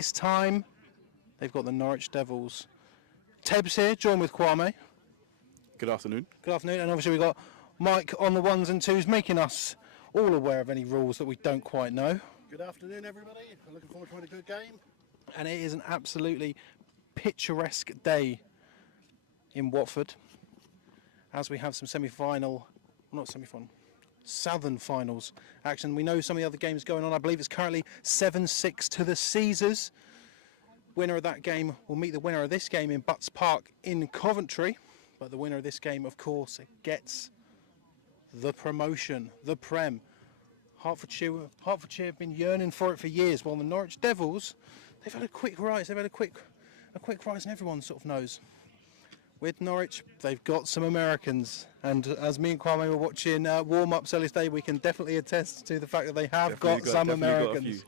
This time, they've got the Norwich Devils. Teb's here, joined with Kwame. Good afternoon. Good afternoon, and obviously we've got Mike on the ones and twos, making us all aware of any rules that we don't quite know. Good afternoon, everybody. I'm looking forward to a good game. And it is an absolutely picturesque day in Watford, as we have some Southern finals action. We know some of the other games going on. I believe it's currently 7-6 to the Caesars. Winner of that game will meet the winner of this game in Butts Park in Coventry. But the winner of this game, of course, gets the promotion, the Prem. Hertfordshire have been yearning for it for years, while the Norwich Devils, they've had a quick rise. They've had a quick rise, and everyone sort of knows. With Norwich, they've got some Americans, and as me and Kwame were watching warm-ups earlier today, we can definitely attest to the fact that they have got some Americans.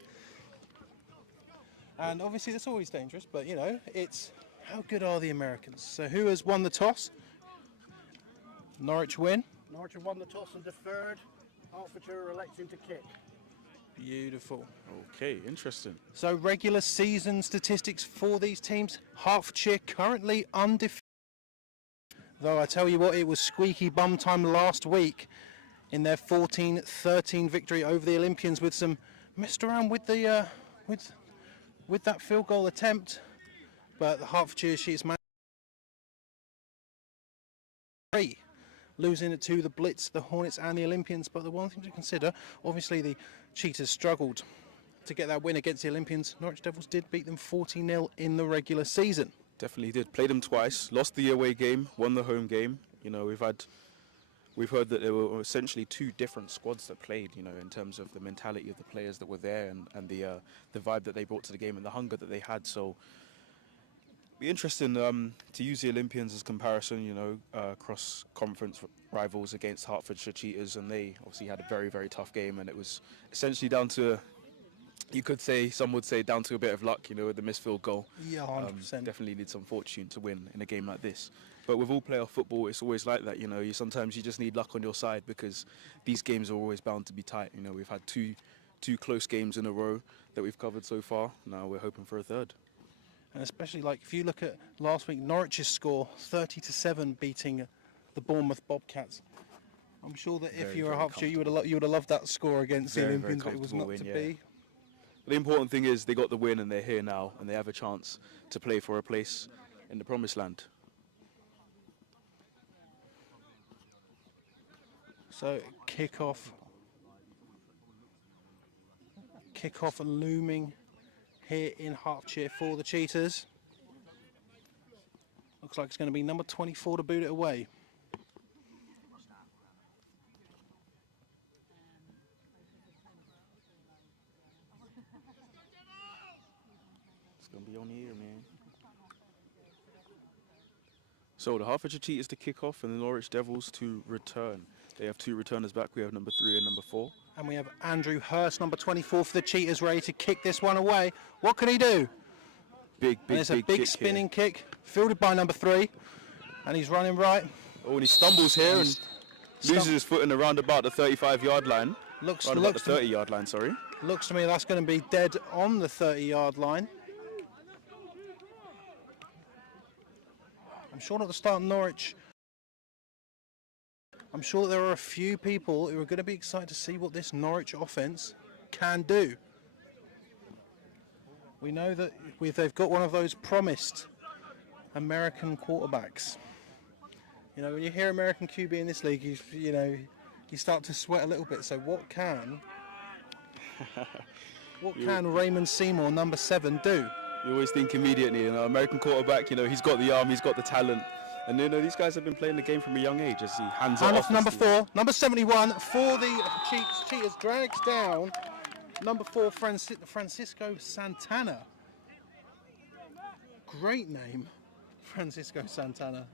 And obviously that's always dangerous, but you know, it's how good are the Americans? So who has won the toss? Norwich win. Norwich have won the toss and deferred. Hertfordshire are electing to kick. Beautiful. Okay, interesting. So regular season statistics for these teams. Hertfordshire currently undefeated. Though I tell you what, it was squeaky bum time last week in their 14-13 victory over the Olympians, with some messed around with the with that field goal attempt. But the Hertfordshire Cheetahs managed losing it to the Blitz, the Hornets and the Olympians. But the one thing to consider, obviously the Cheetahs struggled to get that win against the Olympians. Norwich Devils did beat them 40-0 in the regular season. Definitely did. Played them twice, lost the away game, won the home game. You know, we've heard that there were essentially two different squads that played, you know, in terms of the mentality of the players that were there and the vibe that they brought to the game and the hunger that they had. So be interesting to use the Olympians as comparison, you know, cross-conference rivals against Hertfordshire Cheetahs, and they obviously had a very, very tough game, and it was essentially down to, you could say, some would say, down to a bit of luck, you know, with the missed field goal. Yeah, 100%. Definitely need some fortune to win in a game like this. But with all playoff football, it's always like that, you know. Sometimes you just need luck on your side, because these games are always bound to be tight. You know, we've had two close games in a row that we've covered so far. Now we're hoping for a third. And especially, like, if you look at last week, Norwich's score 30-7, beating the Bournemouth Bobcats. I'm sure that if you were Hertfordshire, you would have loved that score against the Olympians, but it was not to be. The important thing is they got the win and they're here now, and they have a chance to play for a place in the promised land. So kickoff looming here in Hertfordshire for the Cheetahs. Looks like it's going to be number 24 to boot it away. Gonna be on here, man. So the Hertfordshire Cheetahs to kick off and the Norwich Devils to return. They have two returners back. We have number 3 and number 4. And we have Andrew Hurst, number 24 for the Cheetahs, ready to kick this one away. What can he do? Big It's a big spinning kick, fielded by number 3, and he's running right. Oh, and he stumbles here and loses his foot in around about the 35-yard line. Looks the 30-yard line, sorry. Looks to me that's going to be dead on the 30-yard line. I'm sure at the start of Norwich, I'm sure that there are a few people who are going to be excited to see what this Norwich offense can do. We know that they've got one of those promised American quarterbacks. You know, when you hear American QB in this league, you start to sweat a little bit. So what can Raymond Seymour, number 7, do? You always think immediately, you know, American quarterback, you know, he's got the arm, he's got the talent. And, you know, these guys have been playing the game from a young age as he hands it off. Number 4, number 71 for the Cheetahs, drags down number 4, Francisco Santana. Great name, Francisco Santana.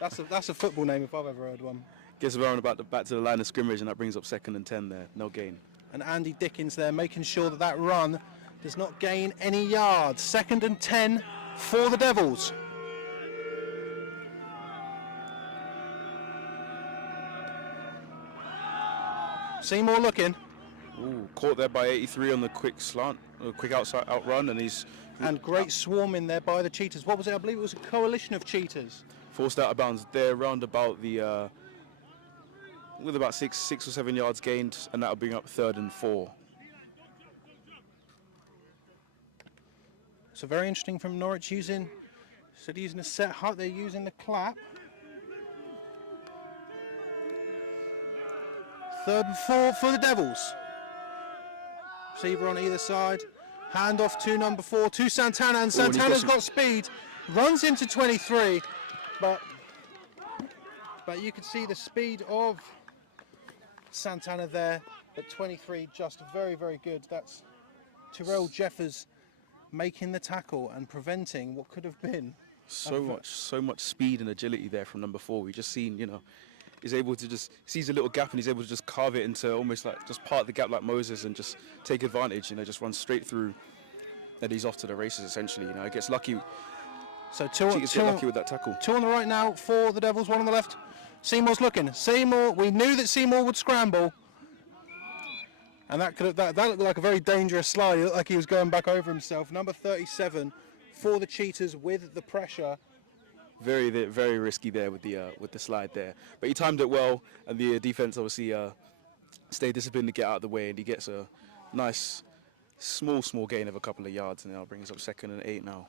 That's a football name if I've ever heard one. Gets around back to the line of scrimmage, and that brings up 2nd and 10 there. No gain. And Andy Dickens there making sure that run does not gain any yards. 2nd and 10 for the Devils. Seymour looking. Ooh, caught there by 83 on the quick slant, quick outside outrun, and he's And great swarm in there by the Cheetahs. What was it? I believe it was a coalition of Cheetahs. Forced out of bounds. They're around about the with about 6 or 7 yards gained, and that'll bring up 3rd and 4. So very interesting from Norwich using a set hut. They're using the clap. 3rd and 4 for the Devils. Receiver on either side. Hand off to number 4 to Santana, and Santana's got speed. Runs into 23, but you can see the speed of Santana there. But 23 just very, very good. That's Tyrell Jeffers making the tackle and preventing what could have been so much speed and agility there from number 4. We've just seen, he's able to just sees a little gap and he's able to just carve it into almost like just part the gap like Moses and just take advantage, just run straight through, and he's off to the races essentially. Gets lucky. So get lucky with that tackle. 2 on the right now for the Devils, 1 on the left. Seymour's looking. Seymour, we knew that Seymour would scramble, and that looked like a very dangerous slide. It looked like he was going back over himself. Number 37 for the Cheetahs with the pressure. Very risky there with the slide there, but he timed it well, and the defense obviously stayed disciplined to get out of the way, and he gets a nice small gain of a couple of yards, and now brings up 2nd and 8 now.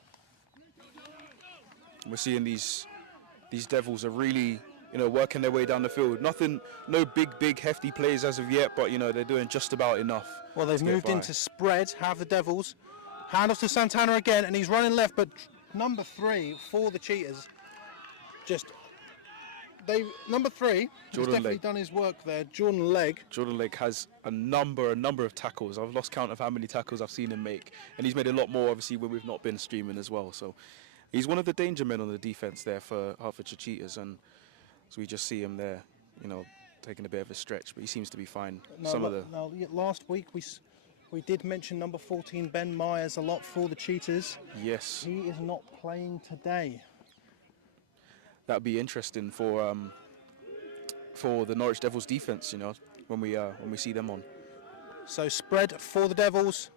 And we're seeing these Devils are really working their way down the field. No big hefty plays as of yet, but they're doing just about enough. Well, they've moved into spread, have the Devils. Hand off to Santana again, and he's running left, but number 3 for the Cheetahs. Number 3 has definitely done his work there. Jordan Legg has a number of tackles. I've lost count of how many tackles I've seen him make, and he's made a lot more obviously when we've not been streaming as well. So he's one of the danger men on the defense there for Hertfordshire Cheetahs, and so we just see him there, taking a bit of a stretch, but he seems to be fine. Last week we did mention number 14 Ben Myers a lot for the Cheetahs. Yes, he is not playing today. That'd be interesting for the Norwich Devils defense, when we see them on. So spread for the Devils.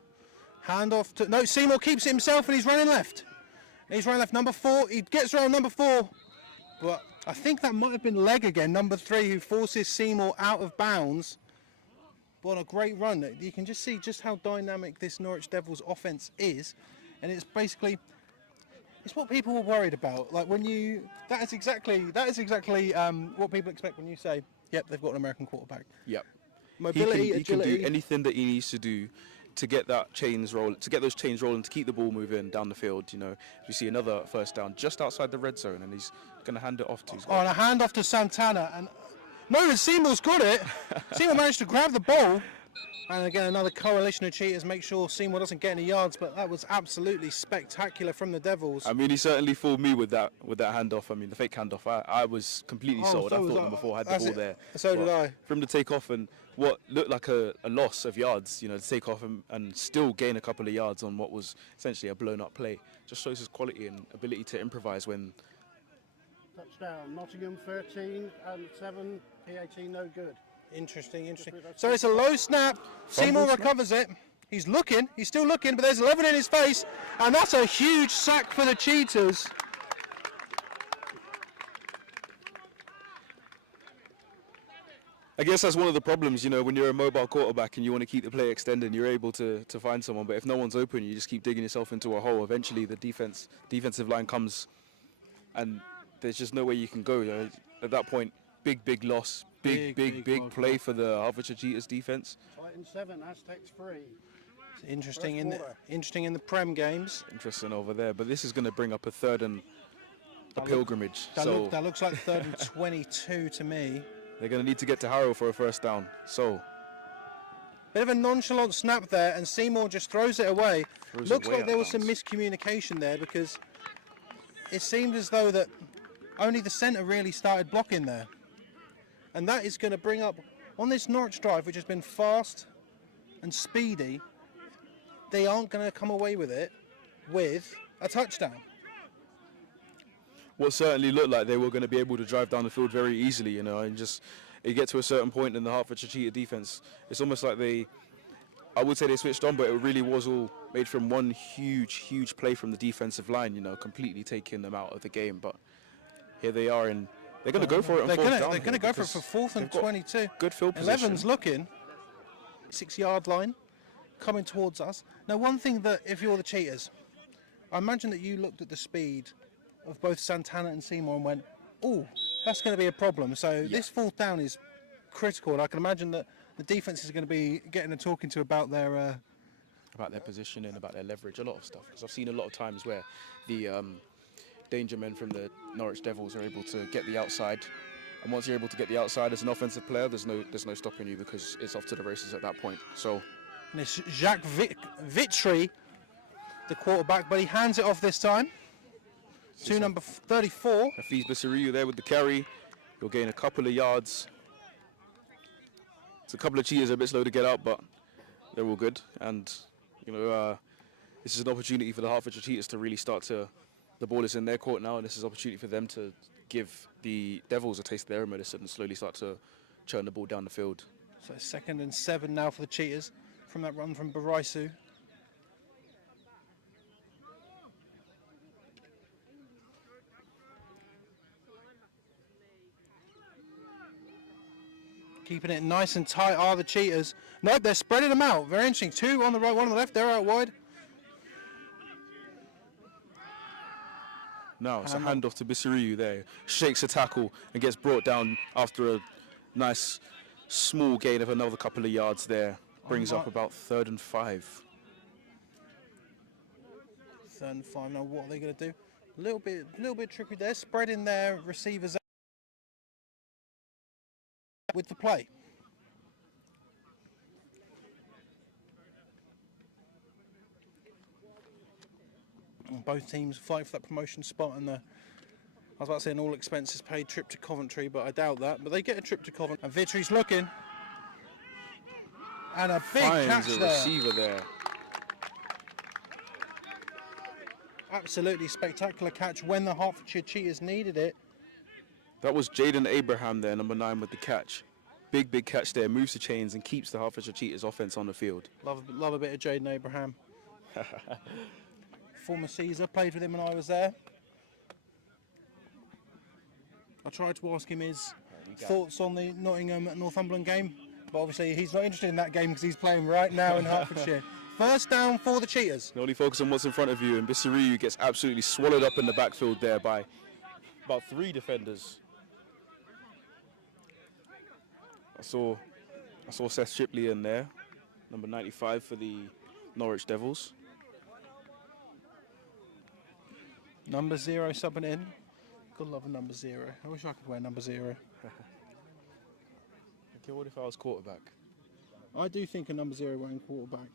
Hand off to Seymour keeps it himself, and he's running left. Number 4. He gets around number 4, but I think that might have been Legg again, number 3, who forces Seymour out of bounds. What a great run! You can just see just how dynamic this Norwich Devils offense is, and it's basically. It's what people were worried about. Like that is exactly what people expect when you say, "Yep, they've got an American quarterback." Yep. Mobility, he can do anything that he needs to do to get those chains rolling, to keep the ball moving down the field. We see another first down just outside the red zone, and he's going to hand it off to. And a hand off to Santana, and Seymour's got it. Seymour managed to grab the ball. And again, another coalition of Cheetahs make sure Seymour doesn't get any yards, but that was absolutely spectacular from the Devils. I mean, he certainly fooled me with that handoff. I mean, the fake handoff. I was completely sold. I thought number 4 had the ball there. So did I. For him to take off and what looked like a loss of yards, to take off and still gain a couple of yards on what was essentially a blown-up play, just shows his quality and ability to improvise when. Touchdown, Nottingham 13 and 7, PAT no good. Interesting. So it's a low snap. Seymour recovers it. He's still looking, but there's 11 in his face, and that's a huge sack for the Cheetahs. I guess that's one of the problems, when you're a mobile quarterback and you want to keep the play extended, you're able to find someone, but if no one's open, you just keep digging yourself into a hole. Eventually the defensive line comes, and there's just no way you can go. At that point, big loss. Big play for the Hertfordshire Cheetahs defense. Titan 7, Aztecs 3. Interesting in the Prem games. Interesting over there, but this is going to bring up a 3rd and a pilgrimage. That looks like 3rd and 22 to me. They're going to need to get to Harrow for a first down. So bit of a nonchalant snap there, and Seymour just throws it away. Looks like there was some miscommunication there, because it seemed as though that only the centre really started blocking there. And that is going to bring up, on this Norwich drive, which has been fast and speedy, they aren't going to come away with it with a touchdown. What certainly looked like they were going to be able to drive down the field very easily, and just you get to a certain point in the Hertfordshire Cheetah defence, it's almost like I would say they switched on, but it really was all made from one huge play from the defensive line, you know, completely taking them out of the game. But here they are, and they're going to go for it on fourth down. They're going to go for it for 4th and 22. Good field position. 11's looking. 6-yard line coming towards us. Now, one thing that if you're the Cheetahs, I imagine that you looked at the speed of both Santana and Seymour and went, oh, that's going to be a problem. So this 4th down is critical, and I can imagine that the defense is going to be getting and talking to about their position and about their leverage, a lot of stuff. Because I've seen a lot of times where the danger men from the Norwich Devils are able to get the outside, and once you're able to get the outside as an offensive player, there's no stopping you, because it's off to the races at that point. So, and it's Jacques Vitry, the quarterback, but he hands it off this time to number 34. Hafiz Bissariu there with the carry. He'll gain a couple of yards. It's a couple of Cheetahs a bit slow to get out, but they're all good. And, you know, this is an opportunity for the Hertfordshire Cheetahs to really start to... The ball is in their court now, and this is an opportunity for them to give the Devils a taste of their own medicine and slowly start to churn the ball down the field. So 2nd and 7 now for the Cheetahs from that run from Baraisu. Keeping it nice and tight are the Cheetahs. Nope, they're spreading them out. Very interesting. 2 on the right, 1 on the left. They're out wide. Now it's a handoff to Bissariu there. Shakes a tackle and gets brought down after a nice small gain of another couple of yards there. Brings up about 3rd and 5. 3rd and 5. Now what are they going to do? A little bit tricky there. Spreading their receivers out with the play. And both teams fight for that promotion spot, and I was about to say an all expenses paid trip to Coventry, but I doubt that. But they get a trip to Coventry. And Vitry's looking. And a big catch Finds a there. receiver there. Absolutely spectacular catch when the Hertfordshire Cheetahs needed it. That was Jaden Abraham there, number 9 with the catch. Big catch there, moves the chains and keeps the Hertfordshire Cheetahs offense on the field. Love a bit of Jaden Abraham. Former Caesar, played with him when I was there. I tried to ask him his thoughts on the Nottingham-Northumberland game, but obviously he's not interested in that game because he's playing right now in Hertfordshire. 1st down for the Cheetahs. You only focus on what's in front of you, and Bissariu gets absolutely swallowed up in the backfield there by about 3 defenders. I saw Seth Shipley in there, number 95 for the Norwich Devils. Number 0 subbing in. Gotta love a number 0. I wish I could wear number 0. Okay, what if I was quarterback? I do think a number 0 wearing quarterback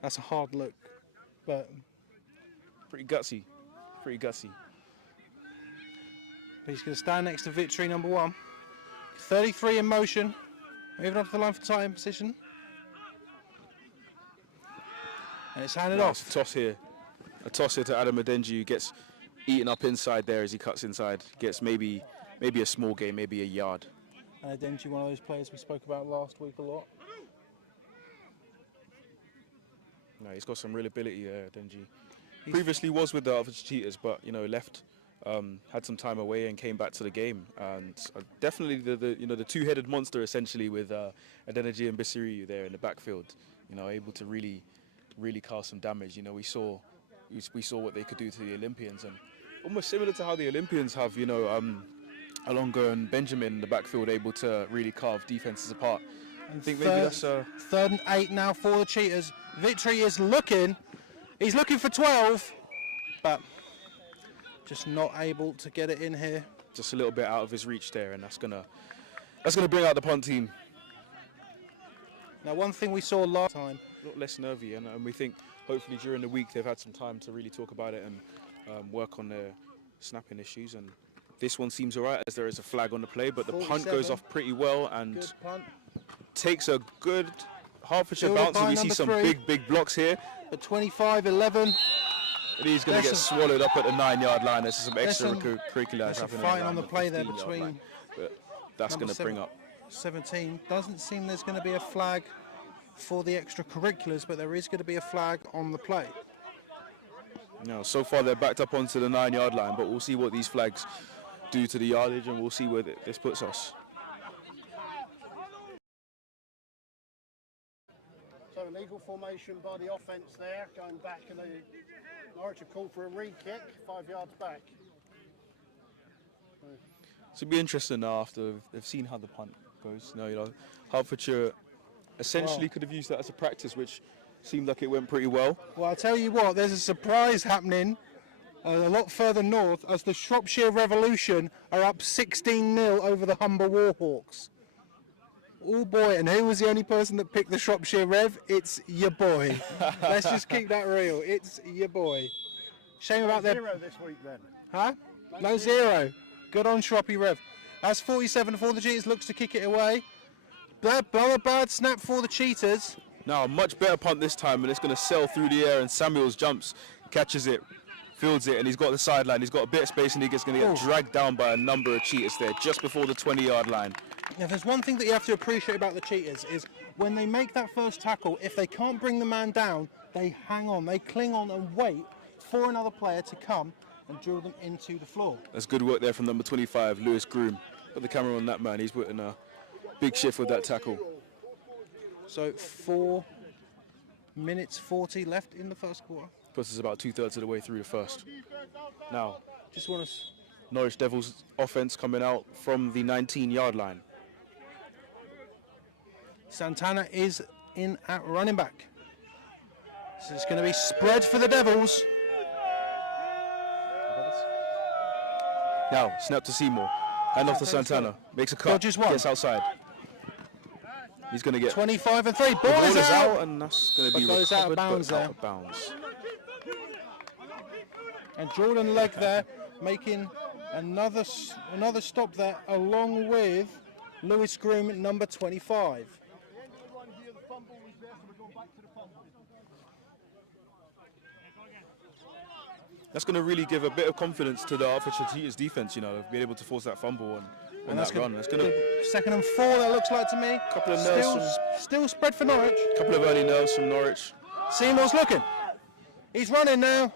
that's a hard look, but Pretty gutsy. he's going to stand next to Vitry, number 1. 33 in motion. Moving up to the line for tight end position. And it's handed off. A toss here to Adam Adenji, who gets eaten up inside there as he cuts inside. Gets maybe a small gain, maybe a yard. And Adenji, one of those players we spoke about last week a lot. No, he's got some real ability there, Adenji. Previously was with the Hertfordshire Cheetahs, but left, had some time away and came back to the game. And definitely the two-headed monster essentially with Adenji and Bissariu there in the backfield. Able to really cause some damage. We saw what they could do to the Olympians, and almost similar to how the Olympians have, Alongo and Benjamin in the backfield, able to really carve defenses apart. I think maybe that's 3rd and 8 now for the Cheetahs. Vitry is looking. He's looking for 12, but just not able to get it in here. Just a little bit out of his reach there, and that's gonna bring out the punt team. Now, one thing we saw last time, a lot less nervy, and we think hopefully during the week they've had some time to really talk about it and work on their snapping issues. And this one seems alright as there is a flag on the play, but the punt goes off pretty well and takes a good Hertfordshire bounce, and we see some big blocks here. At 25-11. And he's going to get swallowed up at the 9-yard line. There's some extracurriculars happening. Fighting on the play there between. But that's going to bring up 17. Doesn't seem there's going to be a flag for the extracurriculars, but there is going to be a flag on the play. Now, so far they're backed up onto the 9-yard line, but we'll see what these flags do to the yardage, and we'll see where this puts us. So an eagle formation by the offence there, going back, and Norwich have called for a re-kick, 5 yards back. So it'll be interesting now after they've seen how the punt goes. You know, Hertfordshire essentially could have used that as a practice, which seemed like it went pretty well. Well, I'll tell you what, there's a surprise happening a lot further north as the Shropshire Revolution are up 16-0 over the Humber Warhawks. Oh boy, and who was the only person that picked the Shropshire Rev? It's your boy. Let's just keep that real. It's your boy. Shame about that. 0 this week then. Huh? No 0. Good on Shroppy Rev. That's 47 for the Cheetahs, looks to kick it away. Bad snap for the Cheetahs. Now, a much better punt this time, and it's going to sail through the air, and Samuels jumps, catches it, fields it, and he's got the sideline. He's got a bit of space, and he's going to get dragged down by a number of Cheetahs there, just before the 20-yard line. Now, there's one thing that you have to appreciate about the Cheetahs is when they make that first tackle, if they can't bring the man down, they hang on, they cling on and wait for another player to come and drill them into the floor. That's good work there from number 25, Lewis Groom. Put the camera on that man. He's putting a big shift with that tackle. So 4 minutes 40 left in the first quarter. Puts us about 2/3 of the way through the first. Now, Just want to... Norwich Devils offense coming out from the 19-yard line. Santana is in at running back. So it's going to be spread for the Devils. Now, snap to Seymour. Hand off to Santana. Makes a cut. Dodges one. Gets outside. He's going to get... 25 and 3. The Ball is out. and that's going to be goes out of recovered, bounds but there. out of bounds. And Jordan Legg there making another stop there along with Lewis Groom, number 25. That's going to really give a bit of confidence to the Hertfordshire Cheetahs defense, you know, being able to force that fumble and that run. That's going to... 2nd and 4, that looks like to me. Couple of nerves Still spread for Norwich. Couple of early nerves from Norwich. Seymour's looking. He's running now.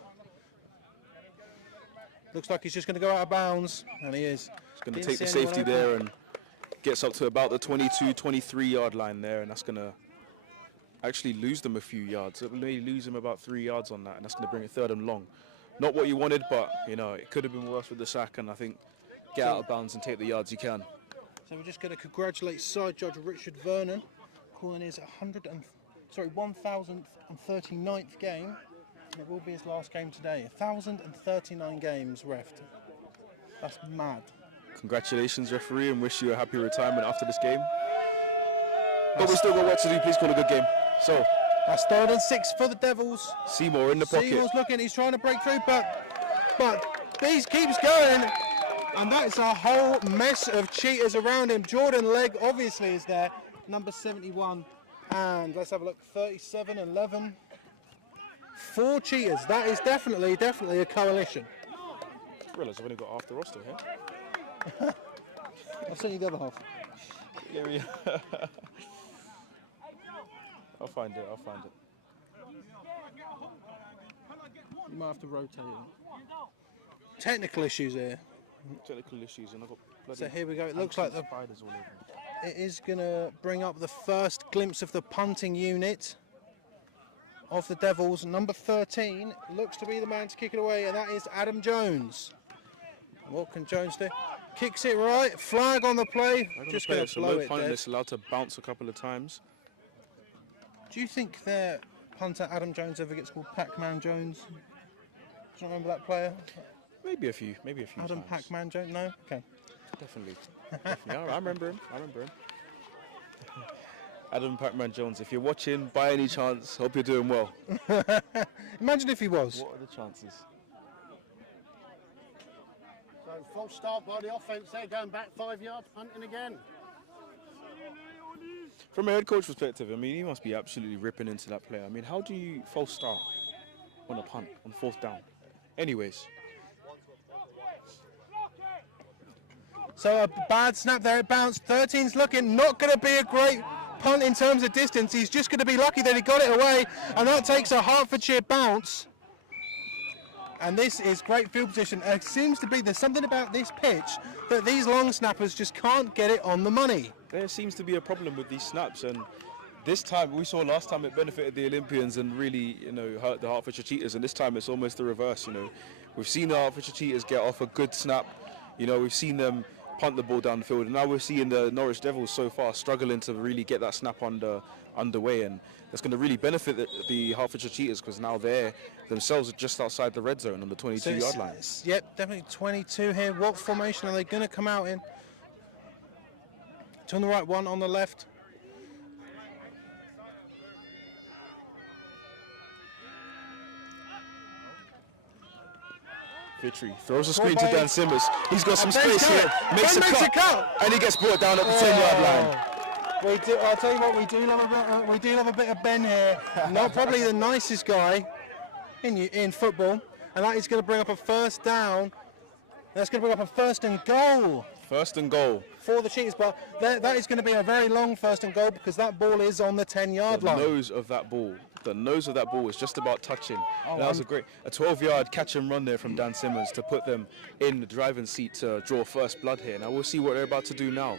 Looks like he's just going to go out of bounds, and he is. He's going to take the safety there and gets up to about the 22, 23-yard line there, and that's going to actually lose them a few yards. It may lose them about 3 yards on that, and that's going to bring it 3rd and long. Not what you wanted, but, you know, it could have been worse with the sack, and I think get out of bounds and take the yards you can. So we're just going to congratulate side judge Richard Vernon, calling his 1,039th game. It will be his last game today. 1,039 games reffed. That's mad. Congratulations, referee, and wish you a happy retirement after this game. But we've still got work to do. Please call a good game. So that's 3rd and 6 for the Devils. Seymour in the pocket. Seymour's looking. He's trying to break through, but Bees keeps going, and that's a whole mess of Cheetahs around him. Jordan Legg obviously is there, number 71, and let's have a look. 37, 11. 4 Cheetahs. That is definitely a coalition. I realise I've only got half the roster here. I'll send you the other half. Here we are. I'll find it. You might have to rotate it. Technical issues here. Technical issues, and I've got bloody... So here we go. It looks like spiders all over. it is going to bring up the first glimpse of the punting unit of the Devils. Number 13 looks to be the man to kick it away, and that is Adam Jones. What can Jones do? Kicks it right. Flag on the play. Just going to blow it dead. It's allowed to bounce a couple of times. Do you think their punter Adam Jones ever gets called Pac-Man Jones? Do you remember that player? Maybe a few Adam times. Pac-Man Jones? No? Okay. Definitely. Yeah, I remember him. Adam Pac-Man Jones, if you're watching, by any chance, hope you're doing well. Imagine if he was. What are the chances? So false start by the offence there, going back 5 yards, punting again. From a head coach perspective, I mean, he must be absolutely ripping into that player. I mean, how do you false start on a punt, on 4th down? Anyways. So a bad snap there, it bounced. 13's looking, not going to be a great punt in terms of distance. He's just going to be lucky that he got it away, and that takes a Hertfordshire bounce. And this is great field position. It seems to be there's something about this pitch that these long snappers just can't get it on the money. There seems to be a problem with these snaps, and this time, we saw last time it benefited the Olympians and really, hurt the Hertfordshire Cheetahs, and this time it's almost the reverse, We've seen the Hertfordshire Cheetahs get off a good snap, we've seen them punt the ball down the field, and now we're seeing the Norwich Devils so far struggling to really get that snap underway, and that's going to really benefit the Hertfordshire Cheetahs because now they're themselves just outside the red zone on the 22-yard line. Yep, definitely 22 here. What formation are they going to come out in? Two on the right, one on the left. Victory throws a screen to Dan Simmers. He's got some space here, makes a cut, and he gets brought down at the 10-yard line. I'll tell you what, we do love a bit of Ben here. Not probably the nicest guy in football, and that is going to bring up a first down. That's going to bring up a first and goal. First and goal for the Cheetahs, but that is going to be a very long first and goal because that ball is on the 10-yard line. The nose of that ball was just about touching. That was a 12-yard catch and run there from Dan Simmers to put them in the driving seat to draw first blood here. Now we'll see what they're about to do now.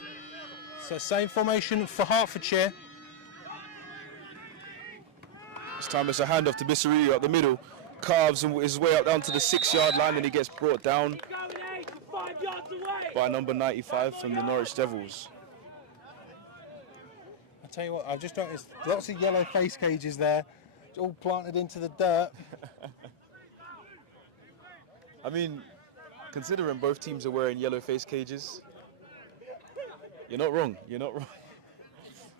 So same formation for Hertfordshire. This time it's a handoff to Bissarrillo up the middle. Carves his way up down to the 6-yard line, and he gets brought down by number 95 from the Norwich Devils. I tell you what, I've just noticed lots of yellow face cages there, all planted into the dirt. I mean, considering both teams are wearing yellow face cages, you're not wrong.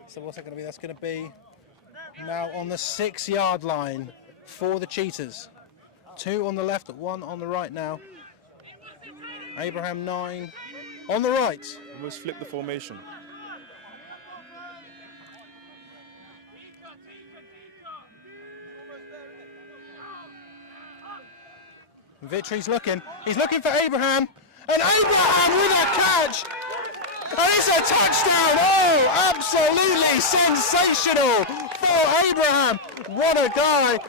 So what's that going to be? That's going to be now on the 6-yard line for the Cheetahs. 2 on the left, 1 on the right now. Abraham 9 on the right. Almost flip the formation. Victory's looking. He's looking for Abraham. And Abraham with a catch. And it's a touchdown. Oh, absolutely sensational for Abraham. What a guy.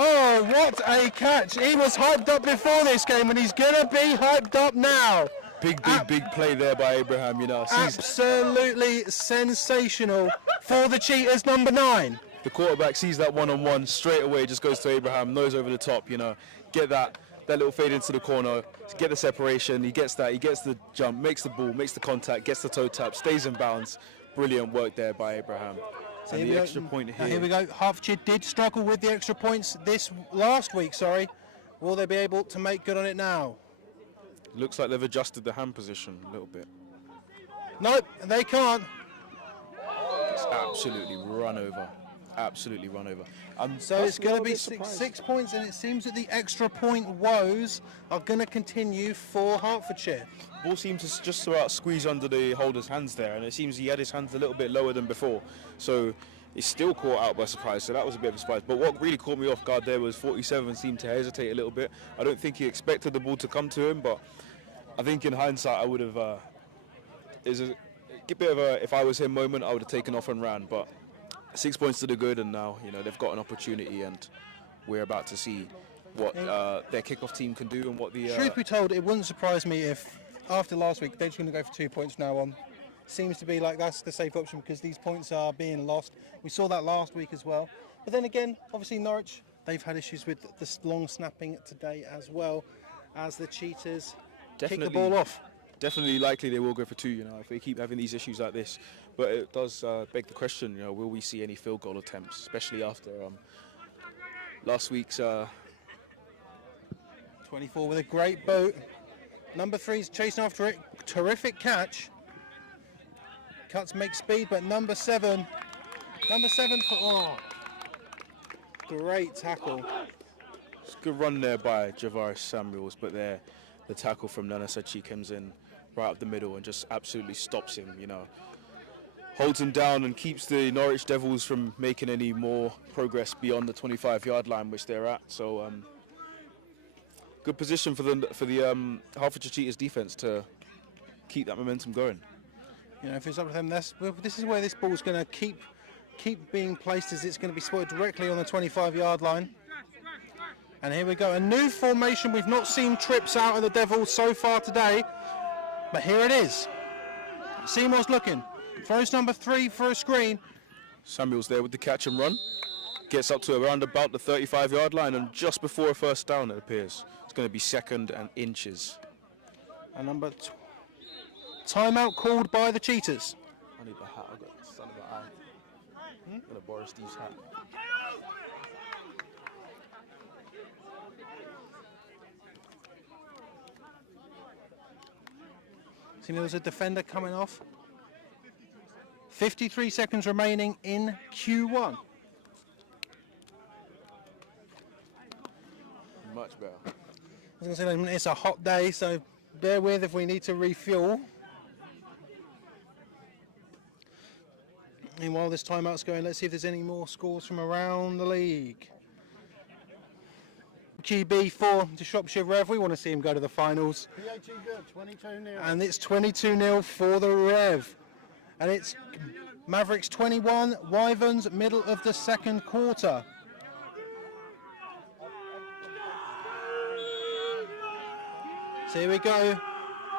Oh, what a catch. He was hyped up before this game and he's going to be hyped up now. Big play there by Abraham, Absolutely sensational for the Cheetahs, number 9. The quarterback sees that one-on-one straight away, just goes to Abraham, nose over the top, get that little fade into the corner, get the separation, he gets the jump, makes the ball, makes the contact, gets the toe tap, stays in bounds. Brilliant work there by Abraham. So and the extra point here. Here we go. Hertfordshire did struggle with the extra points last week. Will they be able to make good on it now? Looks like they've adjusted the hand position a little bit. Nope, they can't. It's absolutely run over. So it's going to be 6 points, and it seems that the extra point woes are going to continue for Hertfordshire. Ball seems to just about squeeze under the holder's hands there, and it seems he had his hands a little bit lower than before. So he's still caught out by surprise, so that was a bit of a surprise. But what really caught me off guard there was 47 seemed to hesitate a little bit. I don't think he expected the ball to come to him, but I think in hindsight I would have, if I was him moment, I would have taken off and ran. But 6 points to the good, and now they've got an opportunity, and we're about to see what their kickoff team can do and what the. Truth be told, it wouldn't surprise me if after last week they're just going to go for 2 points from now on. Seems to be like that's the safe option because these points are being lost. We saw that last week as well. But then again, obviously Norwich, they've had issues with the long snapping today as well as the Cheetahs kick the ball off. Definitely likely they will go for 2, if they keep having these issues like this. But it does beg the question, will we see any field goal attempts, especially after last week's... 24 with a great boot. Number 3's chasing after it. Terrific catch. Cuts make speed, but number 7. Great tackle. It's a good run there by Javaris Samuels, but the tackle from Nana Sachi comes in right up the middle and just absolutely stops him, holds him down and keeps the Norwich Devils from making any more progress beyond the 25-yard line, which they're at. So good position for the Hertfordshire Cheetahs defense to keep that momentum going. You know, if it's up to them, this is where this ball's going to keep being placed, as it's going to be spotted directly on the 25-yard line. And here we go, a new formation. We've not seen trips out of the Devils so far today, but here it is. Seymour's looking, throws number 3 for a screen. Samuel's there with the catch and run. Gets up to around about the 35-yard line, and just before a first down, it appears. It's going to be 2nd and inches. And timeout called by the Cheetahs. I need the hat. I've got the son of an eye. I'm going to borrow Steve's hat. See, there was a defender coming off. 53 seconds remaining in Q1. Much better. I was going to say, it's a hot day, so bear with if we need to refuel. And while this timeout's going, let's see if there's any more scores from around the league. GB for the Shropshire Rev. We want to see him go to the finals. PAT good, 22-0. And it's 22-0 for the Rev. And it's Mavericks 21, Wyverns middle of the second quarter. So here we go.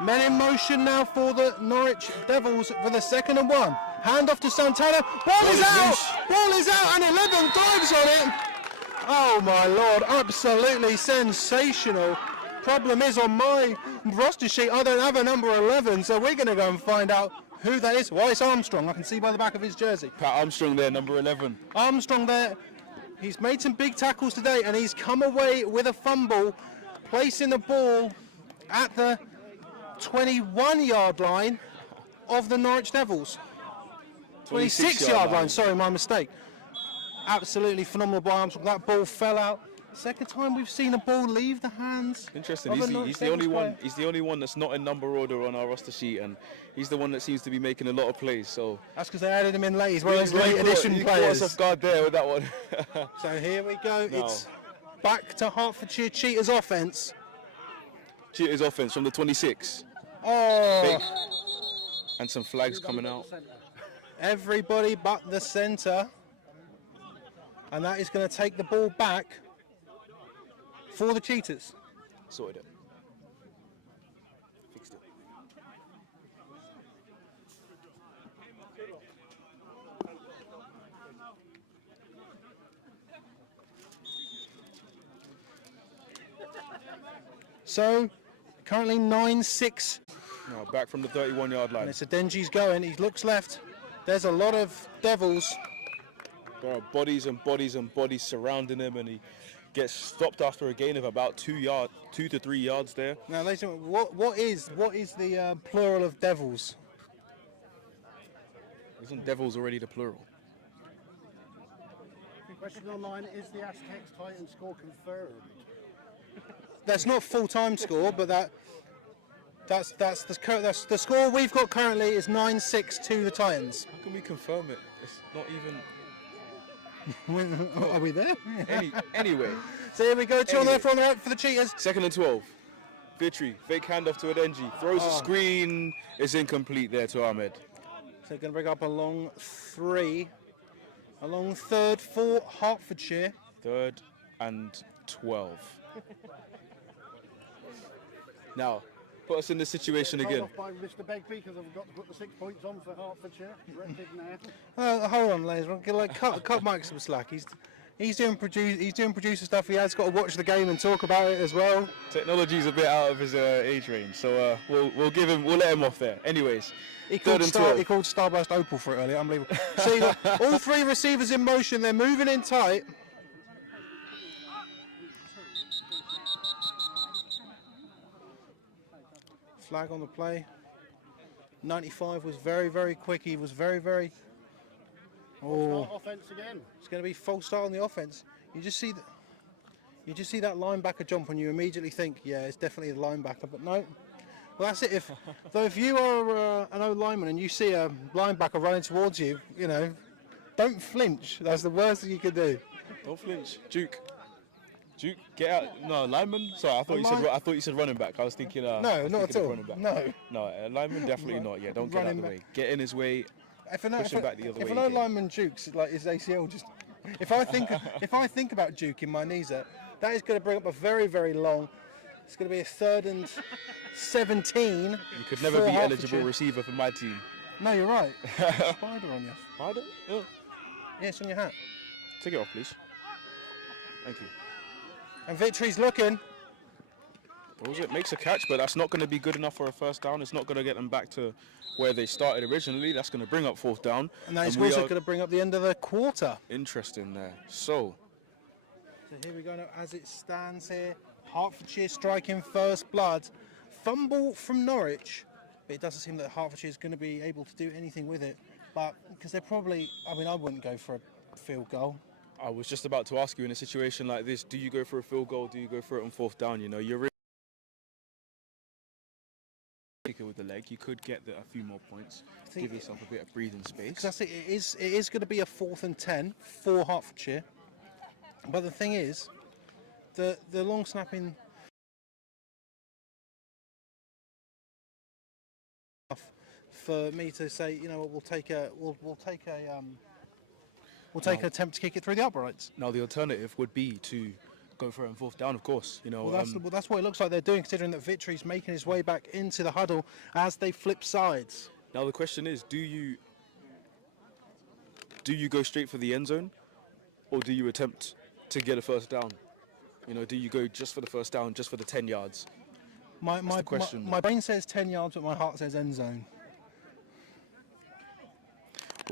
Men in motion now for the Norwich Devils for the 2nd and 1. Hand off to Santana. Ball is out! Ball is out, and 11 dives on it. Oh my lord, absolutely sensational. Problem is, on my roster sheet, I don't have a number 11, so we're going to go and find out who that is. Well, it's Armstrong. I can see by the back of his jersey. Pat Armstrong there, number 11. Armstrong there. He's made some big tackles today, and he's come away with a fumble, placing the ball at the 21-yard line of the Norwich Devils. 26-yard line, sorry, my mistake. Absolutely phenomenal by Armstrong. That ball fell out. Second time we've seen a ball leave the hands. Interesting. He's the only one. He's the only one that's not in number order on our roster sheet, and he's the one that seems to be making a lot of plays. So that's because they added him in late. He's one of those late edition players. He caught us off guard there with that one. So here we go. No. It's back to Hertfordshire Cheetahs offense. Cheetahs offense from the 26. Oh. Big. And some flags coming out. Everybody but the centre. And that is going to take the ball back for the Cheetahs. Sorted it. Fixed it. So, currently 9-6. Now back from the 31-yard line. And it's a Denji's going. He looks left. There's a lot of Devils. There are bodies and bodies and bodies surrounding him, and he gets stopped after a gain of about 2 to 3 yards there. Now, ladies and gentlemen, what is the plural of Devils? Isn't Devils already the plural? Question online, is the Aztecs Titan score confirmed? That's not full-time score, but that's the score we've got currently is 9-6 to the Titans. How can we confirm it? It's not even... Are we there? Anyway. So here we go, two on the left, on the right for the Cheetahs. 2nd and 12. Vitry, fake handoff to Adenji. Throws a screen. It's incomplete there to Ahmed. So going to bring up a long 3. A long 3rd for Hertfordshire. 3rd and 12. Now, put us in this situation again. Off by Mr. Begbie because I've got to put the 6 points on for Hertfordshire. Now. Hold on, ladies. Cut Mike some slack. He's doing producer stuff. He has got to watch the game and talk about it as well. Technology's a bit out of his age range, so we'll let him off there. Anyways, he called Starburst Opal for it earlier. Unbelievable. So you got all 3 receivers in motion. They're moving in tight. Flag on the play. 95 was very, very quick. He was very, very... Oh, offense again. It's going to be false start on the offense. You just see that linebacker jump and you immediately think, yeah, it's definitely the linebacker. But no. Well, that's it. If you are an O lineman and you see a linebacker running towards you, you know, don't flinch. That's the worst thing you can do. Don't flinch. Juke. Duke, get out. No, lineman. Sorry, I thought you said running back. I was thinking. No, not at all. Running back. No. No, lineman definitely not. Yeah, don't get out of the way. Get in his way. If I know, Push him back the other way. if I know lineman Duke's like his ACL, just if I think about Duke in my knees, that is going to bring up a very, very long. It's going to be a 3rd and 17. You could never be eligible receiver for my team. No, you're right. Spider on you. Spider? Yeah. Yeah, it's on your hat. Take it off, please. Thank you. And Victory's looking. What was it? Makes a catch, but that's not going to be good enough for a first down. It's not going to get them back to where they started originally. That's going to bring up 4th down. And that is also going to bring up the end of the quarter. Interesting there. So here we go now, as it stands here. Hertfordshire striking first blood. Fumble from Norwich. But it doesn't seem that Hertfordshire is going to be able to do anything with it. But because they're probably, I mean, I wouldn't go for a field goal. I was just about to ask you, in a situation like this, do you go for a field goal? Do you go for it on 4th down? You know, you're really with the leg. You could get a few more points. Give yourself a bit of breathing space. Because it is going to be a 4th and 10 for Hertfordshire. But the thing is, the long snapping for me to say, you know, we'll take an attempt to kick it through the uprights. Now the alternative would be to go for it on 4th down, of course. You know, well, that's what it looks like they're doing, considering that Victory's making his way back into the huddle as they flip sides. Now the question is, do you go straight for the end zone, or do you attempt to get a first down? You know, do you go just for the first down, just for the 10 yards? My brain says 10 yards, but my heart says end zone.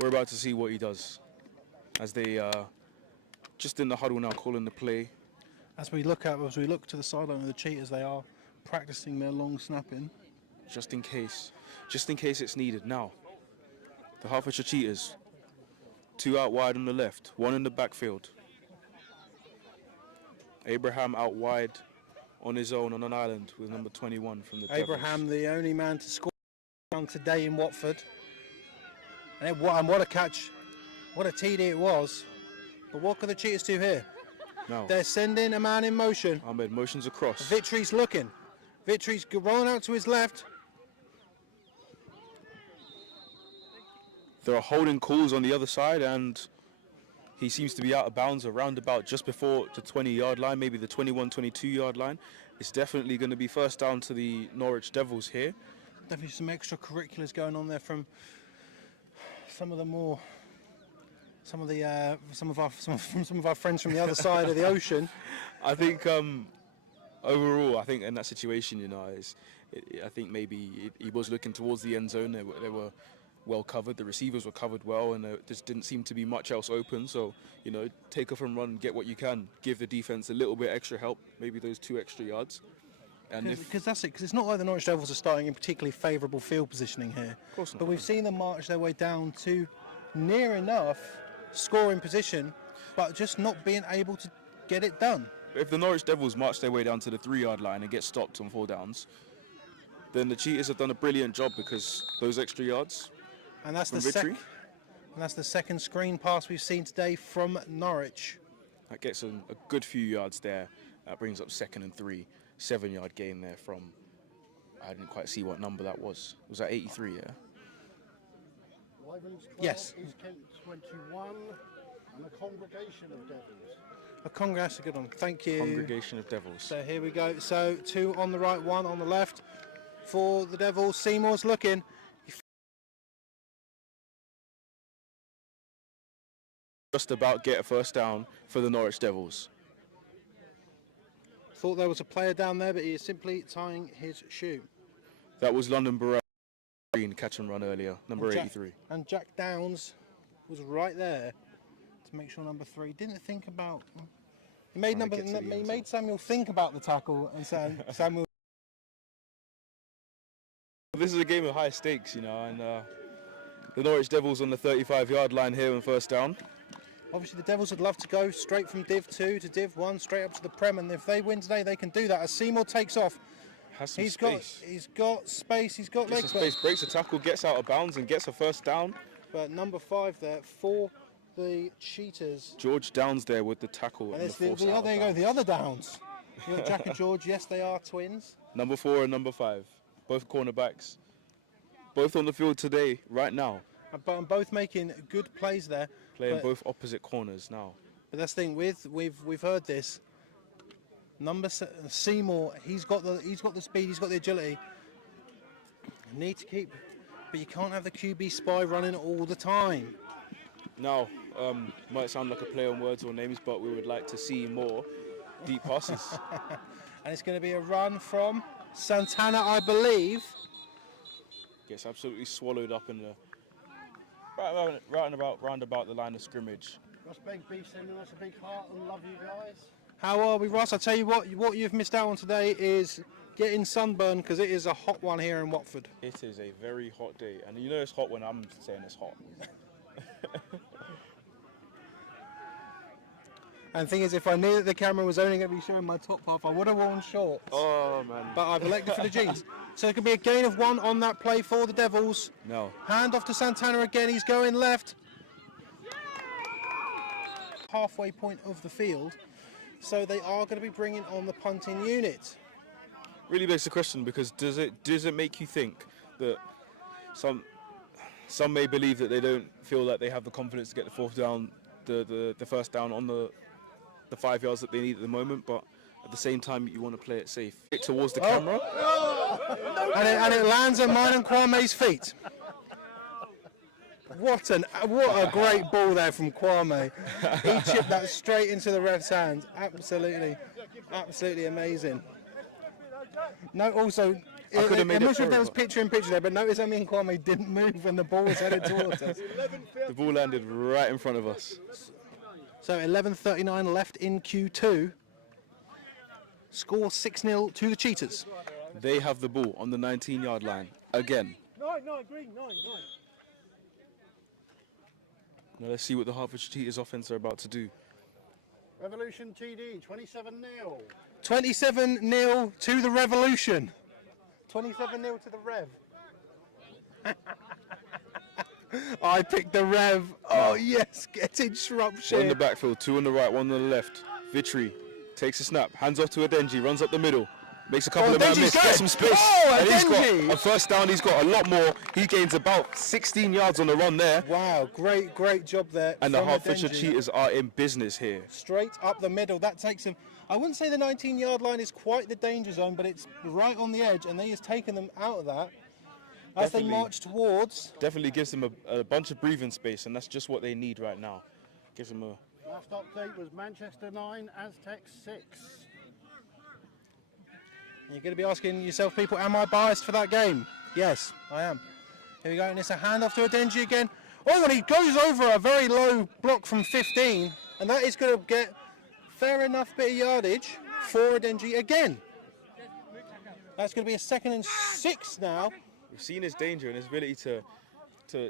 We're about to see what he does as they just in the huddle now, calling the play. As we look to the sideline of the Cheetahs, they are practicing their long snapping. Just in case it's needed. Now, the Hertfordshire Cheetahs, 2 out wide on the left, 1 in the backfield. Abraham out wide on his own on an island with number 21 from the Abraham, Devils. the only man to score today in Watford. And what a catch, what a TD it was. But what can the Cheetahs do here? No. They're sending a man in motion. Ahmed motions across. Victory's looking. Victory's rolling out to his left. There are holding calls on the other side, and he seems to be out of bounds around about just before the 20-yard line, maybe the 21, 22-yard line. It's definitely going to be first down to the Norwich Devils here. Definitely some extracurriculars going on there from some of our friends from the other side of the ocean. I think overall, I think in that situation, you know, I think maybe he was looking towards the end zone. They were well covered. The receivers were covered well, and there just didn't seem to be much else open. So, you know, take off and run, get what you can, give the defense a little bit extra help, maybe those 2 extra yards. And because that's it. Because it's not like the Norwich Devils are starting in particularly favourable field positioning here. Of course not. But we've seen them march their way down to near enough scoring position, but just not being able to get it done. If the Norwich Devils march their way down to the 3-yard line and get stopped on 4 downs, then the Cheetahs have done a brilliant job, because those extra yards. And that's the second screen pass we've seen today from Norwich. That gets a good few yards there. That brings up 2nd and 3. 7-yard gain there from, I didn't quite see what number that was. Was that 83, yeah? Wyvern's 12, yes. East Kent 21, and a congregation of Devils. That's a good one. Thank you. Congregation of Devils. So here we go. So 2 on the right, 1 on the left for the Devils. Seymour's looking. Just about get a first down for the Norwich Devils. Thought there was a player down there, but he is simply tying his shoe. That was London Burrell, catch and run earlier, number 83. And Jack Downs was right there to make sure number 3 didn't think about. He made Samuel think about the tackle, and Samuel. This is a game of high stakes, you know, and the Norwich Devils on the 35-yard line here on first down. Obviously, the Devils would love to go straight from Div 2 to Div 1, straight up to the Prem, and if they win today, they can do that. As Seymour takes off, he's got space, he's got leg space, breaks a tackle, gets out of bounds, and gets a first down. But number 5 there for the Cheetahs. George Downs there with the tackle. And And it's the force out of there you go, bounds. the other Downs. You got Jack and George, yes, they are twins. Number 4 and number 5, both cornerbacks, both on the field today, right now, But both making good plays there. playing But- both opposite corners now. But that's the thing we've heard this. Seymour, he's got the speed, he's got the agility. Need to keep, but you can't have the QB spy running all the time. Now, might sound like a play on words or names, but we would like to see more deep passes. And it's going to be a run from Santana, I believe. Gets absolutely swallowed up in the round about the line of scrimmage. Ross Begbie sending us a big heart and love you guys. How are we, Ross? I'll tell you what you've missed out on today is getting sunburn, because it is a hot one here in Watford. It is a very hot day, and you know it's hot when I'm saying it's hot. And the thing is, if I knew that the camera was only going to be showing my top half, I would have worn shorts. Oh man! But I've elected for the jeans. So it could be a gain of 1 on that play for the Devils. No. Hand off to Santana again. He's going left. Halfway point of the field. So they are going to be bringing on the punting unit. Really begs the question, because does it make you think that some may believe that they don't feel like they have the confidence to get the fourth down, the first down on the 5 yards that they need at the moment, but at the same time you want to play it safe. It towards the camera. And it lands at mine and Kwame's feet. What a great ball there from Kwame. He chipped that straight into the ref's hand. Absolutely amazing. No, also, I could have made I'm it not sure if that was pro, picture in picture there, but notice how me and Kwame didn't move when the ball was headed towards us. The ball landed right in front of us. So 11:39 left in Q2. Score 6-0 to the Cheetahs. They have the ball on the 19-yard line again. Green, 9. Now let's see what the Hertfordshire Cheetahs offense are about to do. Revolution TD, 27-0. 27-0 to the Revolution. 27-0 to the Rev. I picked the Rev. Oh yes, getting Shropshire. One in the backfield, 2 on the right, 1 on the left. Vitry takes a snap, hands off to Adenji, runs up the middle, makes a couple of man Adenji's miss, good. gets some space, Oh, and he's Adenji. got a first down. He's got a lot more. He gains about 16 yards on the run there, Wow, great job there. and the from Hertfordshire Adenji. Cheetahs are in business here. Straight up the middle. That takes them. I wouldn't say the 19-yard line is quite the danger zone, but it's right on the edge, and they has taken them out of that as they Definitely. march towards. Definitely gives them a bunch of breathing space, and that's just what they need right now. Gives them a Last update was Manchester 9, Aztec 6. You're going to be asking yourself, people, am I biased for that game? Yes, I am. Here we go, and it's a handoff to Adenji again. Oh, and he goes over a very low block from 15, and that is going to get fair enough bit of yardage for Adenji again. That's going to be a 2nd and 6 now. We've seen his danger and his ability to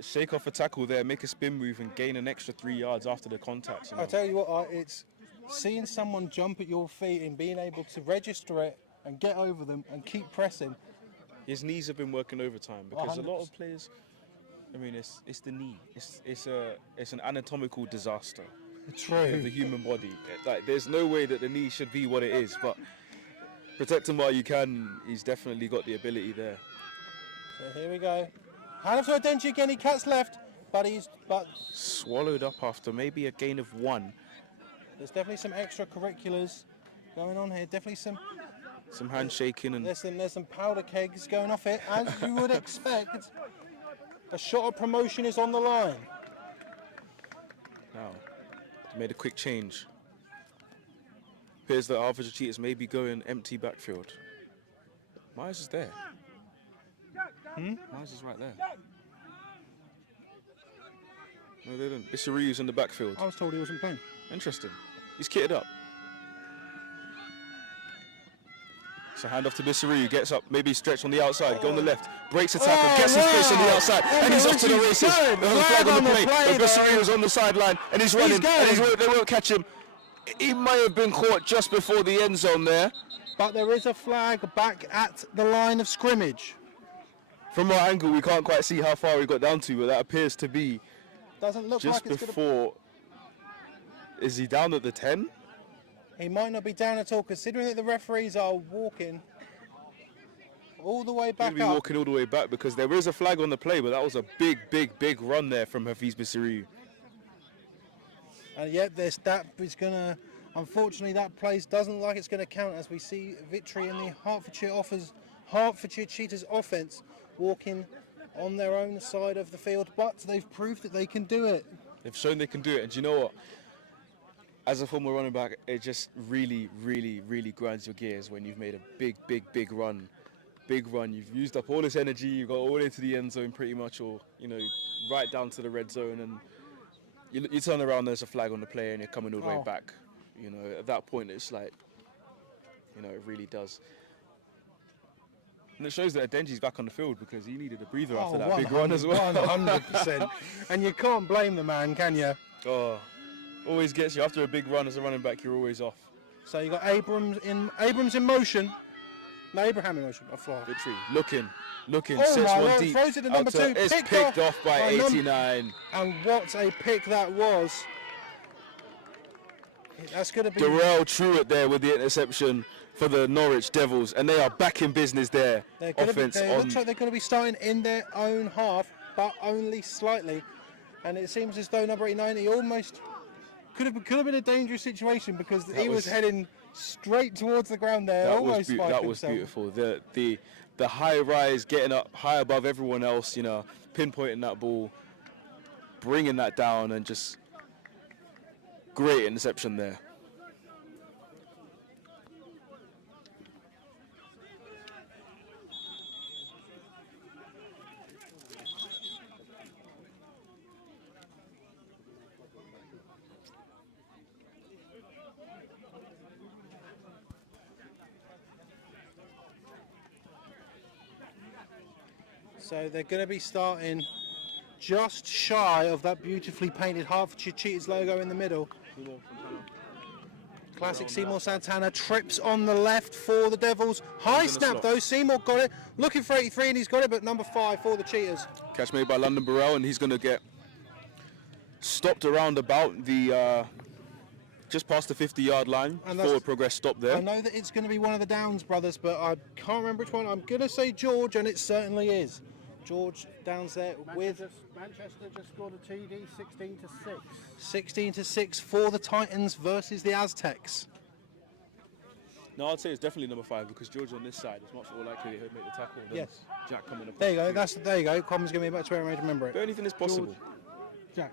shake off a tackle there, make a spin move, and gain an extra 3 yards after the contact. You know? I'll tell you what, it's seeing someone jump at your feet and being able to register it and get over them and keep pressing. His knees have been working overtime because a lot 100%. of players, I mean, it's the knee. It's an anatomical disaster of the True. human body. Like, there's no way that the knee should be what it is, but protect him while you can. He's definitely got the ability there. So here we go. Hand off to Adenji again, he cuts left, but Swallowed up after maybe a gain of 1. there's definitely some extracurriculars going on here. Definitely Some handshaking and there's some powder kegs going off it, as you would expect. A shot of promotion is on the line. now made a quick change. Appears that Hertfordshire Cheetahs may be going empty backfield. Myers is there. Myers is right there. No, they don't. Issaryu's in the backfield. I was told he wasn't playing. Interesting. He's kitted up. So hand off to Bissaryu, gets up, maybe stretch on the outside, go on the left, breaks a tackle, gets some space on the outside, and he's off to the races. There's a flag on the play, but Bissaryu's on the sideline, and he's running, and they won't catch him. He might have been caught just before the end zone there. But there is a flag back at the line of scrimmage. From our angle, we can't quite see how far he got down to, but that appears to be Doesn't look just like it's going to... before Is he down at the 10? He might not be down at all, considering that the referees are walking all the way back He'll be up. walking all the way back because there is a flag on the play, but that was a big run there from Hafiz Bissiri. And yet, that is going to, unfortunately, that place doesn't look like it's going to count as we see victory in the Hertfordshire Cheetahs offence walking on their own side of the field, but they've proved that they can do it. They've shown they can do it, and do you know what? As a former running back, it just really grinds your gears when you've made a big run. You've used up all this energy, you got all into the end zone pretty much, or right down to the red zone, and you turn around, there's a flag on the play, and you're coming all the way back. At that point, it's like, it really does. And it shows that Adenji's back on the field because he needed a breather after that big run as well. 100%. And you can't blame the man, can you? Oh, always gets you. After a big run as a running back, you're always off. So you got Abrams in motion. No, Abraham in motion. Victory. Looking. Oh Sets my one Lord, deep. throws it to number 2. It's picked off by 89. And what a pick that was. That's going to be... Darrell Truitt there with the interception for the Norwich Devils, and they are back in business there. It looks like they're going to be starting in their own half, but only slightly. And it seems as though number 89, he almost could have been a dangerous situation because he was heading straight towards the ground there. That was beautiful. The high rise, getting up high above everyone else, pinpointing that ball, bringing that down, and just great interception there. So they're going to be starting just shy of that beautifully painted Hertfordshire Cheetahs logo in the middle. Classic Seymour Santana trips on the left for the Devils. High snap though, Seymour got it. Looking for 83 and he's got it, but number 5 for the Cheetahs. Catch made by London Burrell, and he's going to get stopped around about the just past the 50-yard line. Forward progress stop there. I know that it's going to be one of the Downs brothers, but I can't remember which one. I'm going to say George, and it certainly is. George Downs there with... Manchester just scored a TD, 16-6. 16-6 for the Titans versus the Aztecs. No, I'd say it's definitely number 5 because George on this side is much more likely he'll make the tackle than Yes. Jack coming up. There you go. There you go. Common's going to be about to remember it. But anything is possible. George, Jack.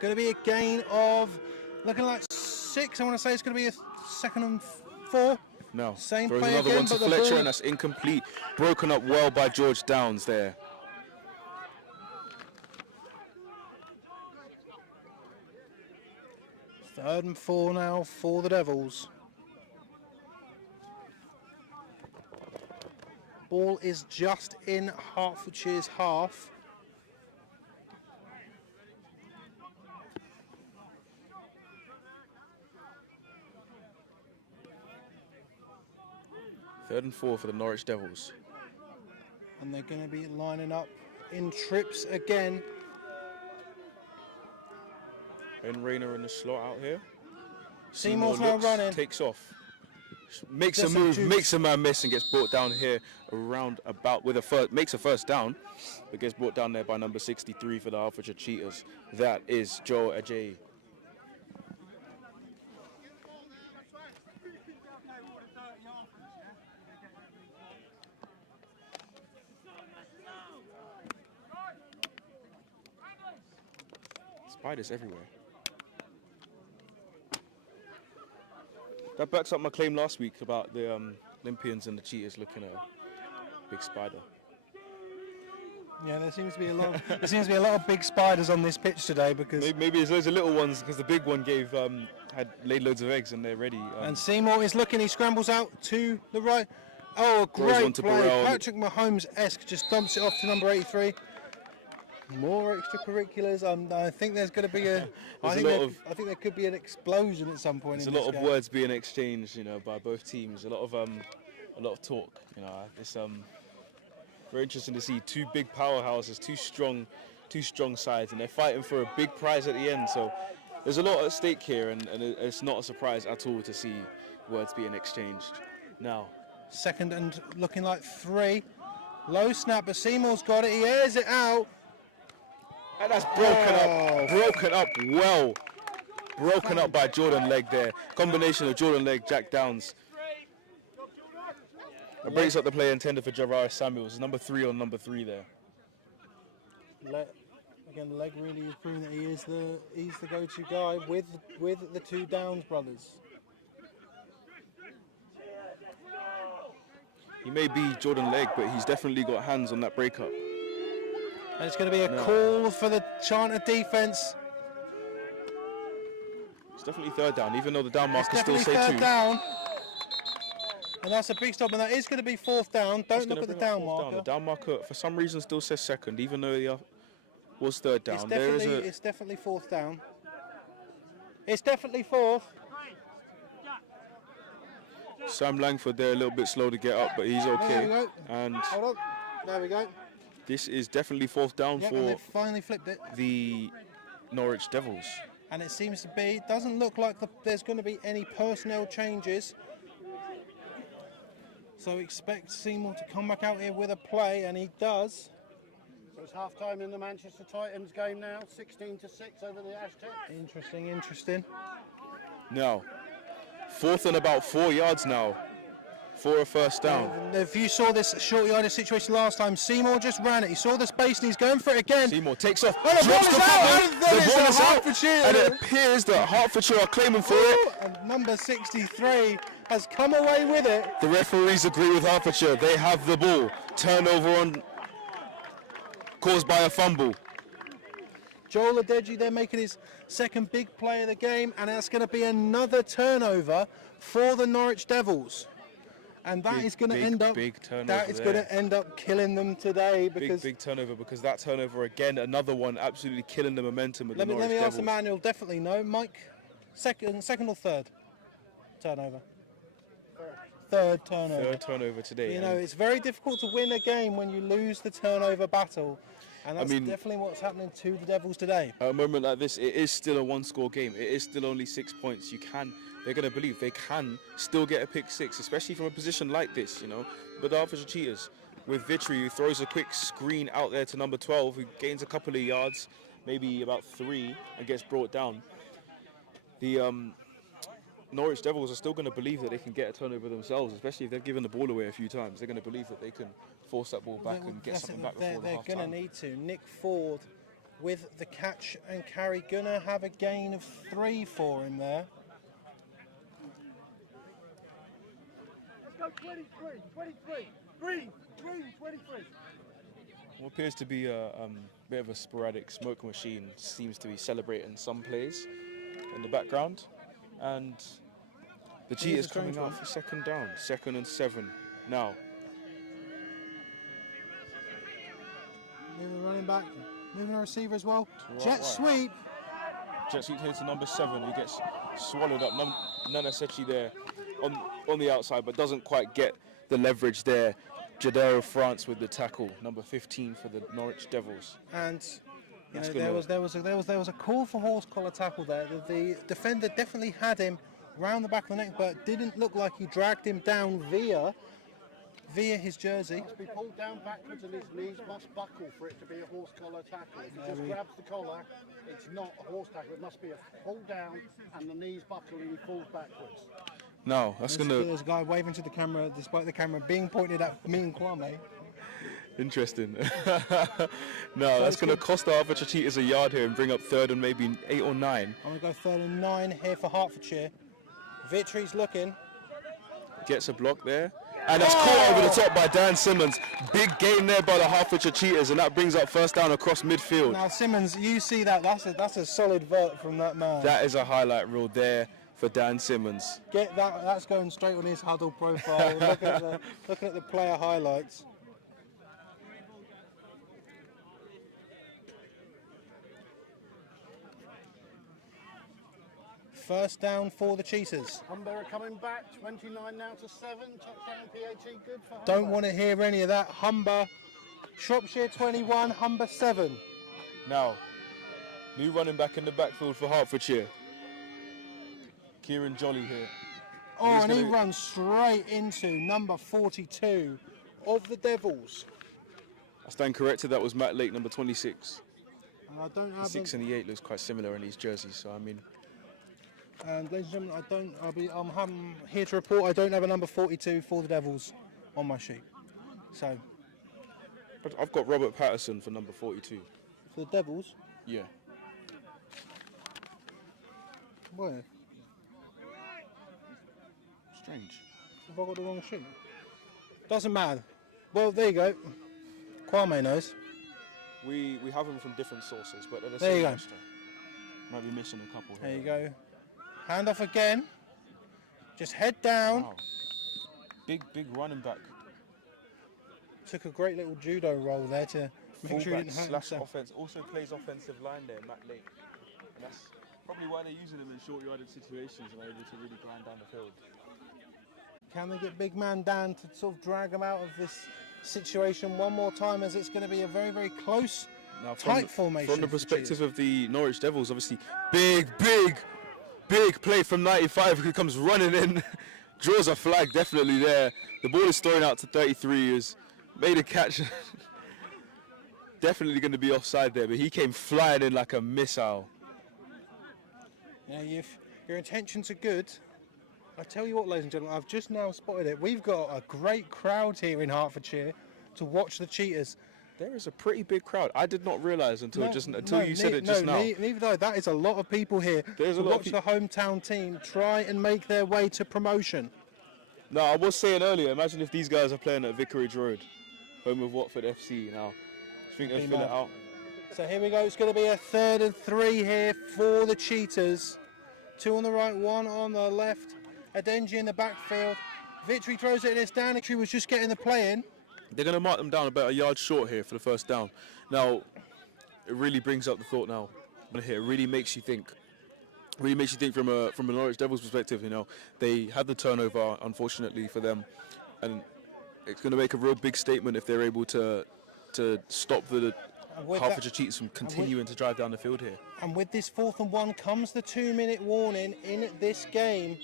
Going to be a gain of looking like 6. I want to say it's going to be a 2nd and 4. No. Same Throws play another again, one to but the Fletcher, ball... and that's incomplete. Broken up well by George Downs there. Third and 4 now for the Devils. Ball is just in Hertfordshire's half. Third and 4 for the Norwich Devils. And they're going to be lining up in trips again. Ben Rayner in the slot out here. Seymour's now running. Takes off. Makes Just a move, some makes a man miss, and gets brought down here around about with a first, makes a first down, but gets brought down there by number 63 for the Hertfordshire Cheetahs. That is Joe Ajayi. Spiders everywhere. That backs up my claim last week about the Olympians and the Cheetahs looking at a big spider. Yeah, there seems to be a lot of big spiders on this pitch today because maybe there's loads of little ones because the big one had laid loads of eggs and they're ready. And Seymour is looking. He scrambles out to the right. Oh, a great play! Burrell. Patrick Mahomes-esque just dumps it off to number 83. More extracurriculars. I think there's going to be I think there could be an explosion at some point. There's a lot of words being exchanged, by both teams. A lot of talk. It's very interesting to see two big powerhouses, two strong sides, and they're fighting for a big prize at the end. So There's a lot at stake here, and it's not a surprise at all to see words being exchanged. Now, second and looking like 3. Low snap, but Seymour's got it. He airs it out. and that's broken up well. Broken up by Jordan Legg there. Combination of Jordan Legg, Jack Downs. It breaks up the play intended for Javaris Samuels. Number 3 on number 3 there. Again, Legg really is proving that he's the go-to guy with the 2 Downs brothers. He may be Jordan Legg, but he's definitely got hands on that breakup. And it's going to be a call for the Chanter defence. It's definitely 3rd down, even though the down markers still say 2. Third down. And that's a big stop, and that is going to be 4th down. Don't look at the down marker. The down marker, for some reason, still says 2nd, even though it was 3rd down. It's definitely 4th down. It's definitely 4th. Sam Langford there a little bit slow to get up, but he's okay. There we go. And hold on. There we go. This is definitely 4th down and for they've finally flipped it. The Norwich Devils. And it seems to be, doesn't look like there's going to be any personnel changes. So expect Seymour to come back out here with a play, and he does. So it's half time in the Manchester Titans game now, 16-6 over the Aztecs. Interesting. Now, 4th and about 4 yards now for a 1st down. If you saw this short yardage situation last time, Seymour just ran it. He saw the space and he's going for it again. Seymour takes off, drops the ball is out, and it appears that Hertfordshire are claiming for it. And number 63 has come away with it. The referees agree with Hertfordshire. They have the ball. Turnover caused by a fumble. Joel Adeji, they're making his second big play of the game, and that's going to be another turnover for the Norwich Devils. And that is going to end up killing them today, because big turnover, because that turnover again, another one absolutely killing the momentum of the Norwich Devils. Let me ask Devils. the man who'll definitely know. Mike, second or third turnover? Third turnover. Third turnover today. You know, it's very difficult to win a game when you lose the turnover battle. And that's definitely what's happening to the Devils today. At a moment like this, it is still a one-score game. It is still only 6 points. They're going to believe they can still get a pick 6, especially from a position like this, you know. But the Hertfordshire Cheetahs, with Vitry, who throws a quick screen out there to number 12, who gains a couple of yards, maybe about 3, and gets brought down. The Norwich Devils are still going to believe that they can get a turnover themselves, especially if they've given the ball away a few times. They're going to believe that they can force that ball back and get something back before the half time. They're going to need to. Nick Ford with the catch and carry, going to have a gain of 3 for him there. Let's go 23. What appears to be a bit of a sporadic smoke machine seems to be celebrating some plays in the background. And the Cheetahs coming out for 2nd down, 2nd and 7 now. Moving running back, moving a receiver as well. Jet sweep. Jet sweep here to number 7, who gets swallowed up. Nana Sechi there on the outside, but doesn't quite get the leverage there. Jadero France with the tackle, number 15 for the Norwich Devils. And you know, there was a call for horse collar tackle there. The defender definitely had him round the back of the neck, but didn't look like he dragged him down via his jersey. Must be pulled down backwards, and his knees must buckle for it to be a horse collar tackle. If he just grabs the collar, it's not a horse tackle. It must be a pull down and the knees buckle and he falls backwards. No, there's a guy waving to the camera despite the camera being pointed at me and Kwame. Interesting. No, that's going to cost the Hertfordshire Cheetahs a yard here and bring up 3rd and maybe 8 or 9. I'm going to go 3rd and 9 here for Hertfordshire. Vitry's looking. Gets a block there. And that's caught over the top by Dan Simmons. Big gain there by the Hertfordshire Cheetahs, and that brings up 1st down across midfield. Now Simmons, you see that, that's a solid vert from that man. That is a highlight reel there for Dan Simmons. Get that, that's going straight on his huddle profile. looking at the player highlights. First down for the Cheetahs. Humber are coming back, 29 now to 7. Touchdown PAT, good for Humber. Don't want to hear any of that. Humber, Shropshire 21, Humber 7. Now, New running back in the backfield for Hertfordshire. Kieran Jolly here. Oh, and he runs straight into number 42 of the Devils. I stand corrected, that was Matt Lake, number 26. And I don't have The 6 and the 8 looks quite similar in these jerseys, so I mean... And ladies and gentlemen, I'm here to report I don't have a number 42 for the Devils on my sheet. So... But I've got Robert Patterson for number 42. For the Devils? Yeah. Where? Strange. Have I got the wrong sheet? Doesn't matter. Well, there you go. Kwame knows. We have them from different sources, but they're the There same you go. roster. Might be missing a couple There here. you go. Hand off again. Just head down. Wow. Big running back. Took a great little judo roll there to make sure he Fullback didn't hurt slash himself. offense. Also plays offensive line there, Matt Lake. And that's probably why they're using him in short yarded situations and are able to really grind down the field. Can they get big man Dan to sort of drag him out of this situation one more time, as it's going to be a very, very close, Now, tight formation. From the for the perspective Cheetahs. of the Norwich Devils, obviously, big play from 95 who comes running in, draws a flag definitely there. The ball is thrown out to 33, who's made a catch. Definitely going to be offside there, but he came flying in like a missile. Yeah, your intentions are good. I tell you what, ladies and gentlemen, I've just now spotted it. We've got a great crowd here in Hertfordshire to watch the Cheetahs. There is a pretty big crowd. I did not realise until you said it no, just now. Neither though. That is a lot of people here There's to a lot watch of the hometown team try and make their way to promotion. No, I was saying earlier, imagine if these guys are playing at Vicarage Road, home of Watford FC now. I think they'll fill it out. So here we go. It's going to be a 3rd and 3 here for the Cheetahs. 2 on the right, 1 on the left. Adenji in the backfield. Victory throws it in. It's down. He was just getting the play in. They're going to mark them down about a yard short here for the first down. Now, it really brings up the thought now. Here, it really makes you think. Really makes you think from a Norwich Devils perspective. You know, they had the turnover, unfortunately for them, and it's going to make a real big statement if they're able to stop the Hertfordshire Cheetahs from continuing to drive down the field here. And with this 4th and 1 comes the 2-minute warning in this game.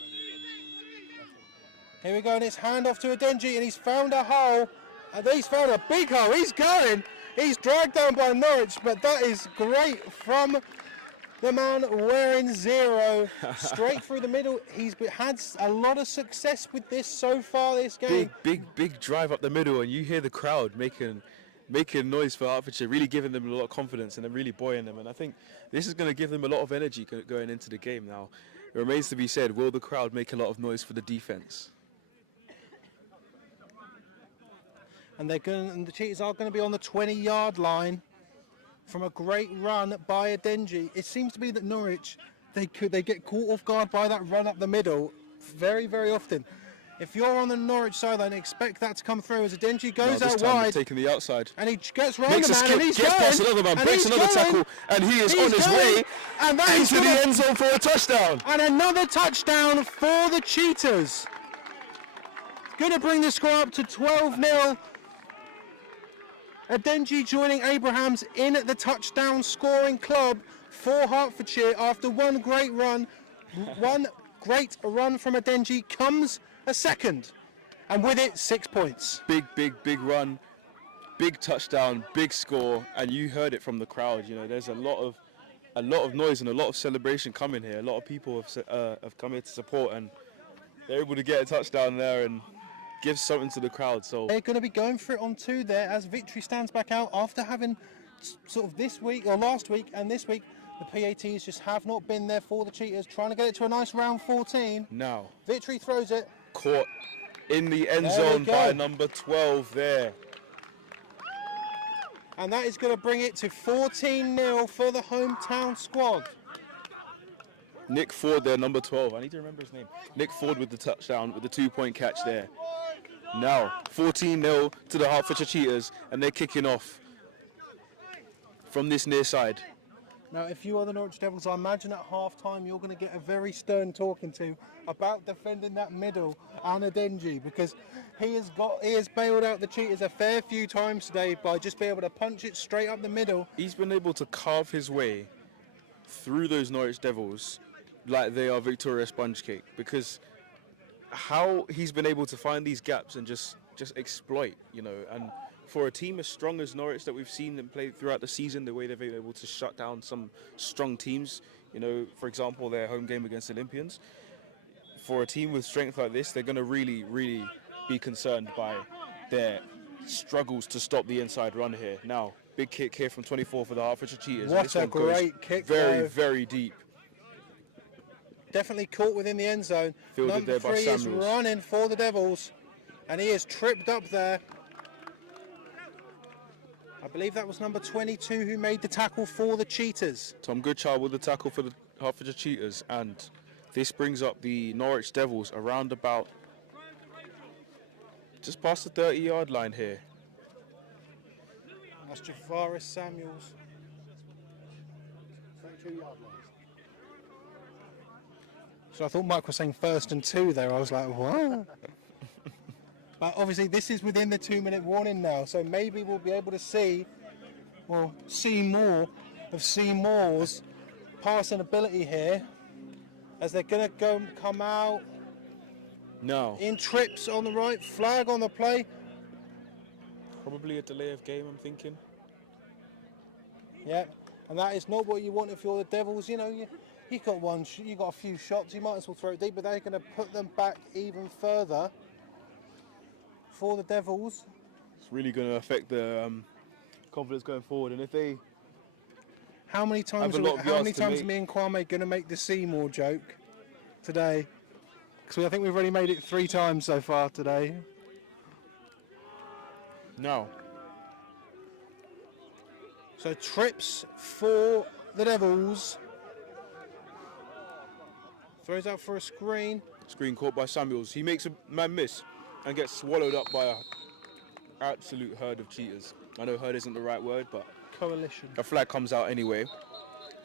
Here we go, and it's handoff to Adenji, and he's found a hole. And he's found a big hole. He's going. He's dragged down by Norwich, but that is great from the man wearing 0. Straight through the middle. He's had a lot of success with this so far this game. Big drive up the middle, and you hear the crowd making noise for Hertfordshire, really giving them a lot of confidence and then really buoying them. And I think this is going to give them a lot of energy going into the game now. It remains to be said, will the crowd make a lot of noise for the defence? And the Cheetahs are going to be on the 20-yard line from a great run by Adenji. It seems to be that Norwich, they get caught off guard by that run up the middle very, very often. If you're on the Norwich sideline, expect that to come through as Adenji goes out wide. Taking the outside. And he gets round Makes the a man, skip, and he's gets going. past another man, And breaks he's another going. tackle, and he is He's on his going. way And that is into the gonna- end zone for a touchdown. And another touchdown for the Cheetahs. Going to bring the score up to 12-0. Adenji joining Abrahams in the touchdown scoring club for Hertfordshire after one great run. One great run from Adenji comes a second. And with it, 6 points. Big run, big touchdown, big score, and you heard it from the crowd. You know, there's a lot of noise and a lot of celebration coming here. A lot of people have come here to support, and they're able to get a touchdown there and give something to the crowd. So They're going to be going for it on 2 there as Victory stands back out after having sort of this week or last week and this week the PATs just have not been there for the Cheetahs, trying to get it to a nice round 14. now Victory throws it. caught in the end There we zone go. by number 12 there. And that is going to bring it to 14-0 for the hometown squad. Nick Ford there, number 12. I need to remember his name. Nick Ford with the touchdown, with the 2-point catch there. Now, 14-0 to the Hertfordshire Cheetahs, and they're kicking off from this near side. Now, if you are the Norwich Devils, I imagine at half-time you're going to get a very stern talking to about defending that middle and Adenji, because he has bailed out the Cheetahs a fair few times today by just being able to punch it straight up the middle. He's been able to carve his way through those Norwich Devils like they are Victoria sponge cake, because how he's been able to find these gaps and just exploit, you know, and for a team as strong as Norwich that we've seen them play throughout the season, the way they've been able to shut down some strong teams, you know, for example, their home game against Olympians. For a team with strength like this, they're going to really, really be concerned by their struggles to stop the inside run here. Now, big kick here from 24 for the Hertfordshire Cheetahs. What a great kick, very, though. very deep. Definitely caught within the end zone. Fielded Number there by 3 is Samuels. running for the Devils, and he is tripped up there. I believe that was number 22 who made the tackle for the Cheetahs. Tom Goodchild with the tackle for the Hertfordshire Cheetahs, and this brings up the Norwich Devils around about just past the 30-yard line here. That's Javaris Samuels. 32-yard line. So I thought Mike was saying 1st and 2 there. I was like, what? But obviously this is within the 2-minute warning now, so maybe we'll be able to see more of Seymour's passing ability here, as they're going to come out No. in trips on the right, flag on the play. Probably a delay of game, I'm thinking. Yeah, and that is not what you want if you're the Devils. You know, you got you got a few shots. You might as well throw it deep, but they're going to put them back even further for the Devils. It's really going to affect the confidence going forward, and if they How many times? Have a lot of yards to are make. me and Kwame going to make the Seymour joke today? Because I think we've already made it 3 times so far today. No. So trips for the Devils. Throws out for a screen. Screen caught by Samuels. He makes a man miss and gets swallowed up by a absolute herd of cheaters. I know herd isn't the right word, but Coalition. a flag comes out anyway,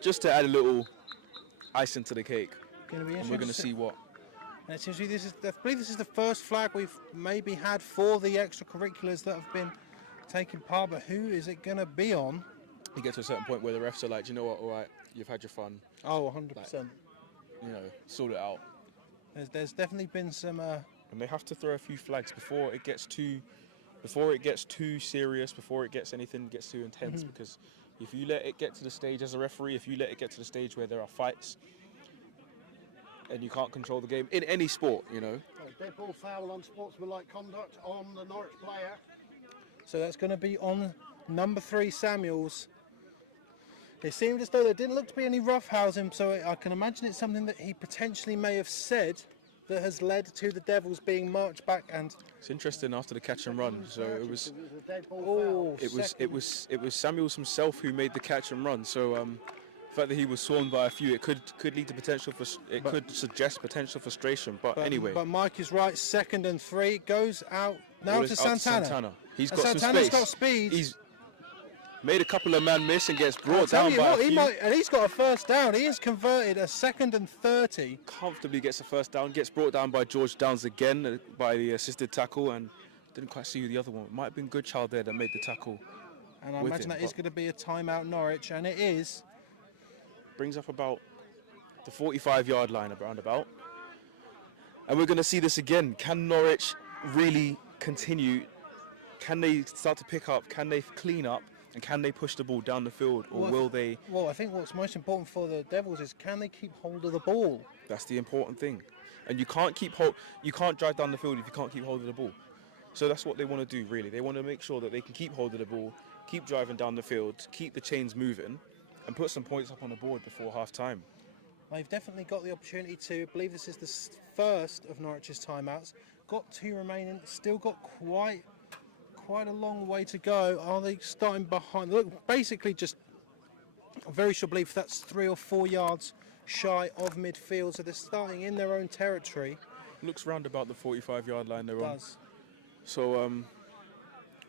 just to add a little icing to the cake. Gonna be And we're going to see what. And it seems to be I believe this is the first flag we've maybe had for the extracurriculars that have been taking part, but who is it going to be on? You get to a certain point where the refs are like, "Do you know what, all right, you've had your fun, Oh, 100%. you know, sort it out." There's definitely been some... And they have to throw a few flags before it gets too serious, before it gets too intense, because if you let it get to the stage as a referee, if you let it get to the stage where there are fights and you can't control the game in any sport, you know. Dead ball foul, unsportsmanlike conduct on the Norwich player. So that's going to be on number 3, Samuels. It seemed as though there didn't look to be any roughhousing, so I can imagine it's something that he potentially may have said that has led to the Devils being marched back. And It's interesting after the catch and run. So it was a dead ball foul. it was Samuels himself who made the catch and run. So the fact that he was sworn by a few, it could lead to potential for could suggest potential frustration. But anyway, but Mike is right. 2nd and 3 goes out now Well, to it's out Santana. He's And got Santana's some space. got speed. He's made a couple of man miss and gets I'll brought tell down you by what, a few. and he's got a first down. He has converted a 2nd and 30. Comfortably gets a first down, gets brought down by George Downs again by the assisted tackle, and didn't quite see who the other one. It might have been Goodchild there that made the tackle. And I with imagine him, that is but- going to be a timeout Norwich, and it is. Brings up about the 45-yard line around about. And we're going to see this again. Can Norwich really continue? Can they start to pick up? Can they clean up? And can they push the ball down the field? Or Well, will they? Well, I think what's most important for the Devils is can they keep hold of the ball? That's the important thing. And you can't drive down the field if you can't keep hold of the ball. So that's what they want to do, really. They want to make sure that they can keep hold of the ball, keep driving down the field, keep the chains moving, and put some points up on the board before half-time. They've definitely got the opportunity to. I believe this is the first of Norwich's timeouts. Got 2 remaining. Still got quite a long way to go. Are they starting behind? Look, basically just a very short belief that's 3 or 4 yards shy of midfield. So they're starting in their own territory. Looks round about the 45-yard line they're on. Does. So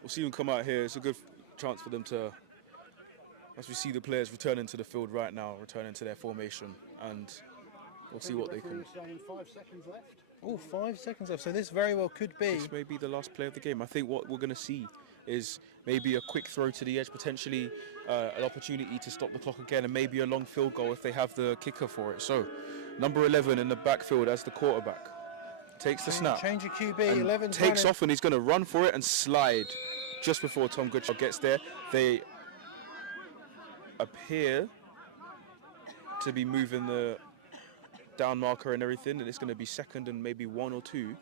we'll see them come out here. It's a good chance for them to, as we see the players returning to the field right now, returning to their formation, and we'll see what they can. Saying 5 seconds left. Oh, 5 seconds left. So this very well could be. This may be the last play of the game. I think what we're going to see is maybe a quick throw to the edge, potentially an opportunity to stop the clock again, and maybe a long field goal if they have the kicker for it. So, number 11 in the backfield as the quarterback takes the snap. Change your QB. And 11 takes off, and he's going to run for it and slide just before Tom Goodchild gets there. They appear to be moving the down marker and everything, and it's going to be second and maybe 1 or 2.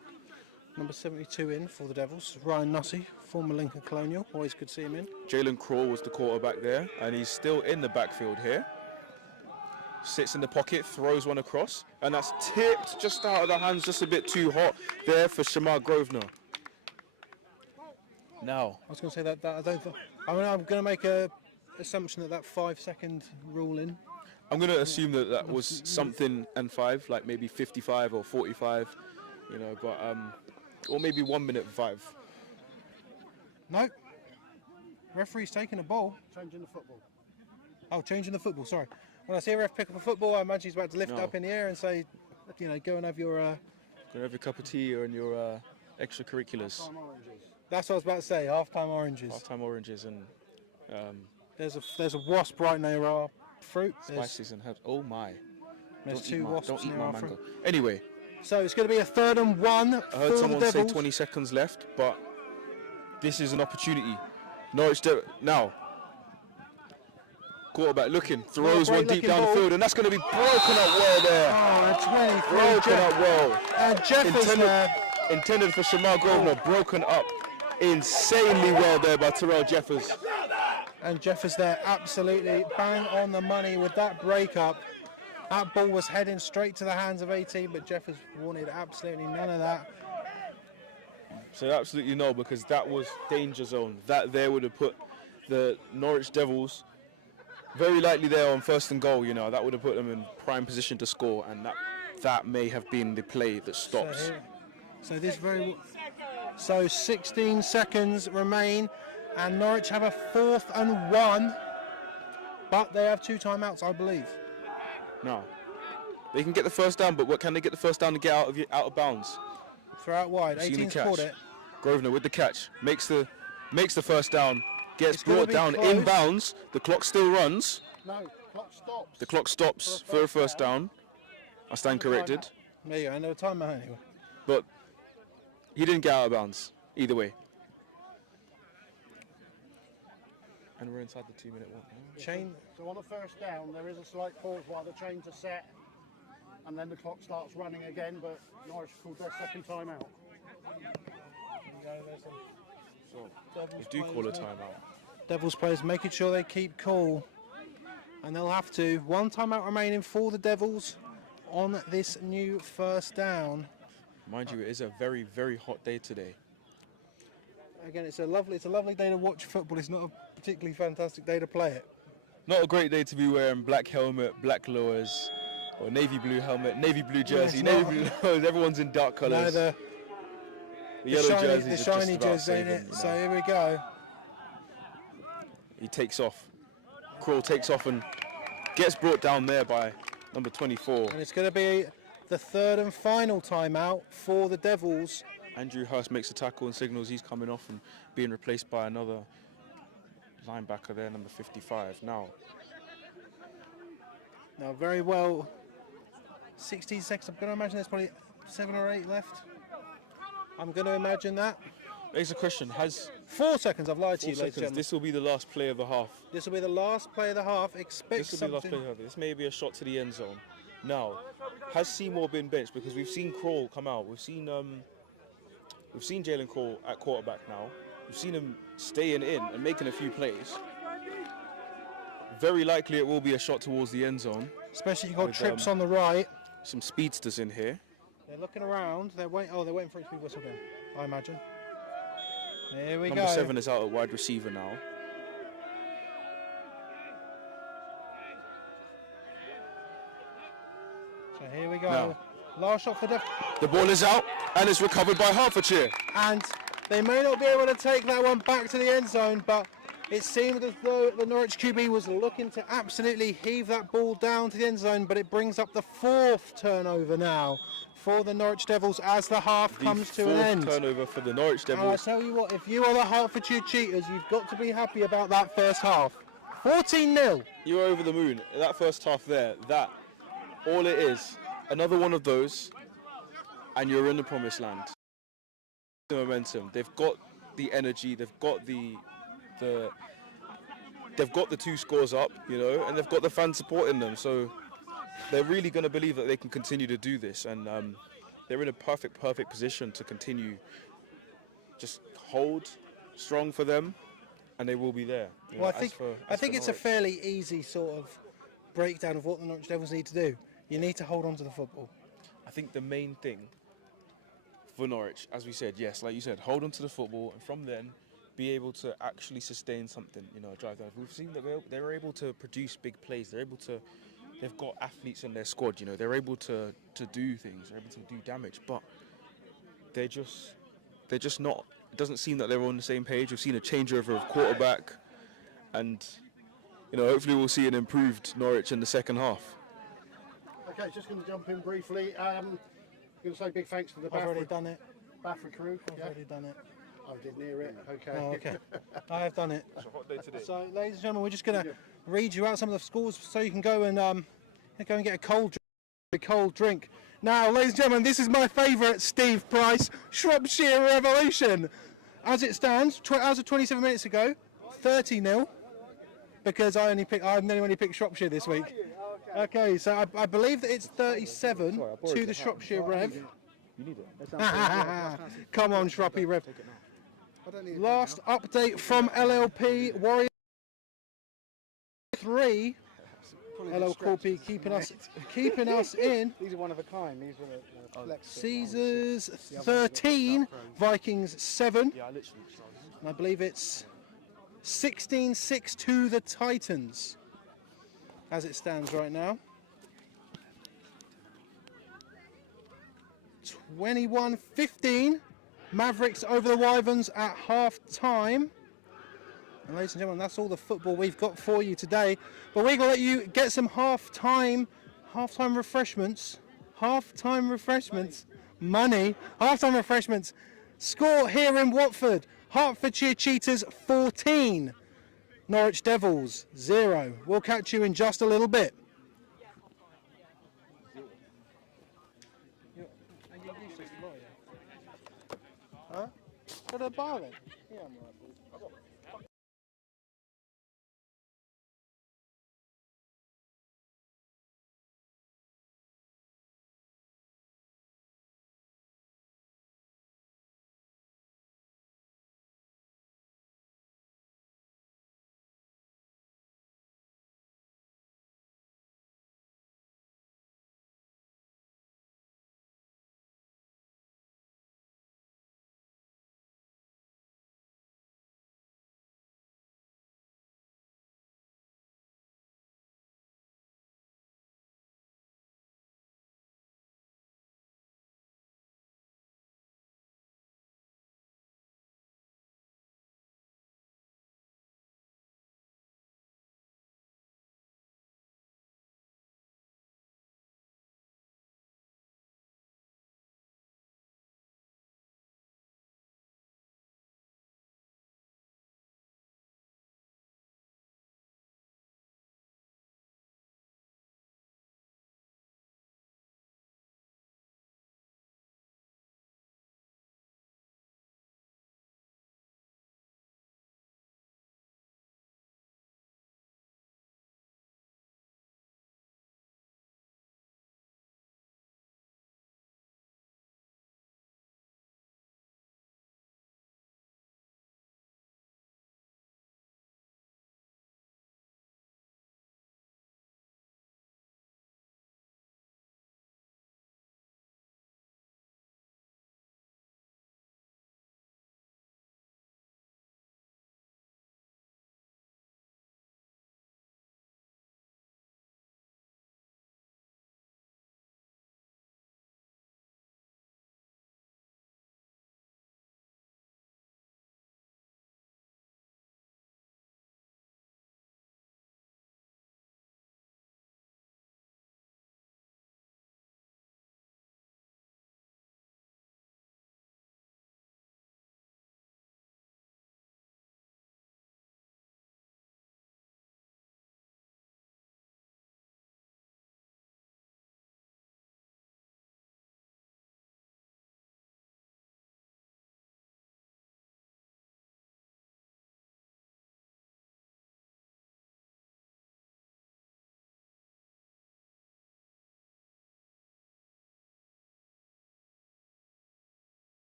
Number 72 in for the Devils, Ryan Nussey, former Lincoln Colonial. Always good to see him in. Jalen Crawl was the quarterback there, and he's still in the backfield here. Sits in the pocket, throws one across, and that's tipped just out of the hands, just a bit too hot there for Shamar Grosvenor. Now, I was going to say that I don't. I'm going to make a assumption that 5-second rule in. I'm going to assume that was something and 5, like maybe 55 or 45, you know, but or maybe 1 minute 5. No. Referee's taking a ball. Changing the football. Oh, changing the football, sorry. When I see a ref pick up a football, I imagine he's about to lift it up in the air and say, you know, go and have your... Go and have your cup of tea or your extracurriculars. Time oranges. That's what I was about to say, half-time oranges. Half-time oranges and... There's a wasp right near our fruit. Spices and herbs. Oh my. There's 2 wasps don't eat near my our mango. fruit. Anyway. So it's going to be a 3rd and 1 I for heard the someone say Devils. 20 seconds left, but this is an opportunity. Norwich now. Quarterback looking, throws one deep down the field, and that's going to be broken up well there. Oh, 23. Broken up well. And Jeff is there. Intended for Shamar Grosvenor, broken up insanely well there by Terrell Jeffers. And Jeff is there, absolutely bang on the money with that break-up. That ball was heading straight to the hands of 18, but Jeffers wanted absolutely none of that. So absolutely no, because that was danger zone. That there would have put the Norwich Devils very likely there on 1st and goal. You know, that would have put them in prime position to score, and that may have been the play that stops. So 16 seconds remain, and Norwich have a 4th and 1, but they have 2 timeouts, I believe. No, they can get the first down, but what can they get the first down to get out of bounds? Throw out wide. 18's caught it. Grosvenor with the catch, makes the first down, gets brought down close. in bounds. The clock still runs. No, clock stops. The clock stops for a first down. I stand corrected. There you go, no timeout anyway. But he didn't get out of bounds either way. And we're inside the 2-minute one. Chain. So on a first down, there is a slight pause while the chains are set, and then the clock starts running again, but Norwich called their second time out. So we do call a timeout. Devils players making sure they keep cool, and they'll have to. 1 timeout remaining for the Devils on this new first down. Mind you, it is a very, very hot day today. Again, it's a lovely day to watch football. It's not a particularly fantastic day to play it. Not a great day to be wearing black helmet, black lowers, or navy blue helmet, navy blue jersey, navy blue lowers. Everyone's in dark colours. No, the yellow jerseys the are shiny just about jersey, ain't saving, it? you know. So here we go. He takes off. Crawl takes off and gets brought down there by number 24. And it's going to be the 3rd and final timeout for the Devils. Andrew Hurst makes a tackle and signals he's coming off and being replaced by another linebacker there, number 55. Now, very well. 16 seconds. I'm going to imagine there's probably 7 or 8 left. I'm going to imagine that. Here's a question. Has 4 seconds. I've lied to 4 you, ladies and seconds. gentlemen. This will be the last play of the half. This will be the last play of the half. Expect This will be the last something. play of the half. This may be a shot to the end zone. Now, has Seymour been benched? Because we've seen Crawl come out. We've seen Jalen Crawl at quarterback now. We've seen him staying in and making a few plays. Very likely it will be a shot towards the end zone. Especially you've got trips on the right. Some speedsters in here. They're looking around. They're waiting for it to be whistled in, I imagine. Here we go. Number 7 is out at wide receiver now. So here we go. Now. Last shot for The ball is out and it's recovered by Hertfordshire. And they may not be able to take that one back to the end zone, but It seemed as though the Norwich QB was looking to absolutely heave that ball down to the end zone, but it brings up the 4th turnover now for the Norwich Devils as the half comes to an end. 4th turnover for the Norwich And I Devils. tell you what, if you are the Hertfordshire Cheetahs, you've got to be happy about that first half. 14-0. You were over the moon. That first half there, that, all it is, another one of those, and you're in the promised land. The momentum. They've got the energy, they've got they've got the 2 scores up, you know, and they've got the fans supporting them. So they're really going to believe that they can continue to do this, and they're in a perfect position to continue. Just hold strong for them, and they will be there. You Well, know, I think it's a Norwich. fairly easy sort of breakdown of what the Norwich Devils need to do. You need to hold on to the football. I think the main thing for Norwich, as we said, yes, like you said, hold on to the football, and from then be able to actually sustain something, you know, drive down. We've seen that they're able to produce big plays. They've got athletes in their squad, you know, they're able to do things, they're able to do damage, but they're just not. It doesn't seem that they're on the same page. We've seen a changeover of quarterback, and you know, hopefully we'll see an improved Norwich in the second half. Okay, just going to jump in briefly. Going to say big thanks to the I've already done it. BAFA crew. I've already done it. I didn't hear it. Okay. Oh, okay. I have done it. It's a hot day today. So, ladies and gentlemen, we're just going to read you out some of the scores so you can go and get a cold drink. Now, ladies and gentlemen, this is my favourite Steve Price Shropshire Revolution. As it stands, as of 27 minutes ago, 30-0, because I only picked Shropshire this week. Okay, so I believe that it's 37 to the Shropshire Rev. You need it. Come on, Shroppy Rev. Last update from LLP Warrior 3. LL Corpy keeping us in. These are one of a kind. These were the Caesars 13, Vikings 7. Yeah, I literally. And I believe it's 16-6 to the Titans as it stands right now. 21-15, Mavericks over the Wyverns at half time. And ladies and gentlemen, that's all the football we've got for you today. But we're going to let you get some half-time refreshments. Half-time refreshments. Money. Half-time refreshments. Score here in Watford. Hertfordshire Cheetahs 14. Norwich Devils 0. We'll catch you in just a little bit. Huh? Go to the bar then. Yeah, I'm right.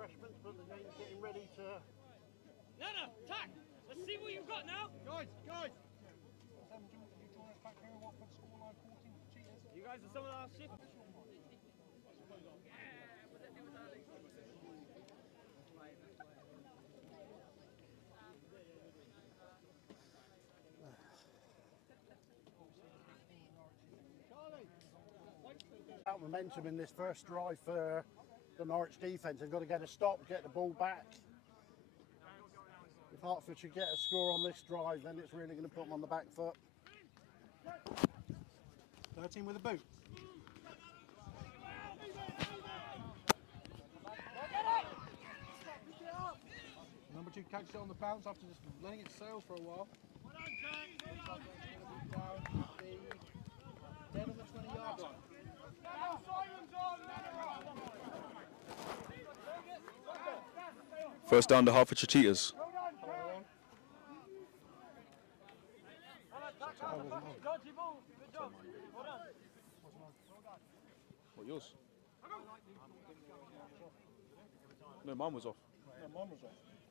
refreshments, but the game's getting ready to... Nana, tack! Let's see what you've got now! Guys! You guys are some of our shit. Out momentum in this first drive for the Norwich defence. They've got to get a stop, get the ball back. If Hertfordshire get a score on this drive, then it's really going to put them on the back foot. 13 with a boot. Number 2 catches it on the bounce after just letting it sail for a while. Dead on the 20-yard line. First down to Hertfordshire Cheetahs. What, yours? No, mine was off.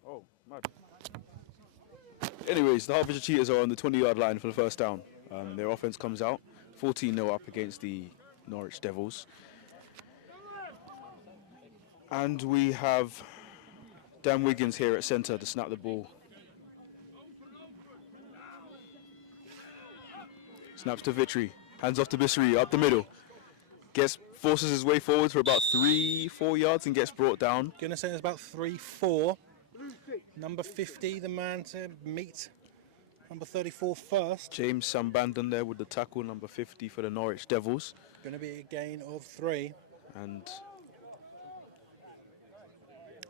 Oh, mad. Anyways, the Hertfordshire Cheetahs are on the 20-yard line for the first down. Their offense comes out 14-0 up against the Norwich Devils. And we have Dan Wiggins here at centre to snap the ball. Snaps to Vitry, hands off to Bissery, up the middle. Forces his way forward for about 3-4 yards and gets brought down. Gonna say it's about 3-4. Number 50, the man to meet number 34 first. James Sambandon there with the tackle, number 50 for the Norwich Devils. Gonna be a gain of 3. And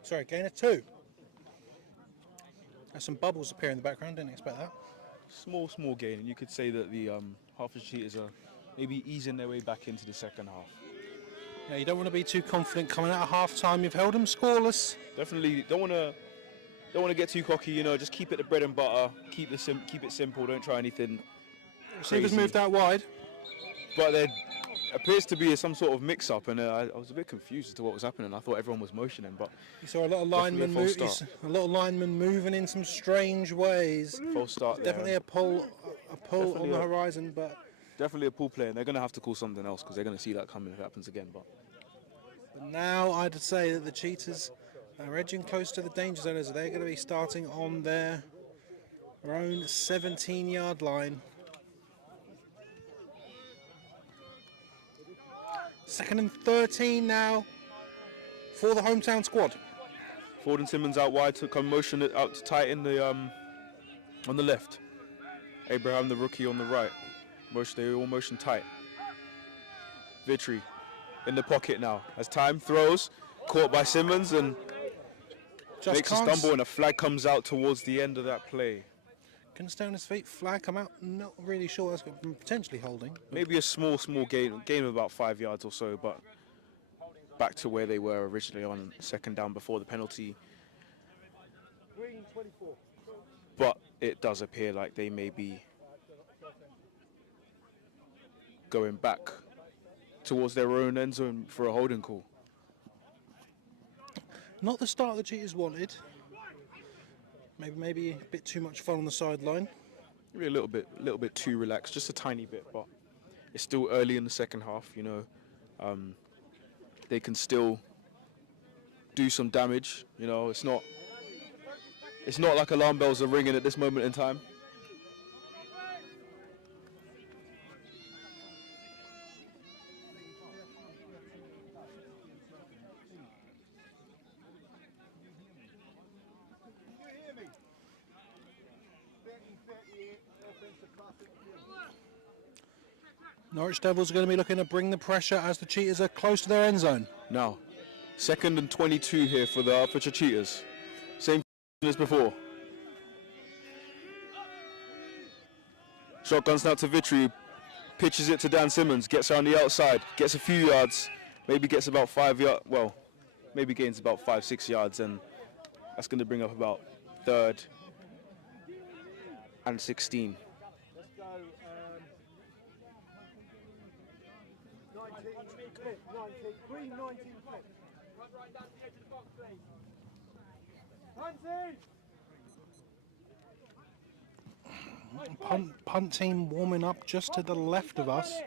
Sorry, gain of 2. There's some bubbles appear in the background, didn't expect that. small gain, and you could say that the Hertfordshire Cheetahs are maybe easing their way back into the second half. Yeah, you don't want to be too confident coming out of half time. You've held them scoreless. Definitely don't want to get too cocky. You know, just keep it the bread and butter. Keep it simple. Don't try anything Receivers crazy. moved out wide. But there appears to be some sort of mix-up, and I was a bit confused as to what was happening. I thought everyone was motioning, but You saw a lot of linemen moving in some strange ways. false start Definitely there. a pull Definitely on the a- horizon, but Definitely a pool player, and they're going to have to call something else because they're going to see that coming if it happens again. But now I'd say that the Cheetahs are edging close to the danger zone as they're going to be starting on their own 17-yard line. Second and 13 now for the hometown squad. Ford and Simmons out wide to come motion it out to tight in the on the left. Abraham the rookie on the right. They all motion tight. Vitry in the pocket now. As time throws, caught by Simmons and Just makes a can't stumble, and a flag comes out towards the end of that play. Can stay on his feet. Flag come out. Not really sure. That's potentially holding. Maybe a small gain of about 5 yards or so, but back to where they were originally on second down before the penalty. Green 24. But it does appear like they may be going back towards their own end zone for a holding call. Not the start the Cheetahs wanted. Maybe a bit too much fun on the sideline. Maybe a little bit too relaxed, just a tiny bit, but it's still early in the second half. You know, they can still do some damage. You know, it's not like alarm bells are ringing at this moment in time. Norwich Devils are going to be looking to bring the pressure as the Cheetahs are close to their end zone. Now, 2nd and 22 here for the Hertfordshire Cheetahs. Same as before. Shotgun snap to Vitry. Pitches it to Dan Simmons. Gets around the outside. Gets a few yards. Maybe gets about 5 yards. Well, maybe gains about 5-6 yards. And that's going to bring up about 3rd and 16. Let's go. 19, green 19, flip. Punt team warming up just to the left of us.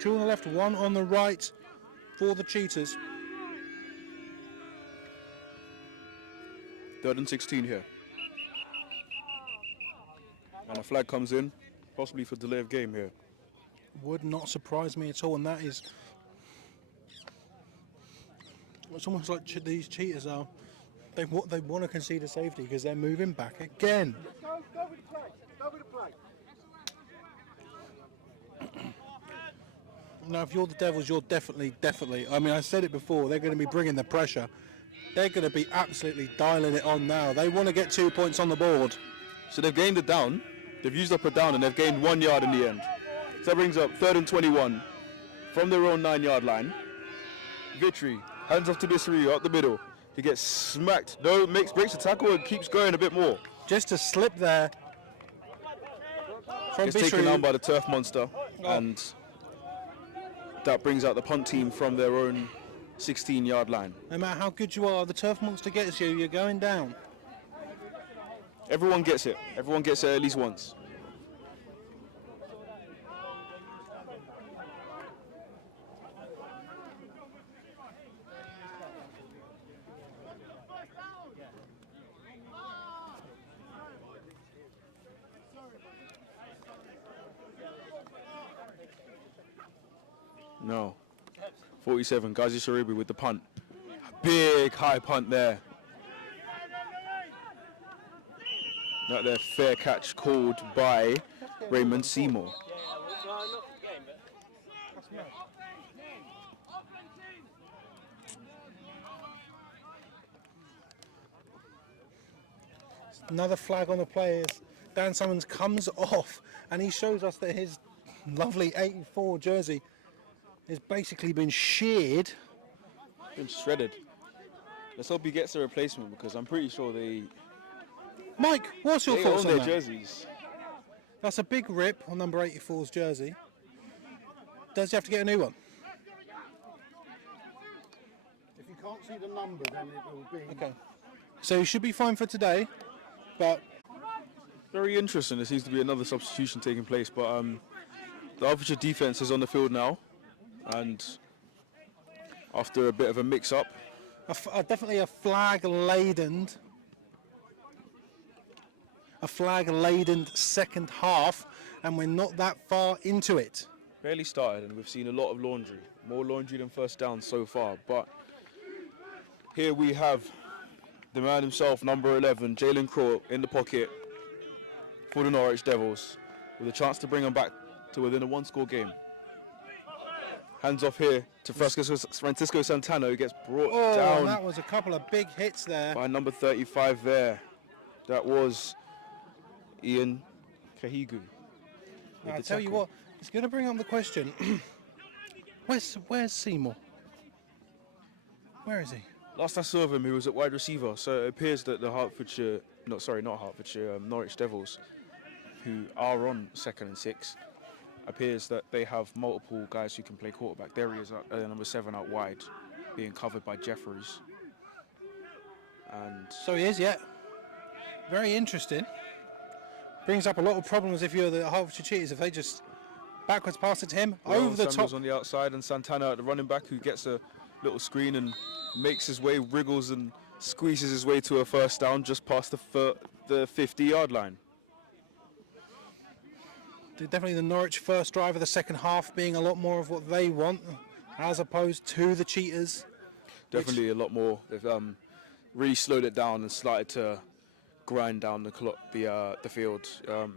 Two on the left, one on the right for the Cheetahs. 3rd and 16 here. And a flag comes in, possibly for delay of game here. Would not surprise me at all, and that is... It's almost like these Cheetahs are... They want to concede a safety because they're moving back again. Go with the play. Go with the play. Now, if you're the Devils, you're definitely, I mean, I said it before, they're going to be bringing the pressure. They're going to be absolutely dialing it on now. They want to get 2 points on the board. So they've gained a down, they've used up a down, and they've gained 1 yard in the end. So that brings up 3rd and 21 from their own 9-yard line. Vitry, hands off to Bissery up the middle. He gets smacked. No, breaks the tackle and keeps going a bit more. Just a slip there. From Gets taken down by the turf monster, and that brings out the punt team from their own 16-yard line. No matter how good you are, the turf monster gets you, you're going down. Everyone gets it. Everyone gets it at least once. No. 47, Ghazi Sharibi with the punt. Big high punt there. Not their fair catch called by Raymond Seymour. Another flag on the players. Dan Summons comes off and he shows us that his lovely 84 jersey has basically been sheared. Been shredded. Let's hope he gets a replacement because I'm pretty sure they Mike, what's your thoughts own on their that? jerseys. That's a big rip on number 84's jersey. Does he have to get a new one? If you can't see the number, then it will be... Okay. So he should be fine for today, but... Very interesting. There seems to be another substitution taking place, but the Hertfordshire defence is on the field now, and after a bit of a mix-up, definitely a flag-laden second half, and we're not that far into it. barely started, and we've seen a lot of laundry, more laundry than first down so far. But here we have the man himself, number 11, Jalen Crow, in the pocket for the Norwich Devils, with a chance to bring them back to within a one-score game. Hands off here to Francisco Santana, who gets brought down. That was a couple of big hits there. By number 35 there. That was Ian Kahigu. I'll tell you what, it's going to bring up the question. Where's Seymour? Where is he? Last I saw of him, he was at wide receiver. So it appears that the Norwich Devils, who are on 2nd and 6, appears that they have multiple guys who can play quarterback. There he is, number 7 out wide, being covered by Jeffries. And so he is, yeah. Very interesting. Brings up a lot of problems if you're the Hertfordshire Cheetahs, if they just backwards pass it to him, over the Samuels top. On the outside, and Santana at the running back, who gets a little screen and makes his way, wriggles and squeezes his way to a first down just past the 50-yard line. Definitely the Norwich first drive of the second half being a lot more of what they want, as opposed to the Cheetahs. Definitely a lot more. They've really slowed it down and started to grind down the field.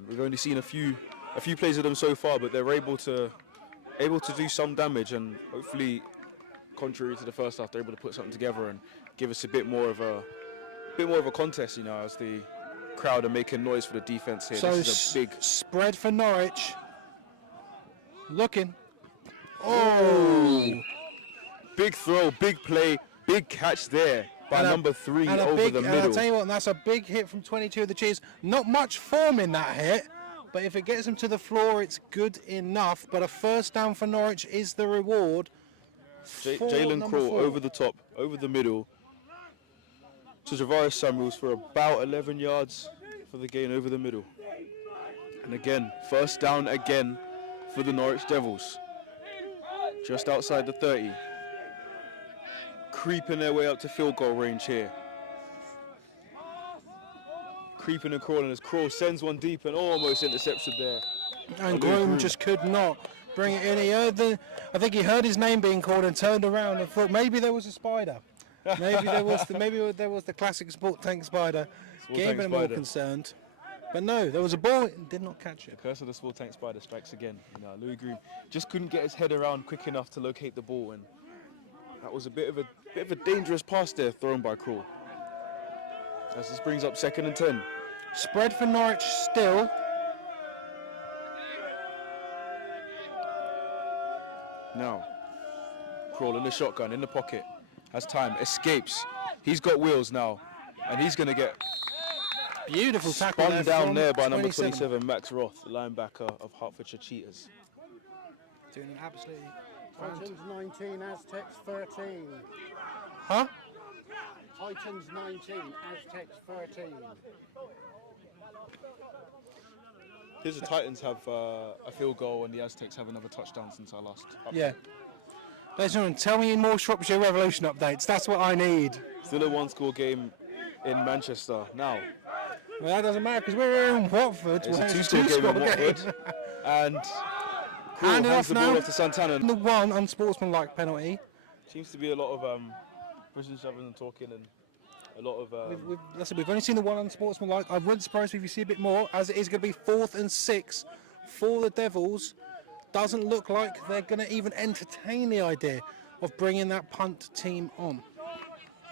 We've only seen a few plays of them so far, but they're able to do some damage, and hopefully, contrary to the first half, they're able to put something together and give us a bit more of a contest, you know, as the crowd are making noise for the defense here. So this is a big spread for Norwich. Looking. Oh! Big throw, big play, big catch there by number 3 over the middle. And I'll tell you what, that's a big hit from 22 of the Cheetahs. Not much form in that hit, but if it gets them to the floor, it's good enough. But a first down for Norwich is the reward. Jalen Crawl over the top, over the middle, to Javaris Samuels for about 11 yards for the gain over the middle. And again, first down again for the Norwich Devils. Just outside the 30. Creeping their way up to field goal range here. Creeping and crawling as Crawl sends one deep and almost intercepted there. And Groom just could not bring it in. I think he heard his name being called and turned around and thought maybe there was a spider. Maybe there was the classic sport tank spider. Getting a bit more concerned. But no, there was a ball, it did not catch it. The curse of the small tank spider strikes again. You know, Louis Groom just couldn't get his head around quick enough to locate the ball, and that was a bit of a dangerous pass there thrown by Crawl. As this brings up 2nd and 10. Spread for Norwich still. Now, Crawl in the shotgun, in the pocket, has time, escapes. He's got wheels now, and he's going to get beautiful tackle spun down there by 27. number 27, Max Roth, the linebacker of Hertfordshire Cheetahs. Doing an absolutely... Titans 19, Aztecs 13. Huh? Titans 19, Aztecs 13. Here's the Titans have a field goal and the Aztecs have another touchdown since our last update. Yeah. Ladies and gentlemen, tell me more Shropshire Revolution updates. That's what I need. Still a one-score game in Manchester now. Well, that doesn't matter because we're in Watford. It's a two-score game in Watford. And Crawl hands the ball off to Santana. The one unsportsmanlike penalty. Seems to be a lot of British and talking and a lot of... We've only seen the one unsportsmanlike. I wouldn't surprise me if you see a bit more, as it is going to be 4th and 6 for the Devils. Doesn't look like they're going to even entertain the idea of bringing that punt team on.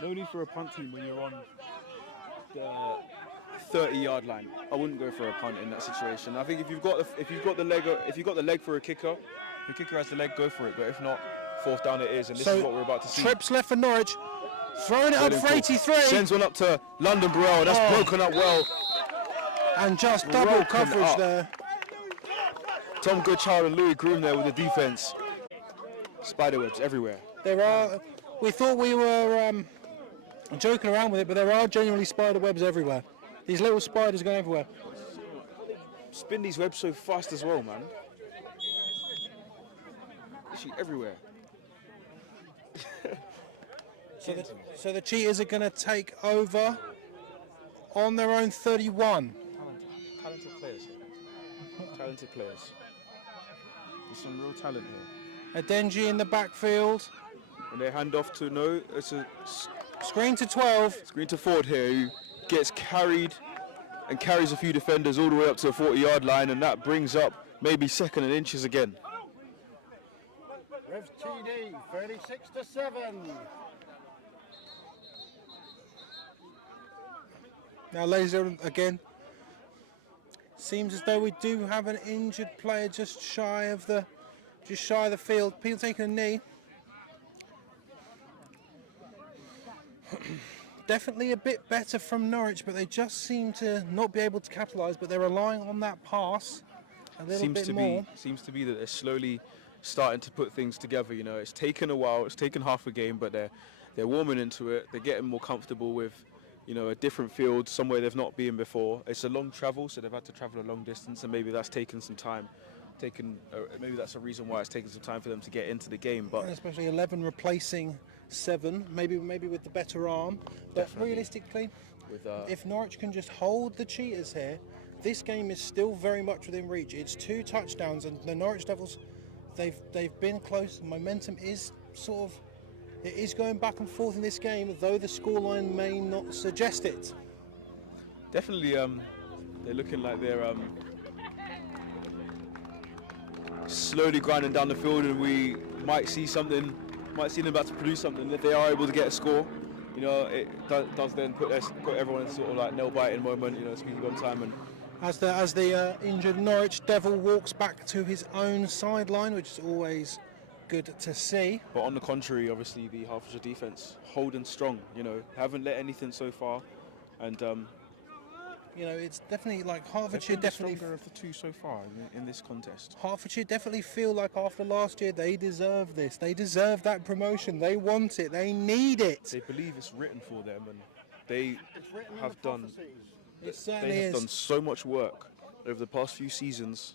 No need for a punt team when you're on the 30-yard line. I wouldn't go for a punt in that situation. I think if you've got the leg for a kicker, the kicker has the leg, go for it. But if not, 4th down it is, and this is what we're about to see. Trips left for Norwich, throwing it up for 83. Sends one up to London Burrell. That's broken up well. And just double coverage there. Tom Goodchild and Louis Groom there with the defense. Spiderwebs everywhere. There are. We thought we were joking around with it, but there are genuinely spider webs everywhere. These little spiders going everywhere. Spin these webs so fast as well, man. Literally everywhere. So the Cheetahs are going to take over on their own 31. Talented players here. Talented players. There's some real talent here. Adenji in the backfield. And they hand off to it's a screen to 12. Screen to Ford here, who gets carried and carries a few defenders all the way up to the 40-yard line, and that brings up maybe 2nd and inches again. Revs TD 36-7. Now, ladies and gentlemen, again, seems as though we do have an injured player just shy of the field. People taking a knee. Definitely a bit better from Norwich, but they just seem to not be able to capitalise. But they're relying on that pass a little bit more. Seems to be that they're slowly starting to put things together. You know, it's taken a while. It's taken half a game, but they're warming into it. They're getting more comfortable with, you know, a different field, somewhere they've not been before. It's a long travel, so they've had to travel a long distance, and maybe that's taken some time. Maybe that's a reason why it's taken some time for them to get into the game. But and especially 11 replacing 7, maybe with the better arm. But definitely. Realistically, if Norwich can just hold the Cheetahs here, this game is still very much within reach. It's 2 touchdowns, and the Norwich Devils, they've been close. Momentum is it is going back and forth in this game, though the scoreline may not suggest it. Definitely, they're looking like they're slowly grinding down the field, and we might see them about to produce something. If they are able to get a score, you know, it does then put everyone in sort of like nail-biting moment, you know, speaking on time. And as the injured Norwich Devil walks back to his own sideline, which is always good to see. But on the contrary, obviously the Hertfordshire defence holding strong. You know, haven't let anything so far, and You know, it's definitely like they've Hertfordshire been the definitely. stronger of the two so far in this contest. Hertfordshire definitely feel like after last year they deserve this. They deserve that promotion. They want it. They need it. They believe it's written for them, and they It's written in have the done. prophecies. It certainly They have is. done so much work over the past few seasons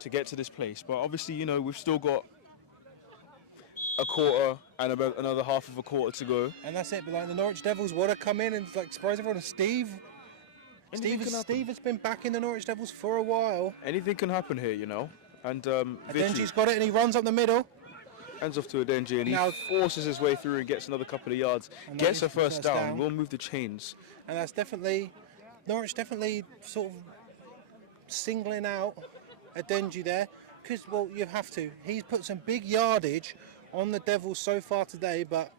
to get to this place. But obviously, you know, we've still got a quarter and about another half of a quarter to go. And that's it. But like the Norwich Devils want to come in and like surprise everyone. And Steve has been back in the Norwich Devils for a while. Anything can happen here, you know. And Adenji's got it and he runs up the middle. hands off to Adenji, and he Now- forces his way through and gets another couple of yards. And Gets that a is the first first down. down. Will move the chains. And that's definitely Norwich definitely sort of singling out Adenji there because, well, you have to. He's put some big yardage on the Devils so far today, but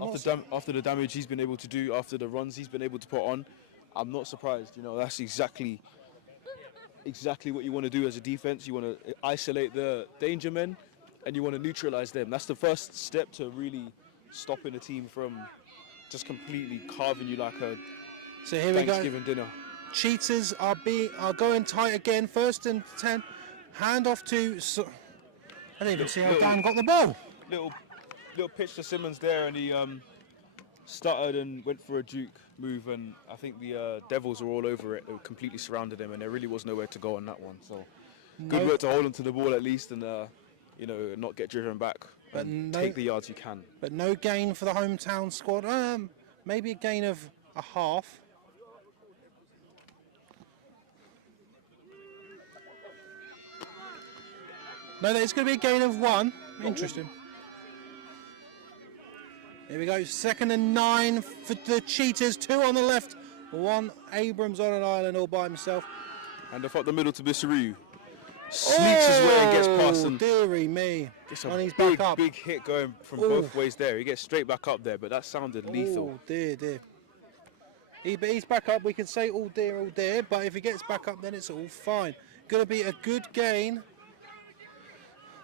After the damage he's been able to do, after the runs he's been able to put on, I'm not surprised. You know, that's exactly what you want to do as a defense. You want to isolate the danger men, and you want to neutralize them. That's the first step to really stopping a team from just completely carving you like a so here we go. Thanksgiving dinner. Cheetahs are going tight again. 1st and 10. Hand off to. I didn't even see how Dan got the ball. Little pitch to Simmons there, and he stuttered and went for a juke move, and I think the Devils were all over it. They completely surrounded him, and there really was nowhere to go on that one. So good work to hold on to the ball at least, and you know, not get driven back. But and no- take the yards you can. But no gain for the hometown squad. Maybe a gain of a half. No, it's going to be a gain of 1. Interesting. Here we go. 2nd and 9 for the Cheetahs. 2 on the left. 1 Abrams on an island all by himself. And up the middle to Bissaru. Sneaks his way and gets past and dearie me. gets And a he's back up. big hit going from Ooh. both ways there. He gets straight back up there, but that sounded lethal. Oh dear, dear. But he's back up. We can say oh dear, but if he gets back up, then it's all fine. Going to be a good gain.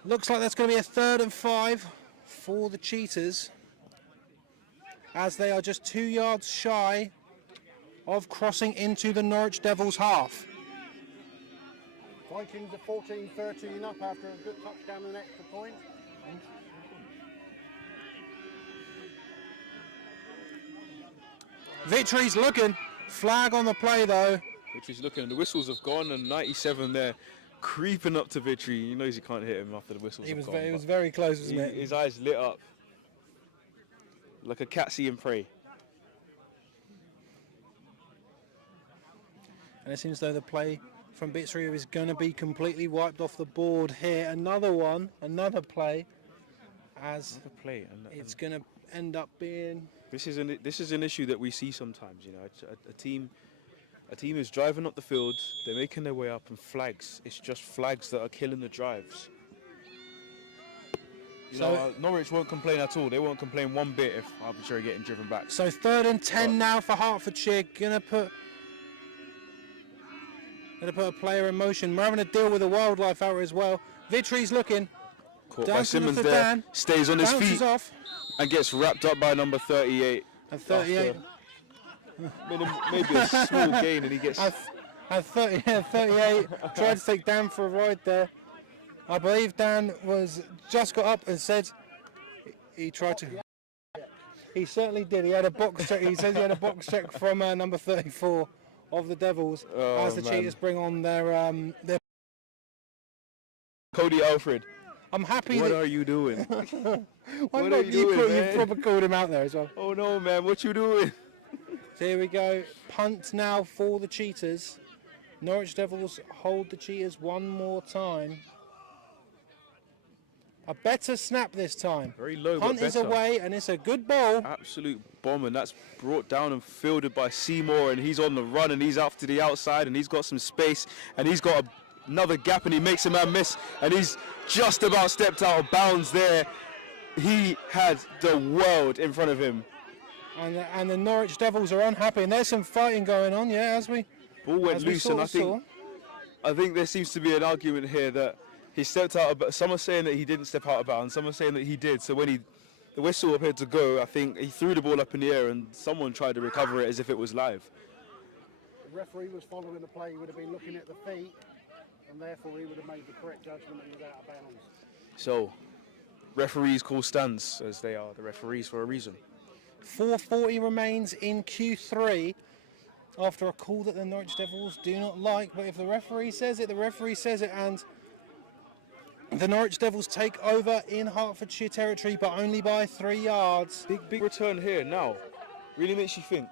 Looks like that's going to be a 3rd and 5 for the Cheetahs, as they are just 2 yards shy of crossing into the Norwich Devils half. Vikings are 14-13 up after a good touchdown and extra point. Victory's looking. Flag on the play though. Victory's looking, the whistles have gone, and 97 there, creeping up to Victory. He knows he can't hit him after the whistles It have was gone. but very close, wasn't it? his eyes lit up like a cat seeing prey. And it seems though the play from Bitsrio is going to be completely wiped off the board here. Another play, as The play, and it's going to end up being. this is an issue that we see sometimes. You know, a team is driving up the field, they're making their way up, and flags. It's just flags that are killing the drives. You know, Norwich won't complain at all. They won't complain one bit if Hertfordshire are getting driven back. So 3rd and 10 now for Hertfordshire. Gonna put a player in motion. We're having to deal with a wildlife out as well. Victory's looking. Caught Down by to Simmons the there, Dan. stays on his Bounces feet off. and gets wrapped up by number 38. And 38. Maybe a small gain, and he gets. And 38 tried to take Dan for a ride there. I believe Dan was just got up and said he tried to. He certainly did. He had a box check. He says he had a box check from number 34 of the Devils as the man. Cheetahs bring on their. Cody Alfred, I'm happy what that. are you doing? Why what not are you doing, you man? probably called him out there as well. Oh no, man, what you doing? So here we go. Punt now for the Cheetahs. Norwich Devils hold the Cheetahs one more time. A better snap this time. Very low, Punt but is better. away and it's a good ball. Absolute bomb, and that's brought down and fielded by Seymour, and he's on the run, and he's off to the outside, and he's got some space, and he's got another gap, and he makes a man miss, and he's just about stepped out of bounds there. He had the world in front of him. And the Norwich Devils are unhappy, and there's some fighting going on, yeah, as we Ball went as we loose, sort and of saw. I think there seems to be an argument here that He stepped out. Some are saying that he didn't step out of bounds. Some are saying that he did. So when the whistle appeared to go, I think he threw the ball up in the air and someone tried to recover it as if it was live. The referee was following the play. He would have been looking at the feet, and therefore he would have made the correct judgment that he was out of bounds. So, referees call stands, as they are the referees for a reason. 4:40 remains in Q3 after a call that the Norwich Devils do not like. But if the referee says it, the referee says it, and the Norwich Devils take over in Hertfordshire territory, but only by 3 yards. Big return here now. Really makes you think.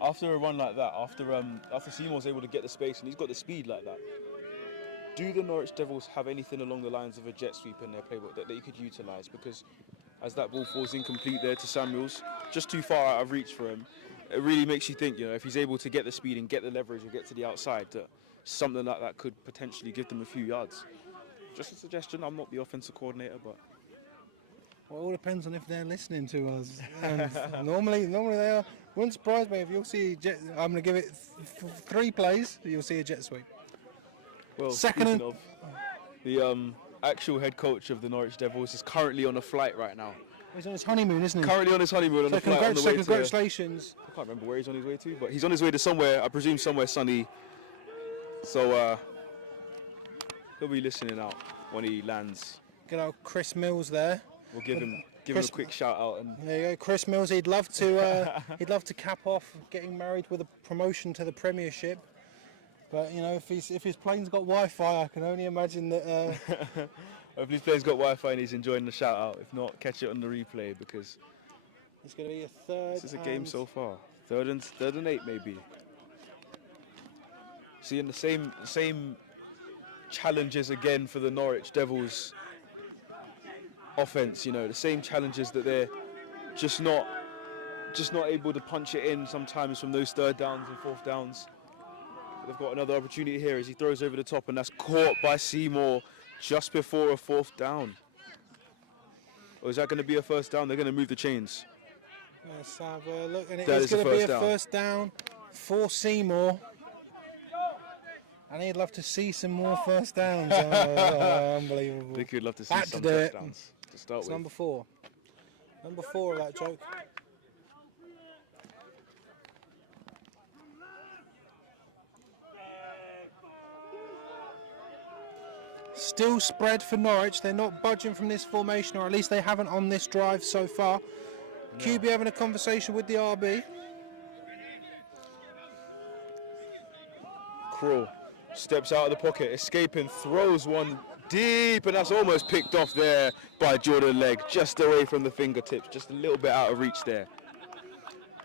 After a run like that, after Seymour's able to get the space and he's got the speed like that, do the Norwich Devils have anything along the lines of a jet sweep in their playbook that they could utilise? Because as that ball falls incomplete there to Samuels, just too far out of reach for him, it really makes you think, if he's able to get the speed and get the leverage and get to the outside, that something like that could potentially give them a few yards. Just a suggestion. I'm not the offensive coordinator, but... Well, it all depends on if they're listening to us. And normally they are. Wouldn't surprise me if you'll see a jet. I'm going to give it 3 plays. You'll see a jet sweep. Well, Second speaking of, the actual head coach of the Norwich Devils is currently on a flight right now. He's on his honeymoon, isn't he? Currently on his honeymoon on a flight on the way congratulations. I can't remember where he's on his way to, but he's on his way to somewhere. I presume somewhere sunny. So he'll be listening out when he lands. Good old Chris Mills there. We'll give him a quick shout out. And there you go, Chris Mills. He'd love to cap off getting married with a promotion to the Premiership. But if his plane's got Wi-Fi, I can only imagine that. Hopefully his plane's got Wi-Fi and he's enjoying the shout out. If not, catch it on the replay because it's going to be a third. This is a game so far. Third and 8 maybe. Seeing the same challenges again for the Norwich Devils offense, the same challenges that they're just not able to punch it in sometimes from those 3rd downs and 4th downs. They've got another opportunity here as he throws over the top, and that's caught by Seymour just before a 4th down. Or is that going to be a 1st down? They're going to move the chains. Let's have a look, and it That is going to be a down. 1st down for Seymour. And he'd love to see some more 1st downs. Unbelievable. They could love to see Had some to do it. touchdowns to start It's with. number 4. Number 4 of that joke. Still spread for Norwich. They're not budging from this formation, or at least they haven't on this drive so far. No. QB having a conversation with the RB. Krul steps out of the pocket, escaping, throws one deep, and that's almost picked off there by Jordan Legg, just away from the fingertips, just a little bit out of reach there.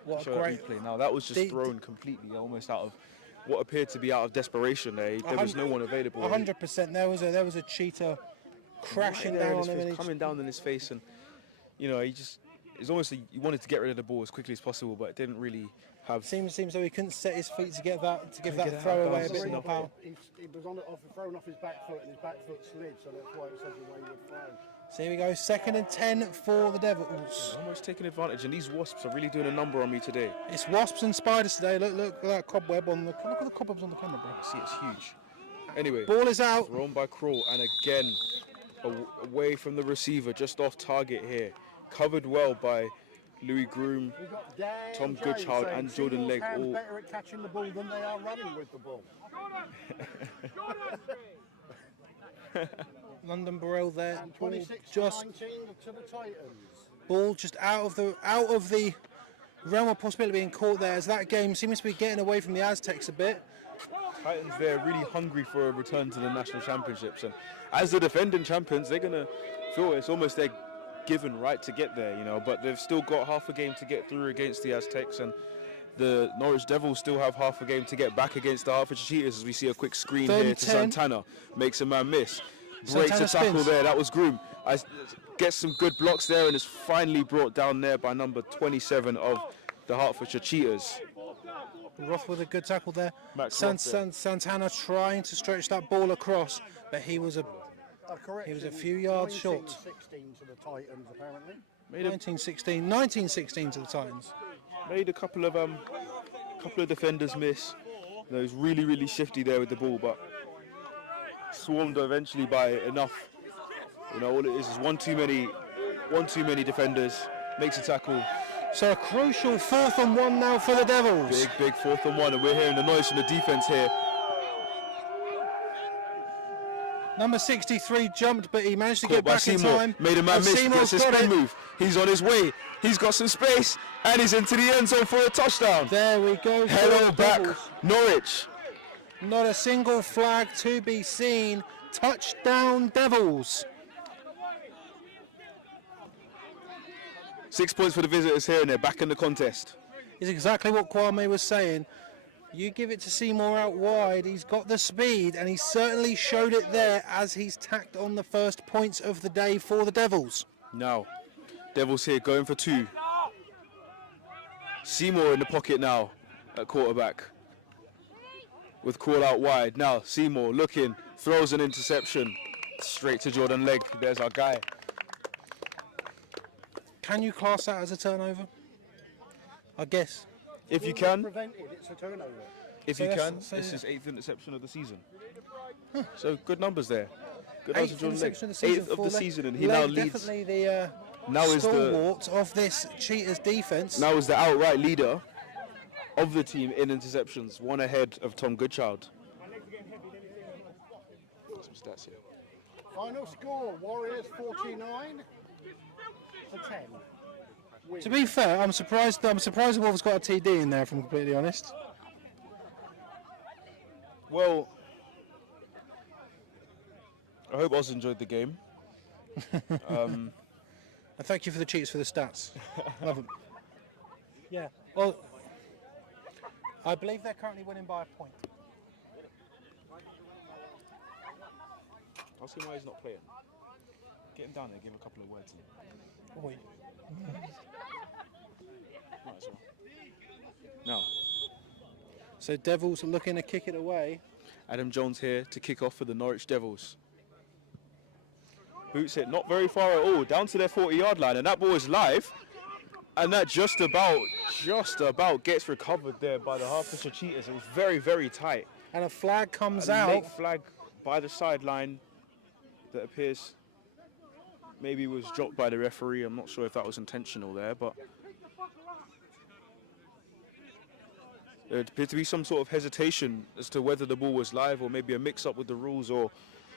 What a great replay. Now that was just thrown completely, almost out of what appeared to be out of desperation there. There was no one available. 100%. There was a cheetah crashing down on him. Coming down in his face, and it's almost like he wanted to get rid of the ball as quickly as possible, but it didn't really have. Seems though he couldn't set his feet to give that throw away a bit more power. He was thrown off his back foot, and his back foot slid, so that's why it was such a wayward throw. So here we go, 2nd and 10 for the Devils. Almost taking advantage, and these Wasps are really doing a number on me today. It's Wasps and Spiders today. Look at that cobweb on the. Look at the cobwebs on the camera, bro. See, it's huge. Anyway, ball is out. Thrown by Krul, and again away from the receiver, just off target here. Covered well by Louis Groom, Tom Goodchild, and Jordan Legg. All better at catching the ball than they are running with the ball. London Burrell there. And 26-19 to the Titans. Ball just out of the realm of possibility being caught there, as that game seems to be getting away from the Aztecs a bit. Titans, they're really hungry for a return to the national championships, and as the defending champions, they're gonna feel it's almost their given right to get there, but they've still got half a game to get through against the Aztecs, and the Norwich Devils still have half a game to get back against the Hertfordshire Cheetahs, as we see a quick screen here to Santana. Makes a man miss. Breaks a tackle there. That was Groom. Gets some good blocks there, and is finally brought down there by number 27 of the Hertfordshire Cheetahs. Roth with a good tackle there. Santana trying to stretch that ball across, but he was a few yards short. 19-16 to the Titans, apparently. 19-16 to the Titans. Made a couple of defenders miss. He was really shifty there with the ball, but swarmed eventually by enough. You know, all it is one too many defenders. Makes a tackle. So a crucial 4th and 1 now for the Devils. Big 4th and 1, and we're hearing the noise from the defense here. Number 63 jumped, but he managed to get back in time. Made a man miss. Gets his spin move. He's on his way. He's got some space, and he's into the end zone for a touchdown. There we go. Hello back, Norwich. Not a single flag to be seen. Touchdown, Devils. 6 points for the visitors here, and they're back in the contest. Is exactly what Kwame was saying. You give it to Seymour out wide, he's got the speed, and he certainly showed it there as he's tacked on the first points of the day for the Devils. Now, Devils here going for 2. Seymour in the pocket now at quarterback with Call out wide. Now, Seymour looking, throws an interception straight to Jordan Legg. There's our guy. Can you class that as a turnover? I guess. If you can. Prevented, it's a turnover. If you can. This is 8th interception of the season. Huh. So good numbers there. Good numbers for Jordan Legg. 8th of the season, and he now leads. Definitely the now is stalwart of this Cheetahs defense. Now is the outright leader of the team in interceptions, one ahead of Tom Goodchild. Some stats here. Final score: Warriors 49 to 10. To be fair, I'm surprised the Wolves got a TD in there, if I'm completely honest. Well, I hope Oz enjoyed the game. And thank you for the Cheats for the stats. Love them. Yeah. Well, I believe they're currently winning by a point. I'll see why he's not playing. Get him down there, give a couple of words. Oi. Might as well. Now, so Devils are looking to kick it away. Adam Jones here to kick off for the Norwich Devils. Boots it not very far at all, down to their 40-yard line, and that ball is live. And that just about gets recovered there by the Hertfordshire Cheetahs. It was very, very tight. And a flag comes a out. Late flag by the sideline that appears maybe was dropped by the referee. I'm not sure if that was intentional there, but there appeared to be some sort of hesitation as to whether the ball was live or maybe a mix-up with the rules, or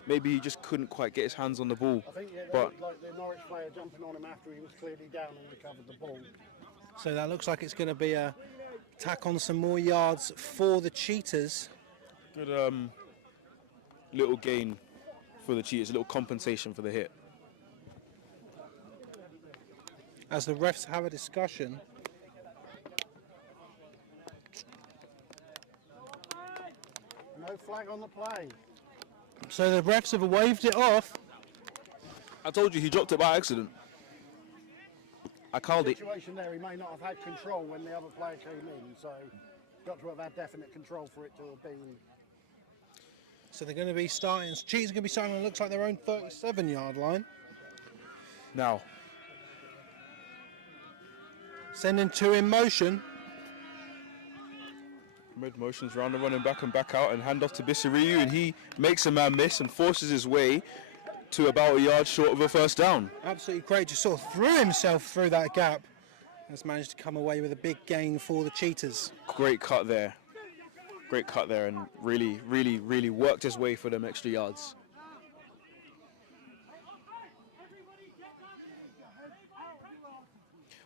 maybe he just couldn't quite get his hands on the ball. I think but like the Norwich player jumping on him after he was clearly down and recovered the ball. So that looks like it's going to be a tack on some more yards for the Cheetahs. Good little gain for the Cheetahs, a little compensation for the hit. As the refs have a discussion. No flag on the play. So the refs have waved it off. I told you he dropped it by accident. I called it. Situation there, he may not have had control when the other player came in, so got to have had definite control for it to have been. So they're going to be starting. Cheetahs are going to be starting on, it looks like their own 37-yard line. Now. Sending 2 in motion. Mid motions round the running back and back out, and hand off to Bisiriyu, and he makes a man miss and forces his way to about a yard short of a first down. Absolutely great, just sort of threw himself through that gap. Has managed to come away with a big gain for the Cheetahs. Great cut there. Great cut there, and really, really, really worked his way for them extra yards.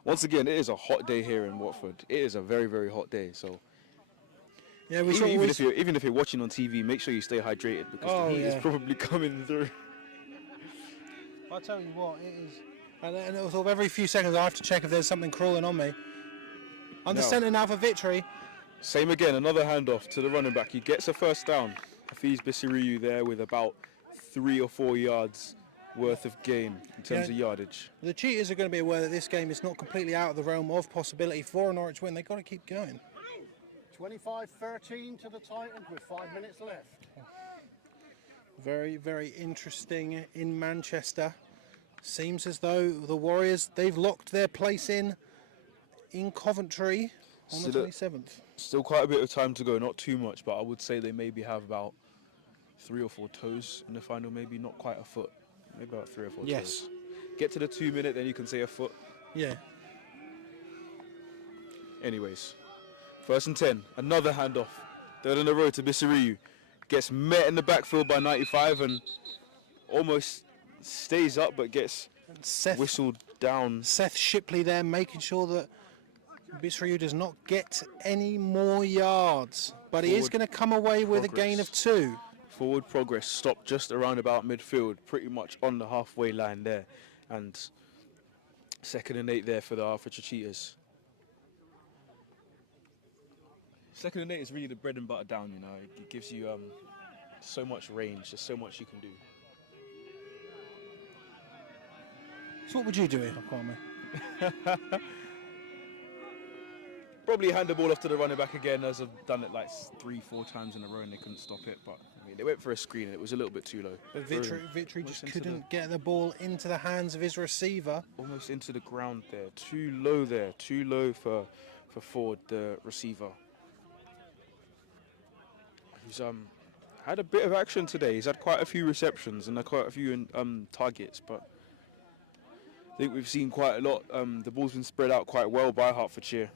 Once again, it is a hot day here in Watford. It is a very, very hot day, so yeah, even if you're watching on TV, make sure you stay hydrated, because the heat is probably coming through. I'll tell you what, it is. And it was every few seconds I have to check if there's something crawling on me. Under centre now for victory. Same again, another handoff to the running back. He gets a first down. Hafiz Bisiriyu there with about 3 or 4 yards worth of gain in terms of yardage. The Cheetahs are going to be aware that this game is not completely out of the realm of possibility for a Norwich win. They've got to keep going. 25-13 to the Titans with 5 minutes left. Very, very interesting in Manchester. Seems as though the Warriors, they've locked their place in Coventry on the 27th. Still quite a bit of time to go, not too much, but I would say they maybe have about 3 or 4 toes in the final, maybe not quite a foot, maybe about 3 or 4 Yes. toes. Get to the 2 minute, then you can say a foot. Yeah. Anyways, 1st and 10, another handoff. 3rd in a row to Bisariyu. Gets met in the backfield by 95 and almost stays up, but gets whistled down. Seth Shipley there making sure that Bisariyu does not get any more yards. But he is Forward going to come away with a gain of 2. Forward progress stopped just around about midfield, pretty much on the halfway line there. And 2nd and 8 there for the Hertfordshire Cheetahs. 2nd and 8 is really the bread and butter down, you know. It gives you so much range, there's so much you can do. So what would you do here, Kwame? Probably hand the ball off to the running back again, as I've done it like 3-4 times in a row and they couldn't stop it. But I mean, they went for a screen and it was a little bit too low. But Victory just couldn't get the ball into the hands of his receiver. Almost into the ground there. Too low there. Too low for Ford, the receiver. He's had a bit of action today. He's had quite a few receptions and quite a few targets, but I think we've seen quite a lot. The ball's been spread out quite well by Hertfordshire.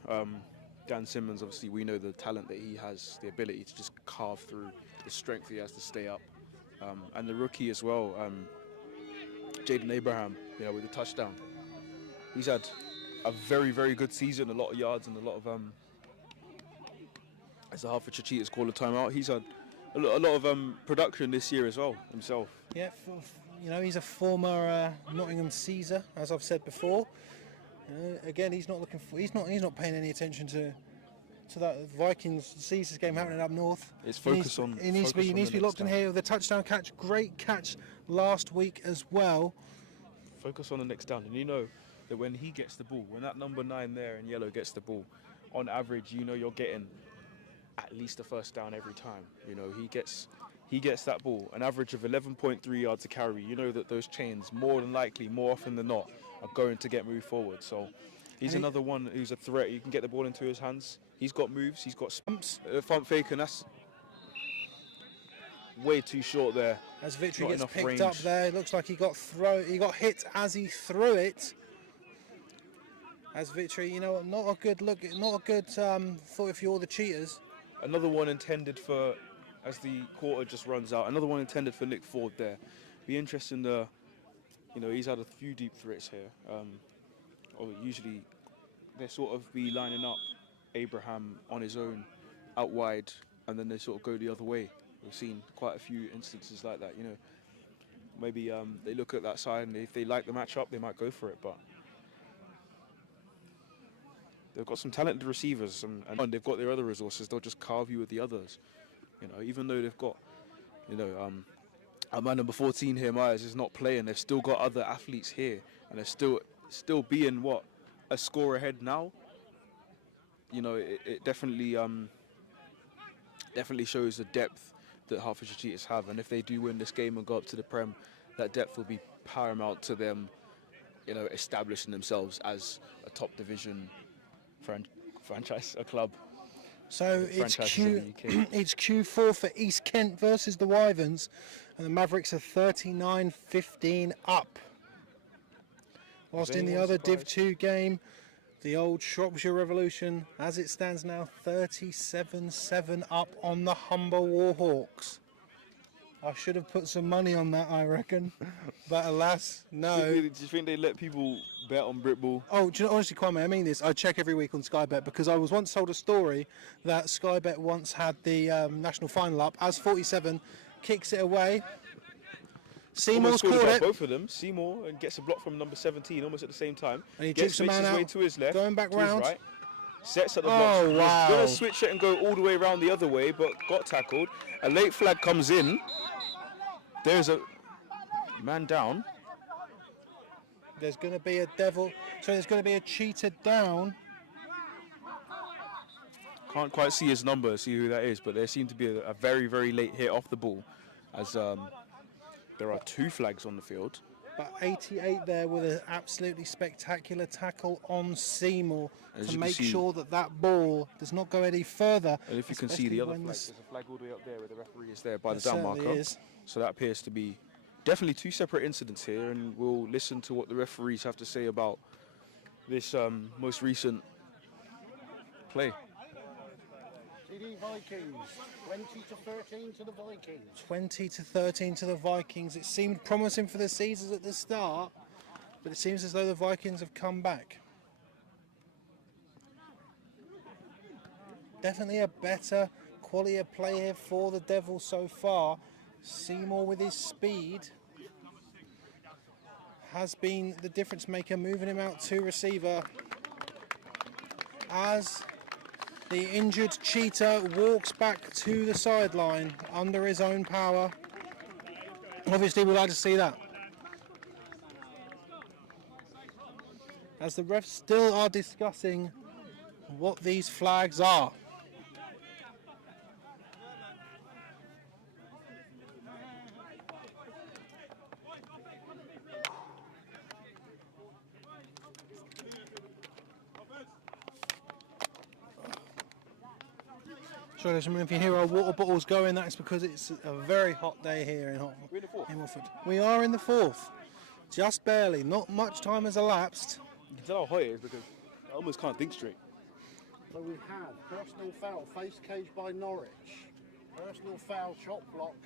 Dan Simmons, obviously, we know the talent that he has, the ability to just carve through, the strength he has to stay up. And the rookie as well, Jaden Abraham, you know, with the touchdown. He's had a very, very good season, a lot of yards and a lot of, as the Hertfordshire Cheetahs call a timeout, he's had a lot of production this year as well, himself. Yeah, you know, he's a former Nottingham Caesar, as I've said before. Again, he's not paying any attention to that Vikings Caesars game happening up north. It's focus on. He needs to be locked in here with the touchdown catch. Great catch last week as well. Focus on the next down, and you know that when he gets the ball, when that number 9 there in yellow gets the ball, on average, you know you're getting at least a first down every time. You know, he gets that ball, an average of 11.3 yards a carry. You know that those chains, more than likely, more often than not, are going to get moved forward. So he's another one who's a threat. You can get the ball into his hands. He's got moves. He's got spumps. Front fake, and that's way too short there. As Victory Not gets picked range. up there, it looks like he got hit as he threw it. As Victory, you know, not a good thought if you're the Cheetahs. Another one intended for, as the quarter just runs out, another one intended for Nick Ford there. Be interesting to, you know, he's had a few deep threats here. Or usually they sort of be lining up Abraham on his own out wide, and then they sort of go the other way. We've seen quite a few instances like that, you know. Maybe they look at that side, and if they like the matchup, they might go for it, but they've got some talented receivers, and they've got their other resources. They'll just carve you with the others. You know, even though they've got, you know, our man number 14 here, Myers, is not playing. They've still got other athletes here, and they're still being a score ahead now. You know, it definitely shows the depth that Hertfordshire Cheetahs have, and if they do win this game and go up to the Prem, that depth will be paramount to them, you know, establishing themselves as a top division franchise, a club. So it's franchises in the UK. it's Q4 for East Kent versus the Wyverns, and the Mavericks are 39-15 up. Whilst in the other Div 2 game, the old Shropshire Revolution, as it stands now, 37-7 up on the Humber Warhawks. I should have put some money on that, I reckon, but alas, no. Do you think they let people bet on Britball? Oh, do you know, honestly, Kwame, I mean this. I check every week on Sky Bet because I was once told a story that Sky Bet once had the national final up as 47 kicks it away. Seymour's scored caught by it. both of them. Seymour and gets a block from number 17 almost at the same time. And he Gets jukes a man his way out, to his left, going back to his round. right, sets at the Oh, block. He's wow. going to switch it and go all the way around the other way, but got tackled. A late flag comes in. There's a man down. There's going to be there's going to be a cheetah down. Can't quite see his number, see who that is, but there seemed to be a very, very late hit off the ball, as there are 2 flags on the field. But 88 there with an absolutely spectacular tackle on Seymour As to you can make see- sure that that ball does not go any further. And if you can see the especially other when flag, this- there's a flag all the way up there where the referee is there by the There down certainly marker. is. So that appears to be definitely two separate incidents here, and we'll listen to what the referees have to say about this most recent play. TD Vikings, 20-13 to the Vikings. 20-13 to the Vikings. It seemed promising for the Caesars at the start, but it seems as though the Vikings have come back. Definitely a better quality of play here for the Devils so far. Seymour with his speed has been the difference maker, moving him out to receiver as the injured Cheetah walks back to the sideline under his own power. Obviously, we'd like to see that. As the refs still are discussing what these flags are. So if you hear our water bottles going, that's because it's a very hot day here in Watford. We are in the fourth, just barely. Not much time has elapsed. You can tell how hot it is because I almost can't think straight. So we have personal foul, face cage by Norwich. Personal foul, shot block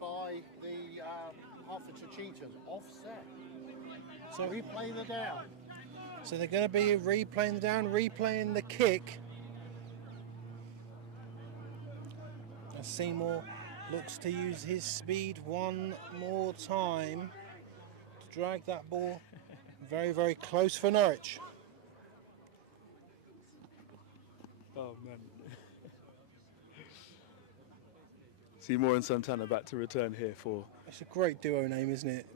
by the Hertfordshire Cheetahs, offset. So replay the down. So they're going to be replaying the down, replaying the kick. As Seymour looks to use his speed one more time to drag that ball very, very close for Norwich. Oh man. Seymour and Santana back to return here for. It's a great duo name, isn't it?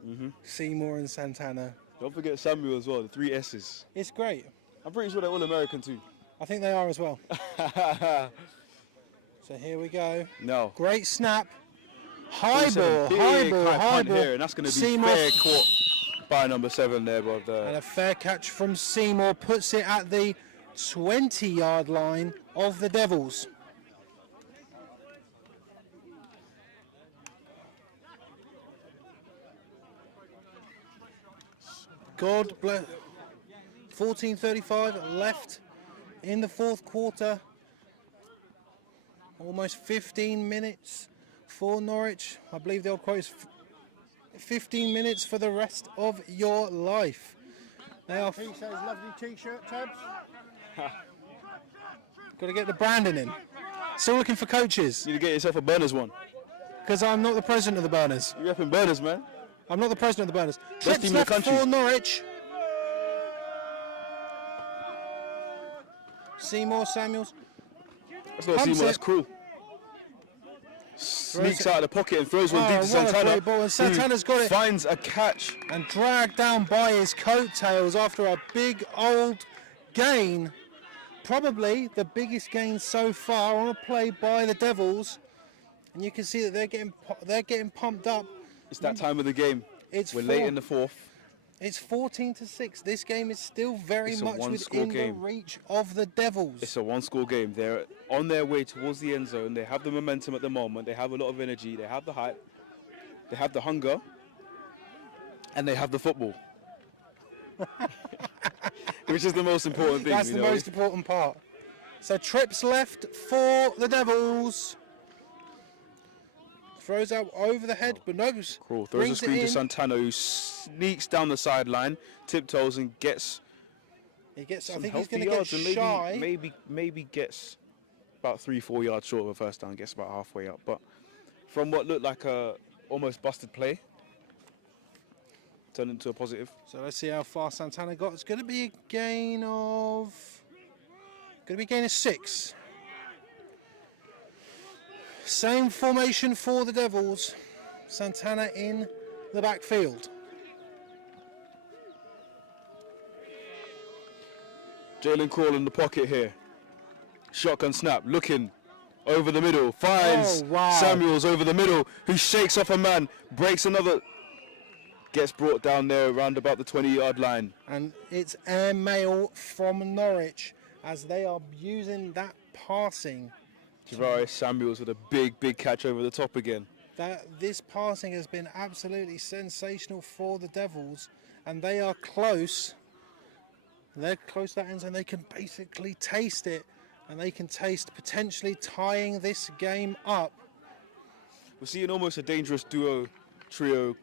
Seymour and Santana. Don't forget Samuel as well, the 3 S's. It's great. I'm pretty sure they're all American too. I think they are as well. So here we go. No. Great snap. High ball, Big high ball, high high punt ball. here, and that's going to be Seymour fair caught by number 7 there, but and a fair catch from Seymour puts it at the 20-yard line of the Devils. God bless. 14:35 left in the fourth quarter. Almost 15 minutes for Norwich. I believe the old quote is 15 minutes for the rest of your life. They are He says lovely t-shirt, Tabs. got to get the branding in. Still looking for coaches you need to get yourself a Burners one. because I'm not the president of the Burners. You're repping Burners, man. I'm not the president of the Burners. Best Trips team in the left country. for Norwich. Seymour Samuels. That's not Pumps Seymour, that's it. cruel. Sneaks out of the pocket and throws one Oh, deep to what a Santana. great ball, and Santana's got it. Finds a catch. And dragged down by his coattails after a big old gain. Probably the biggest gain so far on a play by the Devils. And you can see that they're getting pumped up. It's that time of the game. We're late in the fourth. It's 14-6. This game is still very It's a much one-score within the game. reach of the Devils. It's a one-score game. They're on their way towards the end zone. They have the momentum at the moment. They have a lot of energy. They have the hype. They have the hunger. And they have the football. Which is the most important thing. That's the most important part. So trips left for the Devils. Throws out over the head, but no. Cool. Throws a brings it screen to in. Santana, who sneaks down the sideline, tiptoes and gets He gets. I some think he's healthy going to get yards and shy. maybe gets about 3-4 yards short of a first down, gets about halfway up. But from what looked like a almost busted play, turned into a positive. So let's see how far Santana got. It's going to be a gain of. Going to be a gain of 6. Same formation for the Devils. Santana in the backfield. Jalen Crawl in the pocket here. Shotgun snap, looking over the middle, finds Oh, wow. Samuels over the middle, who shakes off a man, breaks another Gets brought down there around about the 20-yard line. And it's airmail from Norwich as they are using that passing. Javarius Samuels with a big catch over the top again. This passing has been absolutely sensational for the Devils, and they are close. They're close to that end zone. They can basically taste it, and they can taste potentially tying this game up. We're seeing almost a dangerous duo, trio,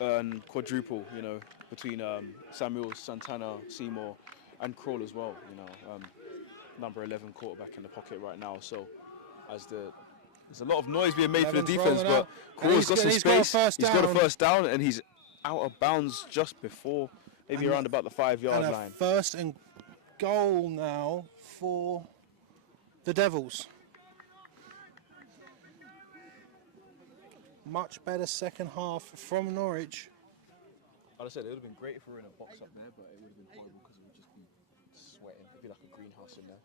and quadruple, you know, between Samuels, Santana, Seymour, and Kroll as well. You know, number 11 quarterback in the pocket right now. So, there's a lot of noise being made for the defense, but Kroll's got some space. He's got a first down, and he's out of bounds just before, maybe around about the 5-yard line. First and goal now for the Devils. Much better second half from Norwich. Like I said, it would have been great if we were in a box up there, but it would have been horrible because it would just be sweating. It'd be like a greenhouse in there.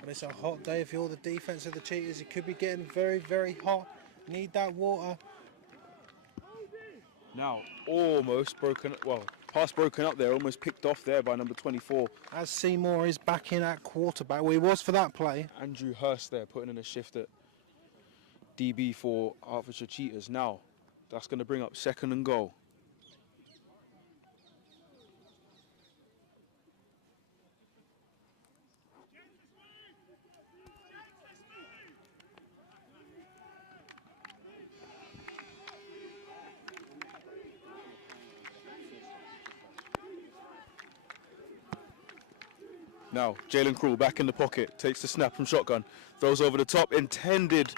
But it's a hot day for all the defense of the Cheetahs. It could be getting very hot. Need that water. Now, almost broken, well, pass broken up there, almost picked off there by number 24. As Seymour is back in at quarterback, well, he was for that play. Andrew Hurst there, putting in a shift at DB for Hertfordshire Cheetahs. Now, that's going to bring up second and goal. Now, Jalen Kroll back in the pocket, takes the snap from shotgun, throws over the top, intended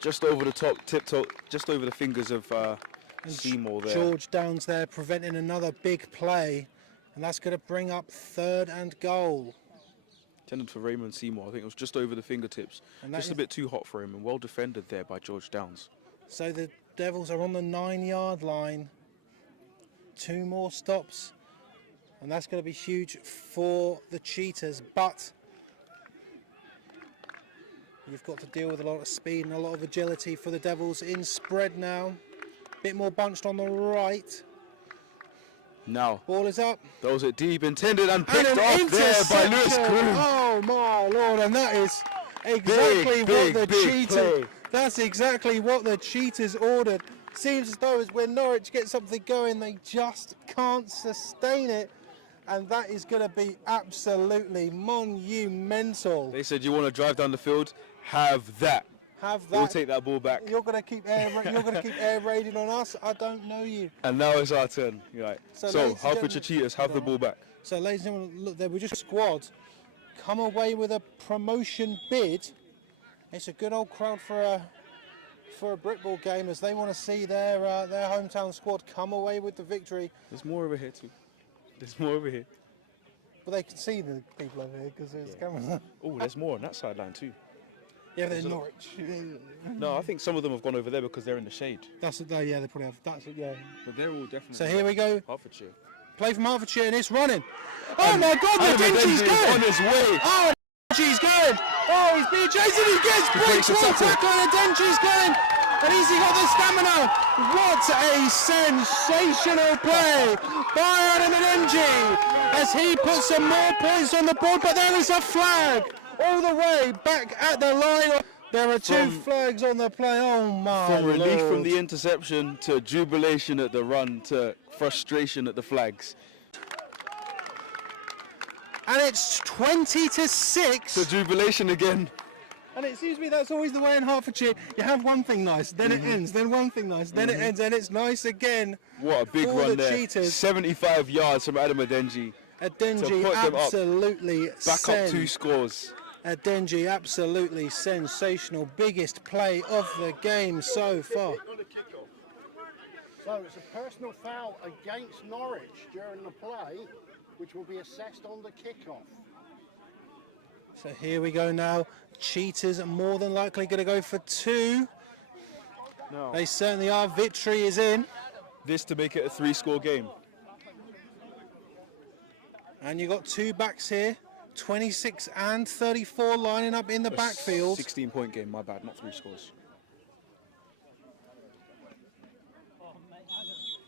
just over the top, tiptoe, just over the fingers of Seymour there. George Downs there preventing another big play, and that's going to bring up third and goal. Intended for Raymond Seymour, I think it was just over the fingertips. Just a bit too hot for him, and well defended there by George Downs. So the Devils are on the 9-yard line. 2 more stops. And that's going to be huge for the Cheetahs, but you've got to deal with a lot of speed and a lot of agility for the Devils in spread now. Bit more bunched on the right. Now, ball is up. Those it deep, intended and picked off there by Lewis Kroon. Oh my Lord, and that is exactly what the Cheetahs. That's exactly what the Cheetahs ordered. Seems as though as when Norwich get something going, they just can't sustain it. And that is going to be absolutely monumental. They said, you want to drive down the field? Have that. Have that. We'll take that ball back. You're going to keep air raiding on us? I don't know you. And now it's our turn. Right. So Hertfordshire Cheetahs have the ball back. So ladies and gentlemen, look, there we just squad come away with a promotion bid. It's a good old crowd for a Britball game as they want to see their hometown squad come away with the victory. There's more over here too. There's more over here. But they can see the people over here because there's cameras. Oh, there's more on that sideline too. Yeah, they're Norwich. No, I think some of them have gone over there because they're in the shade. That's it. Yeah, they probably have. That's it. Yeah. But they're all definitely. So here we go. Hertfordshire. Play from Hertfordshire and it's running. Oh my God! The Denji's going. On his way. Oh, Denji's going. Oh, he's being chased and he gets breaks one tackle and Denji's going. And he's got the stamina. What a sensational play by Adam Adenji as he puts some more points on the board. But there is a flag all the way back at the line. There are 2 flags on the play. Oh my From relief Lord. from the interception to jubilation at the run to frustration at the flags. And it's 20-6. To jubilation again. And it seems to me that's always the way in Hertfordshire. You have one thing nice, then it ends, then one thing nice, then it ends, and it's nice again. What a big run there. Cheetahs. 75 yards from Adam Adenji. Adenji absolutely back up 2 scores. Adenji absolutely sensational. Biggest play of the game so far. So it's a personal foul against Norwich during the play, which will be assessed on the kickoff. So here we go now. Cheetahs are more than likely going to go for 2. No. They certainly are. Victory is in. This to make it a 3-score game. And you've got 2 backs here. 26 and 34 lining up in the backfield. 16-point game, my bad, not 3 scores.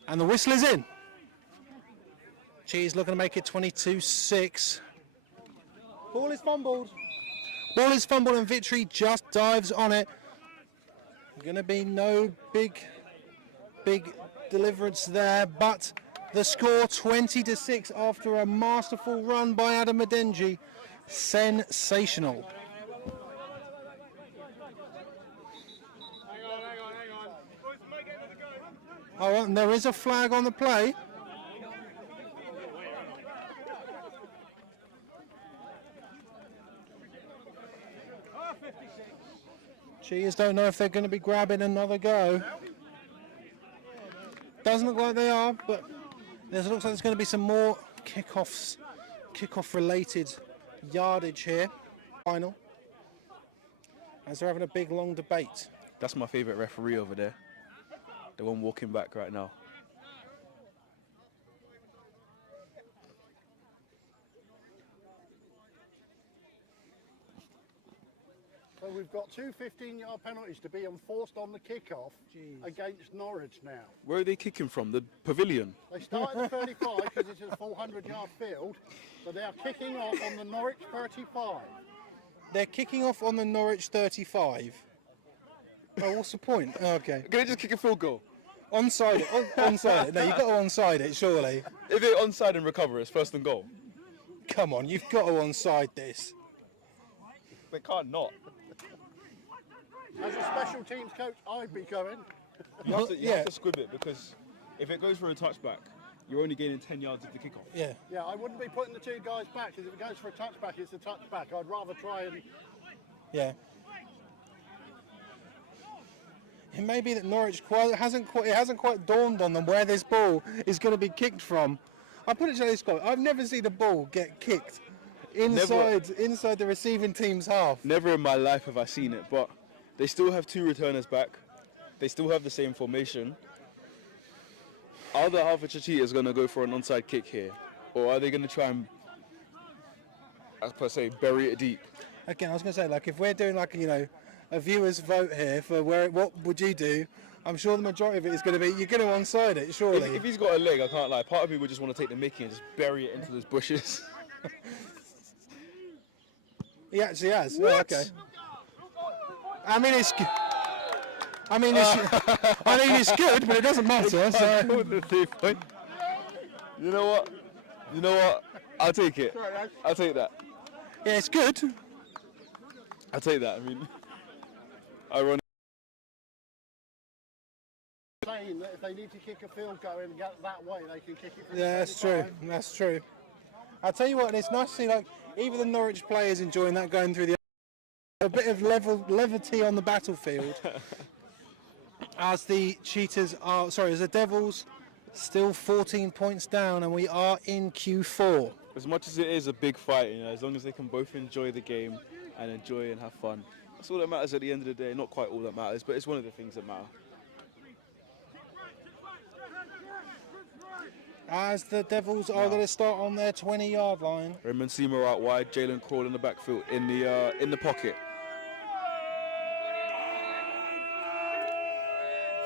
And the whistle is in. Cheese looking to make it 22-6. Ball is fumbled. Ball is fumbled and Victory just dives on it. Going to be no big deliverance there, but the score 20-6 after a masterful run by Adam Madenji. Sensational. Oh, and there is a flag on the play. Cheetahs don't know if they're going to be grabbing another go. Doesn't look like they are, but it looks like there's going to be some more kickoff related yardage here. Final. As they're having a big long debate. That's my favourite referee over there. The one walking back right now. So we've got two 15-yard penalties to be enforced on the kickoff against Norwich now. Where are they kicking from? The pavilion? They start at the 35 because it's a 400-yard field, so they are kicking off on the Norwich 35. They're kicking off on the Norwich 35. Oh, what's the point? Okay. Can they just kick a field goal? Onside it. Onside it. No, you've got to onside it, surely. If they're onside and recover, it's first and goal. Come on, you've got to onside this. They can't not. As a special teams coach, I'd be going. You have to squib it, because if it goes for a touchback, you're only gaining 10 yards of the kickoff. Yeah. Yeah, I wouldn't be putting the two guys back, because if it goes for a touchback, it's a touchback. I'd rather try and... Yeah. It may be that Norwich it hasn't quite dawned on them where this ball is going to be kicked from. I put it to this guy. I've never seen the ball get kicked inside the receiving team's half. Never in my life have I seen it, but they still have two returners back. They still have the same formation. Are the Hertfordshire Cheetahs going to go for an onside kick here? Or are they going to try and, as per se, bury it deep? Again, I was going to say, like, if we're doing, like, a viewer's vote here for what would you do, I'm sure the majority of it is going to be, you're going to onside it, surely. If he's got a leg, I can't lie. Part of me would just want to take the mickey and just bury it into those bushes. He actually has. What? Oh, okay. I mean, it's good, but it doesn't matter. So. You know what? I'll take it. I'll take that. Yeah, it's good. I'll take that. I mean, ironic. Saying that if they need to kick a field goal and get that way, they can kick it from Yeah, that's true. That's true. I'll tell you what, and it's nice to see, like, even the Norwich players enjoying that going through a bit of levity on the battlefield. As the as the Devils still 14 points down, and we are in Q4. As much as it is a big fight, as long as they can both enjoy the game and enjoy and have fun, that's all that matters at the end of the day. Not quite all that matters, but it's one of the things that matter. As the Devils are going to start on their 20-yard line. Raymond Seymour out wide, Jalen Crawl in the backfield, in the pocket.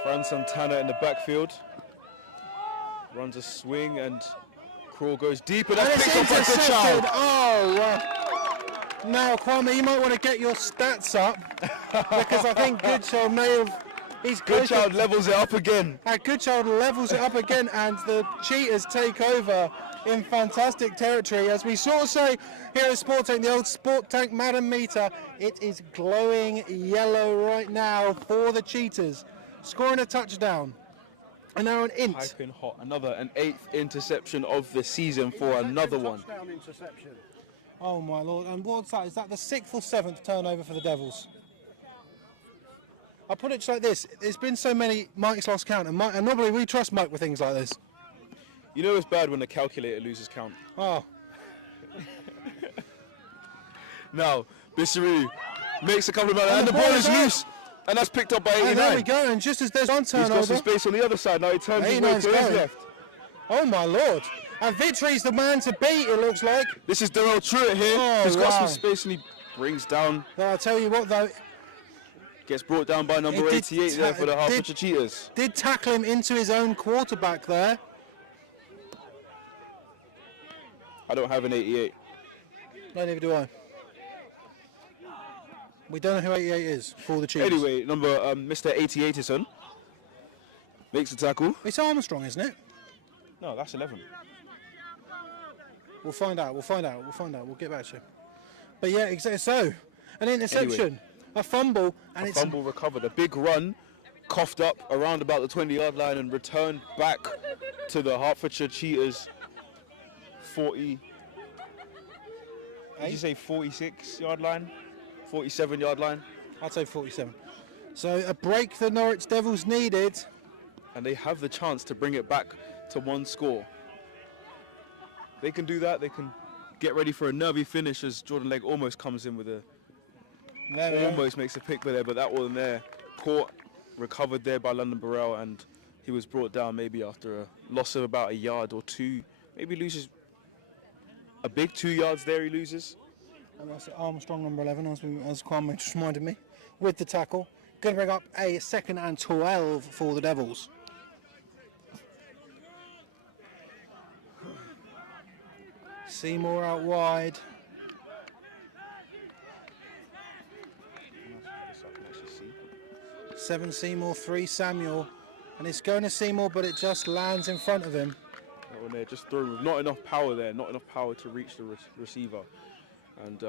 Fran Santana in the backfield. Runs a swing and Crawl goes deep, and that's picked up by Goodchild. Oh, now Kwame, you might want to get your stats up because I think Goodchild may have. Goodchild levels it up again. Goodchild levels it up again, and the Cheetahs take over in fantastic territory. As we sort of say here at Sport Tank, the old Sport Tank Madam meter, it is glowing yellow right now for the Cheetahs, scoring a touchdown. And now an int. Piping hot, an 8th interception of the season for another one. Touchdown interception. Oh my lord! And what's that? Is that the 6th or 7th turnover for the Devils? I'll put it like this. There's been so many Mike's lost count, and normally we trust Mike with things like this. You know it's bad when the calculator loses count. Oh. Now, Bisseru makes a couple of and the ball is loose. And that's picked up by 89. And there we go, and just as there's one turnover. He's got some space on the other side. Now he turns his way to his left. Oh my lord. And Victory's the man to beat, it looks like. This is Darrell Truitt here. Oh, He's got some space and he brings down. No, I'll tell you what though. Gets brought down by number It did 88 there for the Hertfordshire Cheetahs. Did tackle him into his own quarterback there. I don't have an 88. No, neither do I. We don't know who 88 is for the Cheetahs. Anyway, Mr. 88ison makes the tackle. It's Armstrong, isn't it? No, that's 11. We'll find out. We'll get back to you. But yeah, exactly. So, an interception, a fumble, and it's Fumble recovered. A big run, coughed up around about the 20-yard line and returned back to the Hertfordshire Cheetahs 40. Did you say 46-yard line? 47-yard line? I'd say 47. So a break the Norwich Devils needed. And they have the chance to bring it back to one score. They can do that. They can get ready for a nervy finish as Jordan Legg almost comes in with almost makes a pick there, but that wasn't there. Caught, recovered there by London Burrell, and he was brought down maybe after a loss of about a yard or two. Maybe loses a big 2 yards there. He loses. And that's Armstrong, number 11, as Kwame just reminded me, with the tackle. Going to bring up a 2nd and 12 for the Devils. Seymour out wide. Seven Seymour, 3 Samuel. And it's going to Seymour, but it just lands in front of him. That one there just thrown with not enough power there, not enough power to reach the receiver. And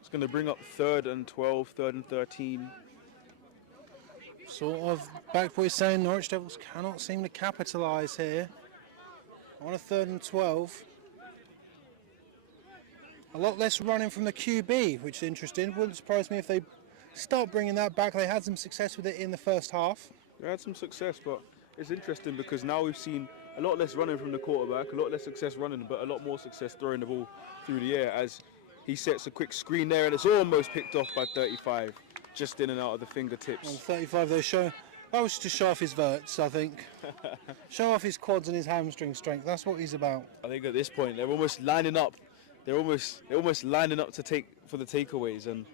it's going to bring up 3rd and 12, 3rd and 13. Sort of back boys saying Norwich Devils cannot seem to capitalise here. On a 3rd and 12. A lot less running from the QB, which is interesting. Wouldn't surprise me if they start bringing that back. They had some success with it in the first half. They had some success, but it's interesting because now we've seen a lot less running from the quarterback, a lot less success running, but a lot more success throwing the ball through the air as he sets a quick screen there, and it's almost picked off by 35, just in and out of the fingertips. On 35, that was to show off his verts, I think. Show off his quads and his hamstring strength. That's what he's about. I think at this point they're almost lining up. They're almost lining up to take for the takeaways, and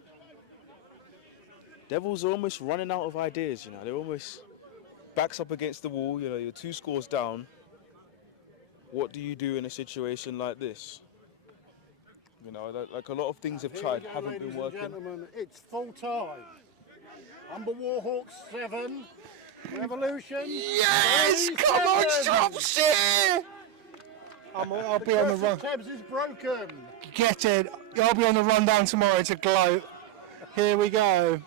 Devils are almost running out of ideas. You know, they're almost backs up against the wall. You know, you're 2 scores down. What do you do in a situation like this? You know, like a lot of things have tried, haven't been working. Gentlemen, it's full time. Umber Warhawks 7, Revolution. Yes! Come on, Shropshire! I'll be on the run. Tebs is broken. Get it. I'll be on the rundown tomorrow to gloat. Here we go.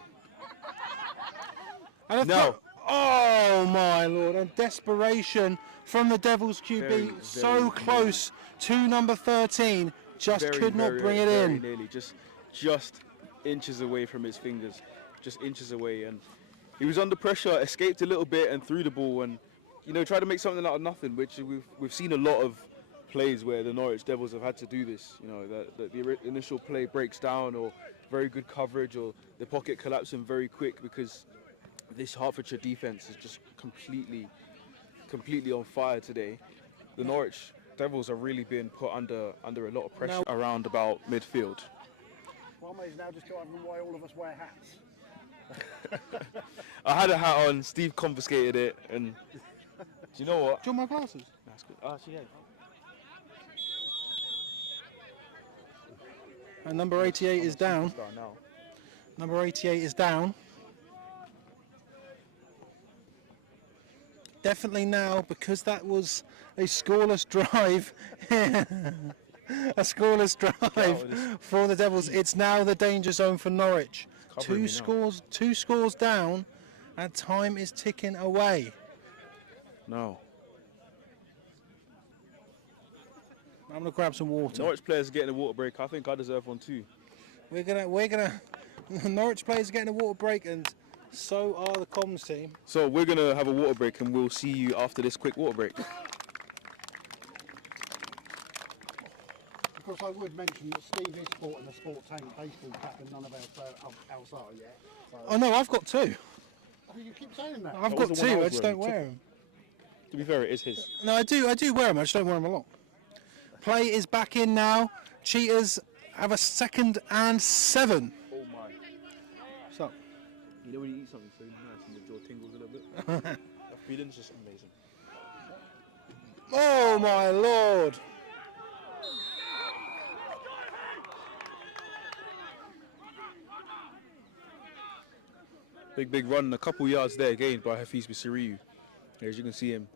And No. Oh my lord! And desperation from the Devils QB, so close to number 13, just could not bring it in. Nearly, just inches away from his fingers, just inches away, and he was under pressure, escaped a little bit, and threw the ball, and tried to make something out of nothing, which we've seen a lot of plays where the Norwich Devils have had to do this. That the initial play breaks down, or very good coverage, or the pocket collapsing very quick because this Hertfordshire defense is just completely on fire today. The Norwich Devils are really being put under a lot of pressure around about midfield. Kwame's now just got why all of us wear hats. I had a hat on, Steve confiscated it, and do you know what? Do you want my glasses? That's good. Oh, yeah. And number 88 is down. Now. Number 88 is down. Definitely now, because that was a scoreless drive. A scoreless drive for the Devils. It's now the danger zone for Norwich. Two scores down, and time is ticking away. No. I'm gonna grab some water. Norwich players are getting a water break. I think I deserve one too. We're gonna. Norwich players are getting a water break, and so are the comms team. So we're gonna have a water break, and we'll see you after this quick water break. Of course, I would mention that Steve is sporting a Sport Tank baseball cap, and none of else are yet. So. Oh no, I've got 2. Oh, you keep saying that. I've got 2. I just don't wear them. To be fair, it is his. No, I do wear them. I just don't wear them a lot. Play is back in now. Cheetahs have a 2nd and 7. Oh my. So You know when you eat something so nice and your jaw tingles a little bit? That feeling's just amazing. Oh my lord! Big run, a couple yards there gained by Hafiz Bisiriyu. As you can see him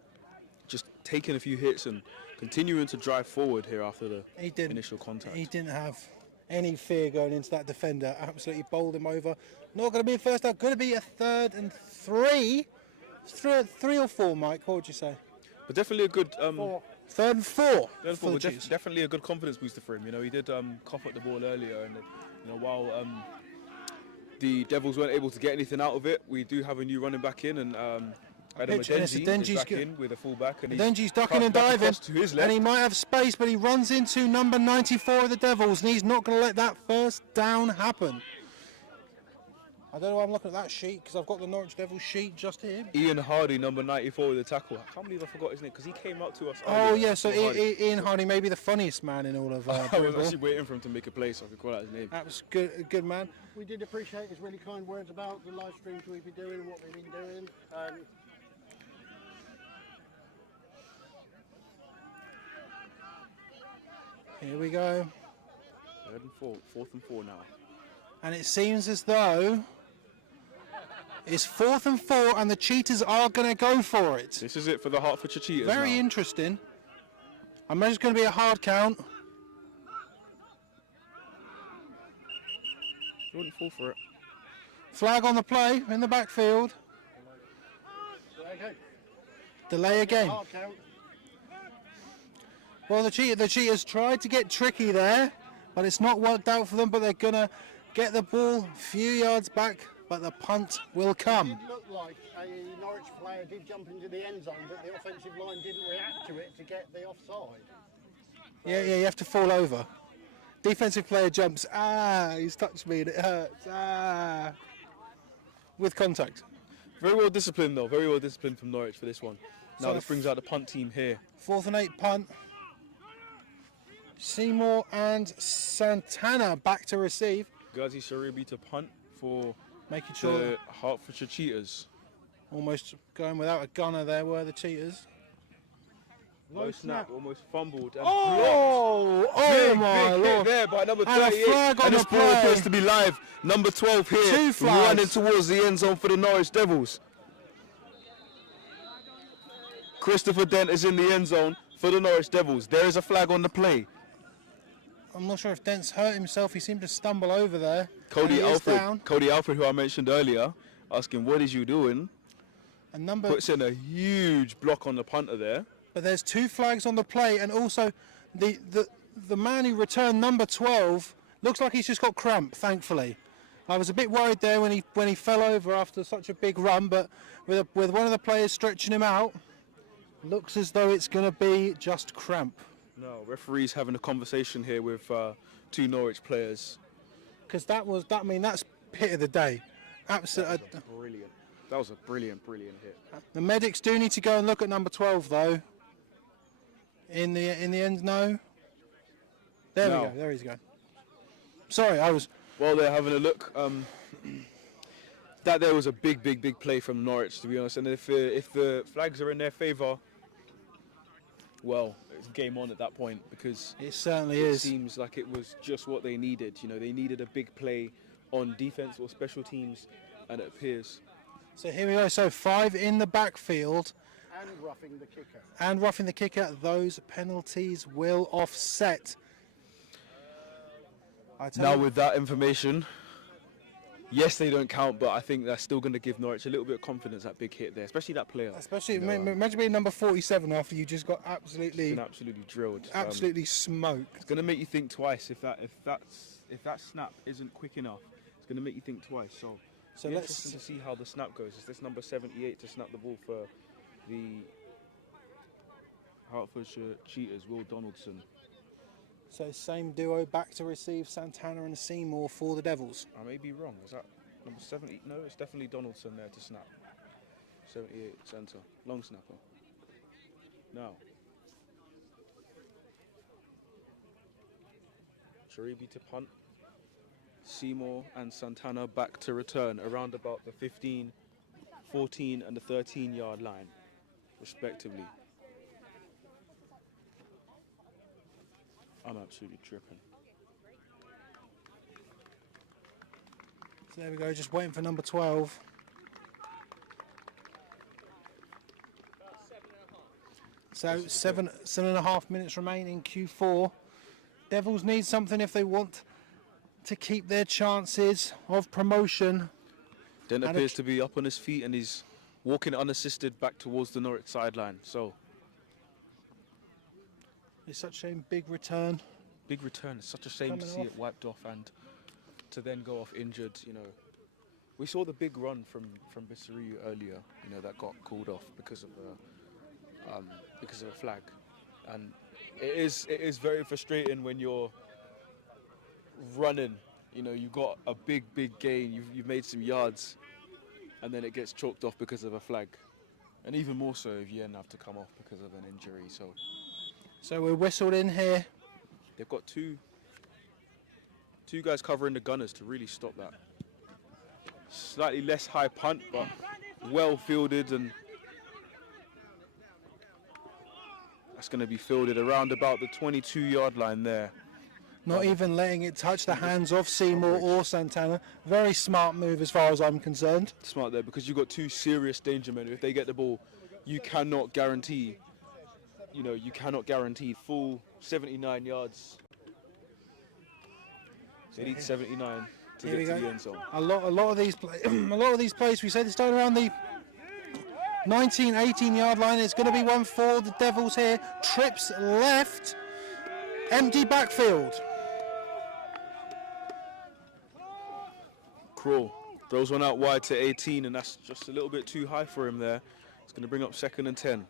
just taking a few hits and continuing to drive forward here after the initial contact. He didn't have any fear going into that defender. Absolutely bowled him over. Not going to be a first down. Going to be a 3rd and 3. 3 or 4, Mike? What would you say? But definitely a good 3rd and 4. Definitely a good confidence booster for him. You know, he did cough at the ball earlier, and you know, while the Devils weren't able to get anything out of it, we do have a new running back in, and Adam Adenji is back in with a fullback, and Adenji's ducking and diving, and he might have space, but he runs into number 94 of the Devils, and he's not going to let that first down happen. I don't know why I'm looking at that sheet, because I've got the Norwich Devils sheet just here. Ian Hardy, number 94 with the tackle. I can't believe I forgot his name, because he came up to us. Oh yeah, so Ian Hardy may be the funniest man in all of I was actually waiting for him to make a play so I could call out his name. That was good man. We did appreciate his really kind words about the live streams we've been doing and what we've been doing. Here we go. 4th and 4 now. And it seems as though it's 4th and 4 and the Cheetahs are going to go for it. This is it for the Hertfordshire Cheetahs. Very interesting. I imagine it's going to be a hard count. You wouldn't fall for it. Flag on the play in the backfield. Delay again. Hard count. Well, the Cheetahs tried to get tricky there, but it's not worked out for them, but they're going to get the ball a few yards back, but the punt will come. It looked like a Norwich player did jump into the end zone, but the offensive line didn't react to it to get the offside. Yeah, you have to fall over. Defensive player jumps, he's touched me and it hurts, with contact. Very well disciplined though, very well disciplined from Norwich for this one. Now So this brings out the punt team here. 4th and 8 punt. Seymour and Santana back to receive. Ghazi Sharibi to punt for Making sure the Hertfordshire Cheetahs. almost going without a gunner there were the Cheetahs. Low snap, almost fumbled and Oh blocked. my big hit lord. there by number And a 38. flag on And the this ball play. appears to be live. Number 12 here, 2 flags. running towards the end zone for the Norwich Devils. Christopher Dent is in the end zone for the Norwich Devils. There is a flag on the play. I'm not sure if Dent's hurt himself. He seemed to stumble over there. Cody And he is down. Alfred, who I mentioned earlier, asking, what is you doing? And number, Puts in a huge block on the punter there. but there's 2 flags on the play, and also the man who returned number 12 looks like he's just got cramp. Thankfully, I was a bit worried there when he fell over after such a big run, but with one of the players stretching him out, looks as though it's going to be just cramp. No, referee's having a conversation here with 2 Norwich players. Because that's hit of the day. Absolutely. Brilliant. That was a brilliant hit. The medics do need to go and look at number 12 though. In the end, no. There we No. go. There he's going. Sorry, I was. While they're having a look, that there was a big play from Norwich, to be honest. And if the flags are in their favour, well, it's game on at that point, because It certainly it is. seems like it was just what they needed. You know, they needed a big play on defence or special teams, and it appears. So here we go. So 5 in the backfield And roughing the kicker. and roughing the kicker. Those penalties will offset. I tell Now you, with that information, yes, they don't count, but I think that's still going to give Norwich a little bit of confidence, that big hit there, especially that player. especially You know, imagine being number 47 after you just got been absolutely absolutely drilled. absolutely smoked. It's going to make you think twice if that snap isn't quick enough. It's going to make you think twice. So let's interesting to see how the snap goes. Is this number 78 to snap the ball for the Hertfordshire Cheetahs, Will Donaldson? So same duo back to receive, Santana and Seymour for the Devils. I may be wrong. Is that number 70? No, it's definitely Donaldson there to snap. 78 centre, long snapper. Now, Sharibi to punt. Seymour and Santana back to return around about the 15, 14 and the 13-yard line, respectively. I'm absolutely tripping. So there we go, just waiting for number 12. So 7.5 minutes remaining, Q4. Devils need something if they want to keep their chances of promotion. Dent appears to be up on his feet and he's walking unassisted back towards the Norwich sideline. So it's such a shame, big return. Big return. It's such a shame to see it wiped off and to then go off injured. You know, we saw the big run from Bissariu earlier. You know, that got called off because of a flag, and it is very frustrating when you're running. You know, you got a big gain. You've made some yards, and then it gets chalked off because of a flag, and even more so if you then have to come off because of an injury. So we're whistled in here. They've got two guys covering the gunners to really stop that. Slightly less high punt, but well fielded, and that's going to be fielded around about the 22-yard line there. Not even letting it touch the hands of Seymour or Santana. Very smart move as far as I'm concerned. Smart there, because you've got two serious danger men. If they get the ball, you cannot guarantee full 79 yards. They need 79 to get to the end zone. A lot of these plays, we say they start around the 19, 18-yard line. It's going to be one for the Devils here. Trips left, empty backfield. Crawl throws one out wide to 18, and that's just a little bit too high for him there. It's going to bring up 2nd and 10.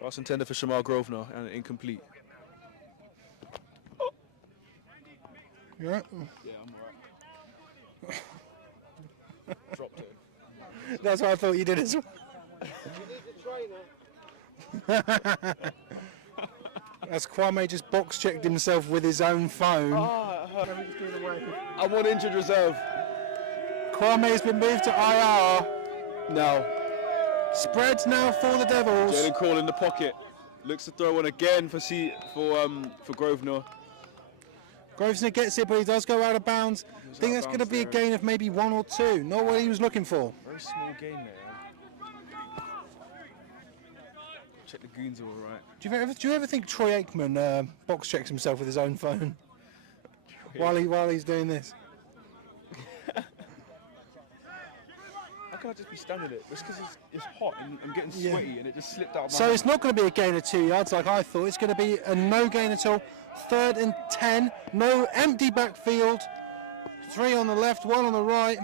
Pass intended for Shamal Grosvenor and incomplete. You right? Yeah, I'm alright. Dropped it. That's what I thought you did as well. As Kwame just box checked himself with his own phone. I'm on injured reserve. Kwame has been moved to IR. Now. Spreads now for the Devils. Jalen Crawl in the pocket. Looks to throw one again for Grosvenor. Grosvenor gets it, but he does go out of bounds. I think that's going to be a gain of maybe 1 or 2. Not what he was looking for. Very small gain there. Check the goons are all right. Do you ever think Troy Aikman box checks himself with his own phone while he's doing this? How can I just be standing it? It's because it's hot and I'm getting sweaty and it just slipped out of my So hand. it's not going to be a gain of 2 yards like I thought. It's going to be a no gain at all. 3rd and 10. No, empty backfield. 3 on the left, 1 on the right.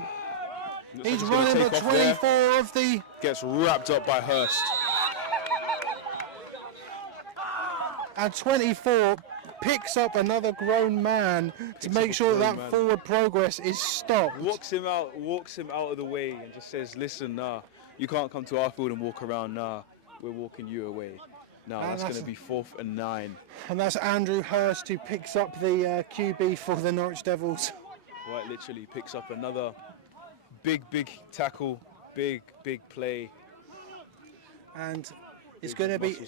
He's running at 24 of the... Gets wrapped up by Hurst. And 24 picks up another grown man to make sure that forward progress is stopped. Walks him out of the way and just says, listen, nah, you can't come to our field and walk around, nah, we're walking you away. Nah, that's going to be 4th and 9. And that's Andrew Hurst who picks up the QB for the Norwich Devils. Right, literally picks up another big tackle, big play. And it's going to be,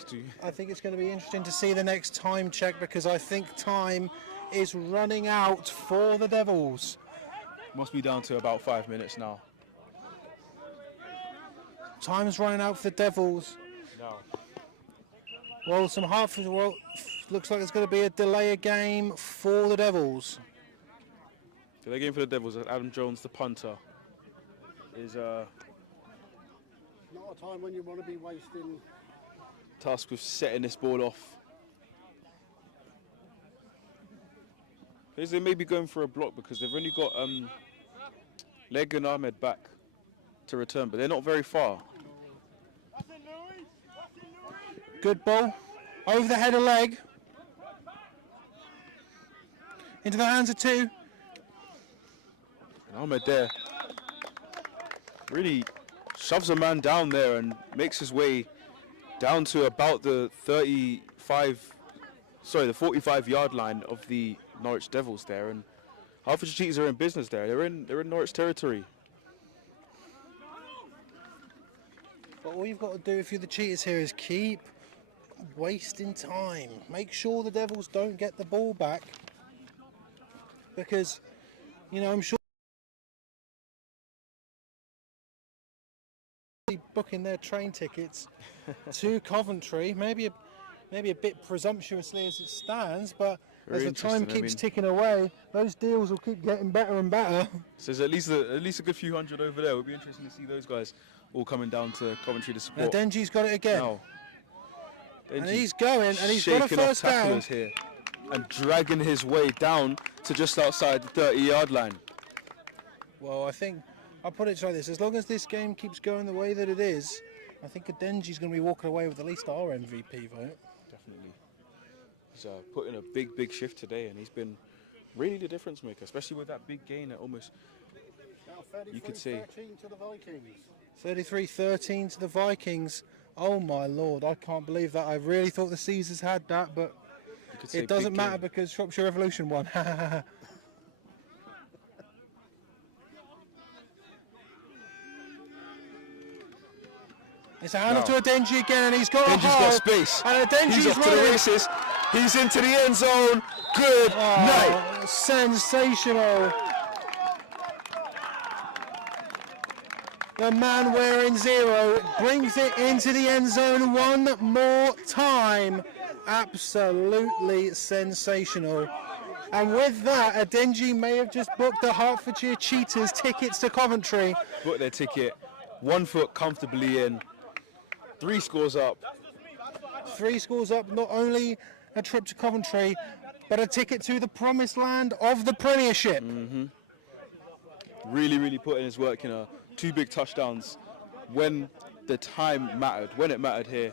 I think it's going to be interesting to see the next time check, because I think time is running out for the Devils. Must be down to about 5 minutes now. Time's running out for the Devils. No. Well, looks like it's going to be a delay of game for the Devils. Delay game for the Devils. Adam Jones, the punter, is not a time when you want to be wasting. Tasked with setting this ball off. They may be going for a block because they've only got Leg and Ahmed back to return, but they're not very far. Good ball. Over the head of Leg. Into the hands of 2. And Ahmed there really shoves a man down there and makes his way down to about the 35 sorry, the 45-yard line of the Norwich Devils there, and Hertfordshire Cheetahs are in business there. They're in Norwich territory. But all you've got to do if you're the Cheetahs here is keep wasting time. Make sure the Devils don't get the ball back, because, you know, I'm sure booking their train tickets to Coventry, maybe a bit presumptuously as it stands, but as the time keeps ticking away, those deals will keep getting better and better. So there's at least a good few hundred over there. It'll be interesting to see those guys all coming down to Coventry to support. Now Denji's got it again. Now, and he's going, and he's got a first down here and dragging his way down to just outside the 30-yard line. Well, I think I'll put it like this: as long as this game keeps going the way that it is, I think Adenji's going to be walking away with at least our MVP vote. Definitely. He's put in a big shift today, and he's been really the difference maker, especially with that big gain at almost, you could say, 33-13 to the Vikings. 33-13 to the Vikings. Oh my lord, I can't believe that. I really thought the Caesars had that, but it doesn't matter because Shropshire Revolution won. It's a handoff to Adenji again, and he's got a hole. Got space. And Adenji's he's off to the races. He's into the end zone. Good night. Sensational. The man wearing 0 brings it into the end zone one more time. Absolutely sensational. And with that, Adenji may have just booked the Hertfordshire Cheetahs tickets to Coventry. Booked their ticket, 1 foot comfortably in, 3 scores up. 3 scores up, not only a trip to Coventry, but a ticket to the promised land of the Premiership. Really put in his work, 2 big touchdowns when the time mattered, when it mattered here.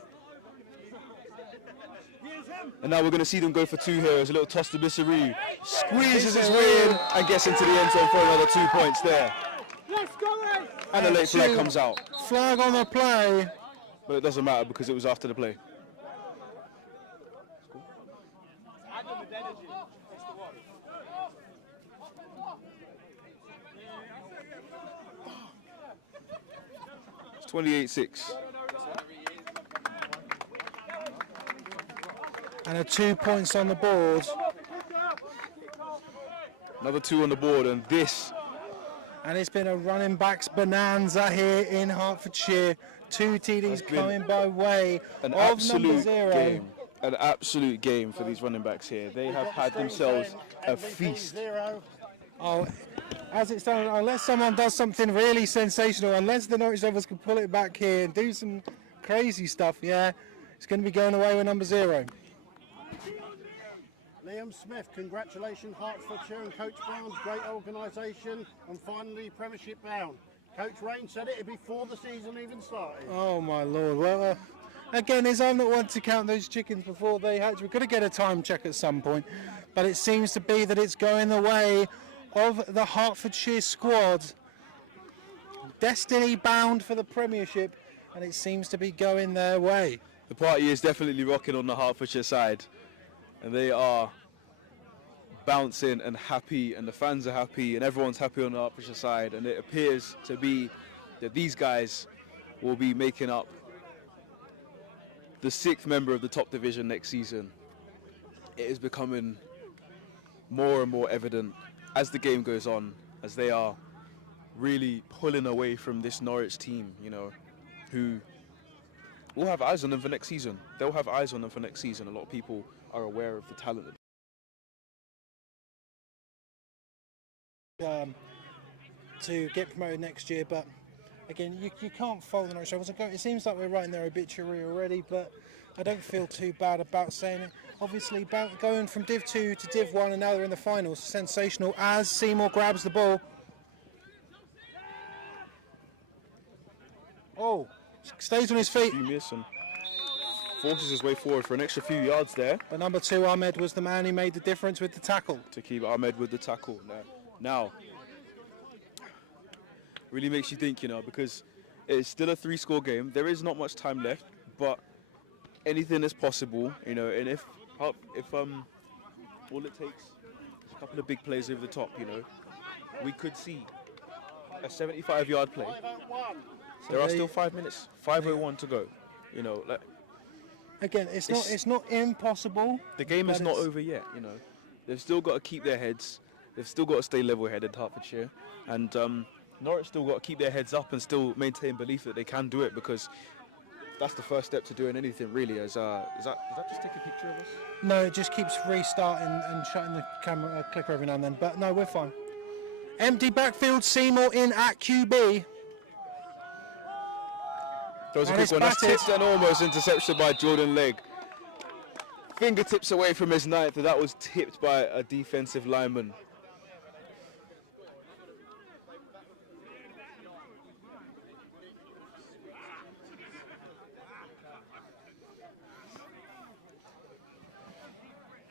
And now we're going to see them go for 2 here. As a little toss to Bissaroo. Squeezes his way in and gets into the end zone for another 2 points there. And a late flag comes out. Flag on the play. But it doesn't matter because it was after the play. It's 28-6. And 2 points on the board. Another 2 on the board, and this. And it's been a running backs bonanza here in Hertfordshire. 2 TDs coming by way of number 0. Game. An absolute game for these running backs here. They have had themselves a feast. Oh, as it stands, unless someone does something really sensational, unless the Norwich Devils can pull it back here and do some crazy stuff, yeah, it's going to be going away with number 0. Liam Smith, congratulations Hertfordshire and Coach Brown's great organisation and finally Premiership bound. Coach Rain said it before the season even started. Oh my lord, well again, I'm not one to count those chickens before they hatch. We're going to get a time check at some point, but it seems to be that it's going the way of the Hertfordshire squad. Destiny bound for the Premiership, and it seems to be going their way. The party is definitely rocking on the Hertfordshire side. And they are bouncing and happy, and the fans are happy, and everyone's happy on the Hertfordshire side. And it appears to be that these guys will be making up the 6th member of the top division next season. It is becoming more and more evident as the game goes on, as they are really pulling away from this Norwich team, who will have eyes on them for next season. They'll have eyes on them for next season. A lot of people are aware of the talent to get promoted next year, but again, you can't fold the Norwich Devils. It seems like we're writing their obituary already, but I don't feel too bad about saying it. Obviously, going from Div 2 to Div 1 and now they're in the finals, sensational as Seymour grabs the ball. Oh, stays on his feet. Forces his way forward for an extra few yards there. But number 2, Ahmed, was the man who made the difference with the tackle. To keep Ahmed with the tackle. Now, really makes you think, because it's still a 3-score game. There is not much time left, but anything is possible, and if if all it takes is a couple of big plays over the top, you know, we could see a 75-yard play. 501. There are still 5 minutes, 5:01 to go. You know, like, Again, it's not impossible. the game is but not it's- over yet. You know, they've still got to keep their heads. They've still got to stay level-headed, Hertfordshire, and Norwich still got to keep their heads up and still maintain belief that they can do it, because that's the first step to doing anything really. Does that just take a picture of us? No, it just keeps restarting and shutting the camera clicker every now and then. But no, we're fine. Empty backfield, Seymour in at QB. Throws a And quick it's one. That's batted. tipped and almost intercepted by Jordan Legg. Fingertips away from his ninth, and that was tipped by a defensive lineman.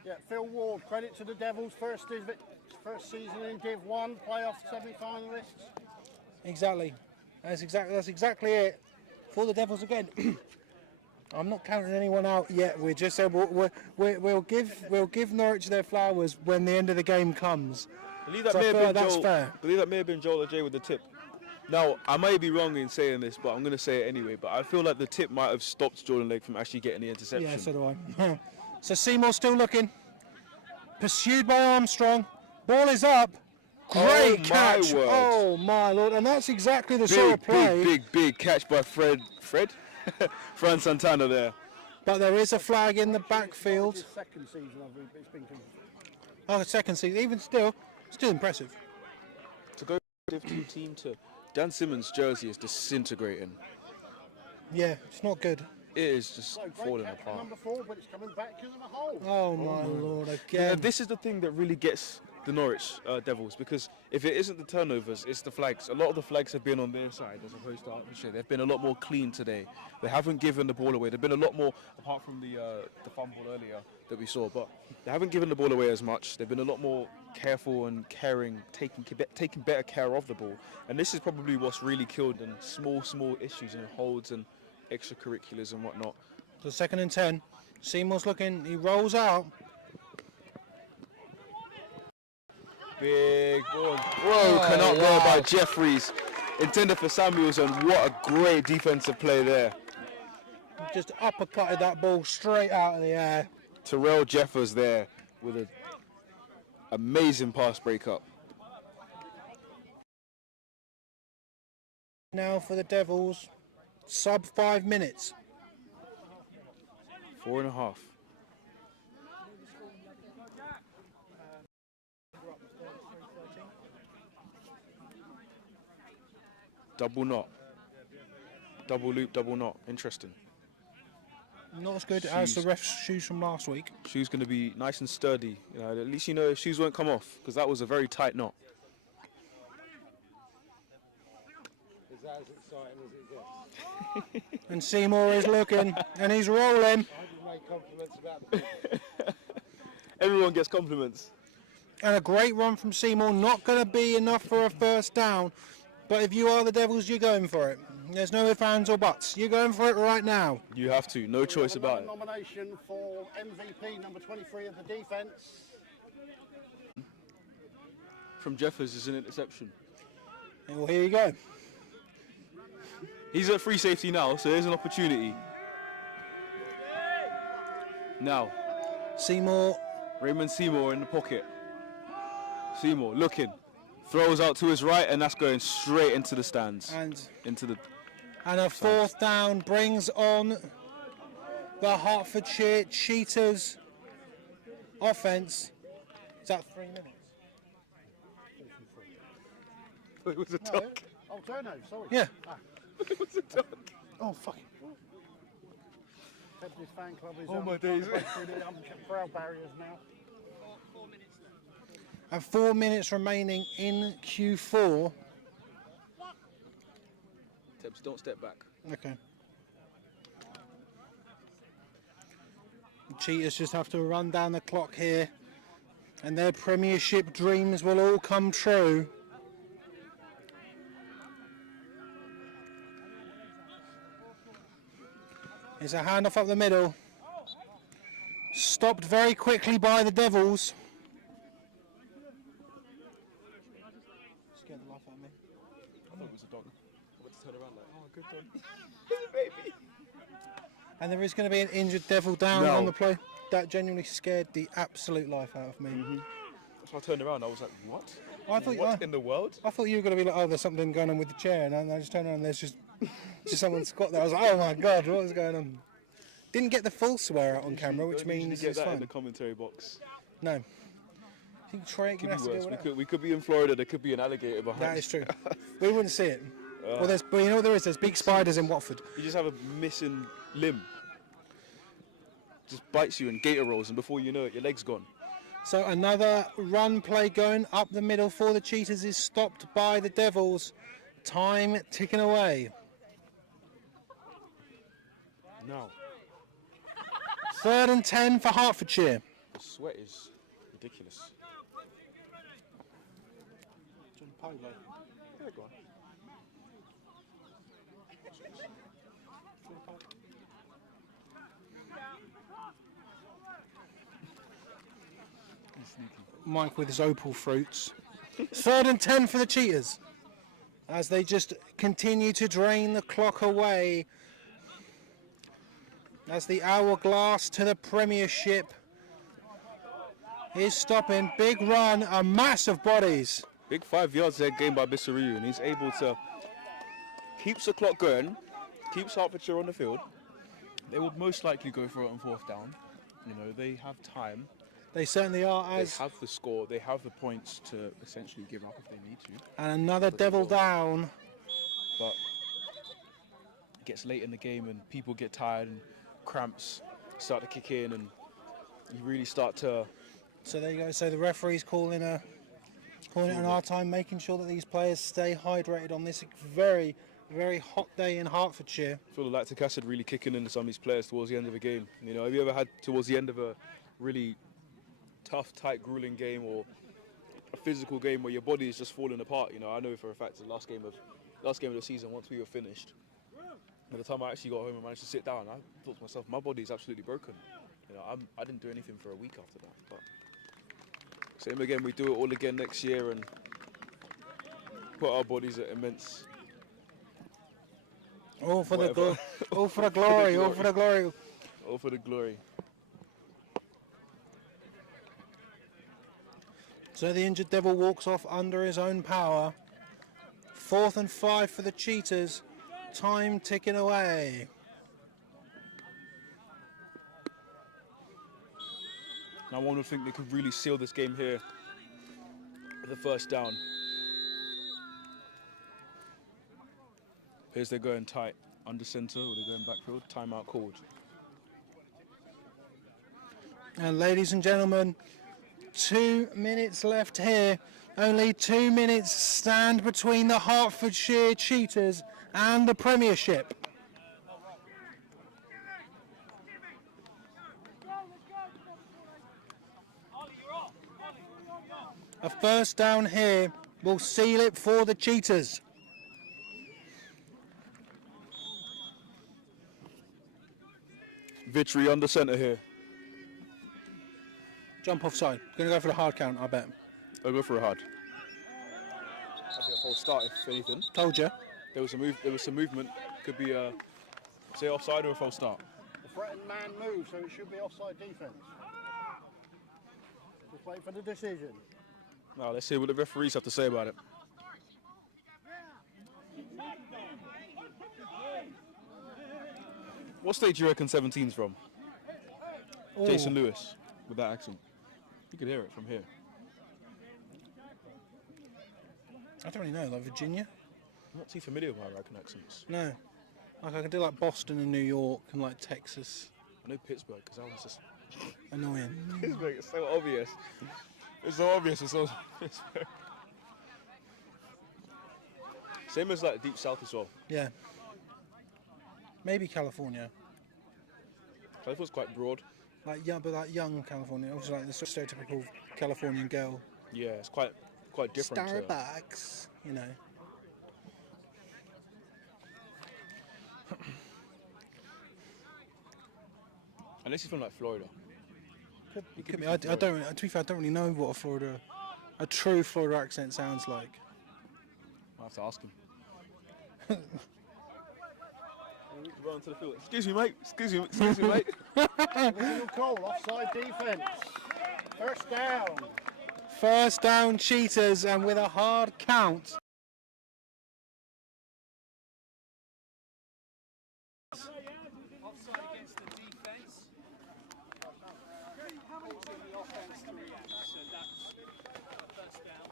Yeah, Phil Ward, credit to the Devils, first season in Div 1, playoff semi-finalists. Exactly. That's exactly it. For the Devils again. I'm not counting anyone out yet. We're just saying we'll give Norwich their flowers when the end of the game comes. I believe that So may I have feel been like that's Joel. fair. I believe that may have been Joel J with the tip. Now, I may be wrong in saying this, but I'm going to say it anyway. But I feel like the tip might have stopped Jordan Legg from actually getting the interception. Yeah, so do I. So Seymour still looking. Pursued by Armstrong. Ball is up. Great my catch. word. Oh my lord. And that's exactly the sort of play. big catch by Fred? Fran Santana there. But there is a flag in the backfield. His second season, it's been Oh, the second season. Even still impressive. To go Div 2 team to Dan Simmons' jersey is disintegrating. Yeah, it's not good. It is just so great falling catch for apart. number 4, but it's coming back because of a hole. Oh my lord, Yeah, again. this is the thing that really gets the Norwich Devils, because if it isn't the turnovers, it's the flags. A lot of the flags have been on their side as opposed to Hertfordshire. They've been a lot more clean today. They haven't given the ball away. They've been a lot more, apart from the fumble earlier that we saw, but they haven't given the ball away as much. They've been a lot more careful and caring, taking better care of the ball. And this is probably what's really killed them, small issues and holds and extracurriculars and whatnot. So 2nd and 10. Seymour's looking. He rolls out. Big one. Broken up there by Jeffries. Intended for Samuels, and what a great defensive play there. Just uppercutted that ball straight out of the air. Terrell Jeffers there with an amazing pass breakup. Now for the Devils. Sub 5 minutes. 4.5. Double knot. Double loop, double knot. Interesting. Not as good as the ref's shoes from last week. Shoes going to be nice and sturdy. You know, at least you know shoes won't come off, because that was a very tight knot. Is that as exciting as it gets? And Seymour is looking, and he's rolling. I didn't make compliments about the Everyone gets compliments. And a great run from Seymour. Not going to be enough for a first down. But if you are the Devils, you're going for it. There's no ifs, ands or buts. You're going for it right now. You have to. No choice about it. Nomination for MVP, number 23 of the defence. From Jeffers is an interception. Well, here you go. He's at free safety now, so there's an opportunity. Now, Seymour. Raymond Seymour in the pocket. Seymour looking. Throws out to his right, and that's going straight into the stands. And into a fourth down brings on the Hertfordshire Cheetahs offense. Is that 3 minutes? It was a duck. Oh, turnover, sorry. Yeah. It was a duck. Oh, fuck it. Tempest fan club is Oh, my days. through the crowd barriers now. And 4 minutes remaining in Q4. Tibbs, don't step back. Okay. The Cheetahs just have to run down the clock here, and their Premiership dreams will all come true. It's a handoff up the middle. Stopped very quickly by the Devils. Scared the life out of me. I thought it was a dog. I went to turn around like, oh, good dog. Baby. And there is going to be an injured Devil down on the play. That genuinely scared the absolute life out of me. So I turned around, I was like, what? I thought What in the world? I thought you were going to be like, oh, there's something going on with the chair, and I just turned around and there's just someone squat there. I was like, oh my god, what was going on? Didn't get the full swear out on camera, which means get it's that fine. in the commentary box. No. I think Troy Could has be to worse. deal with that. We could be in Florida. There could be an alligator behind. That is true. We wouldn't see it. Well, but you know what there is? There's big spiders in Watford. You just have a missing limb. Just bites you and gator rolls, and before you know it, your leg's gone. So another run play going up the middle for the Cheetahs is stopped by the Devils. Time ticking away. Now, 3rd and 10 for Hertfordshire. the sweat is ridiculous. Yeah, go on. Mike with his opal fruits. 3rd and 10 for the Cheetahs as they just continue to drain the clock away as the hourglass to the Premiership is stopping. Big run, a mass of bodies. Big 5 yards there gained by Bissariu, and he's able to keeps the clock going, keeps Hertfordshire on the field. They would most likely go for it on 4th down. You know, they have time. They certainly are. As They have the score, they have the points to essentially give up if they need to. and another Devil down. But it gets late in the game and people get tired and cramps start to kick in, and you really start to... So there you go. So the referee's calling it an our time, making sure that these players stay hydrated on this very, very hot day in Hertfordshire. I feel the lactic acid really kicking into some of these players towards the end of a game. You know, have you ever had towards the end of a really tough, tight, grueling game or a physical game where your body is just falling apart? You know, I know for a fact the last game of the season, once we were finished, by the time I actually got home and managed to sit down, I thought to myself, my body is absolutely broken. You know, I didn't do anything for a week after that. But same again, we do it all again next year and put our bodies at immense. All for the Whatever. all for the glory, all for the glory. All for the glory. So the injured Devil walks off under his own power. 4th and 5 for the Cheetahs. Time ticking away. And I want to think they could really seal this game here with the 1st down. Here's they're going tight under centre, or they're going backfield. Timeout called. And ladies and gentlemen, 2 minutes left here. Only 2 minutes stand between the Hertfordshire Cheetahs and the Premiership. A 1st down here will seal it for the Cheetahs. Vitry under centre here. Jump offside. Going to go for the hard count, I bet. I'll go for a hard. That'd be a false start if anything. Told you. There was some movement. Could be a say offside or a false start. The threatened man moves, so it should be offside defence. Just wait for the decision. Now let's see what the referees have to say about it. What state do you reckon 17's from? Ooh. Jason Lewis with that accent. You could hear it from here. I don't really know, like Virginia? I'm not too familiar with American accents. No. Like I can do like Boston and New York and like Texas. I know Pittsburgh because that was just Annoying. Pittsburgh. It's so obvious. It's so obvious. It's so Pittsburgh. Same as like deep south as well. Yeah. Maybe California. California's quite broad. Like young, but like young California. Obviously like the stereotypical Californian girl. Yeah, it's quite different. Starbucks, you know. Unless you're from like Florida. Could be. I don't. To be fair, I don't really know what a true Florida accent sounds like. I'll have to ask him. Run to the field. Excuse me, mate. Excuse me, mate. Illegal call, offside defence. First down. First down, Cheetahs, and with a hard count. Offside against the defence. Causing the offence to react. So that's first down.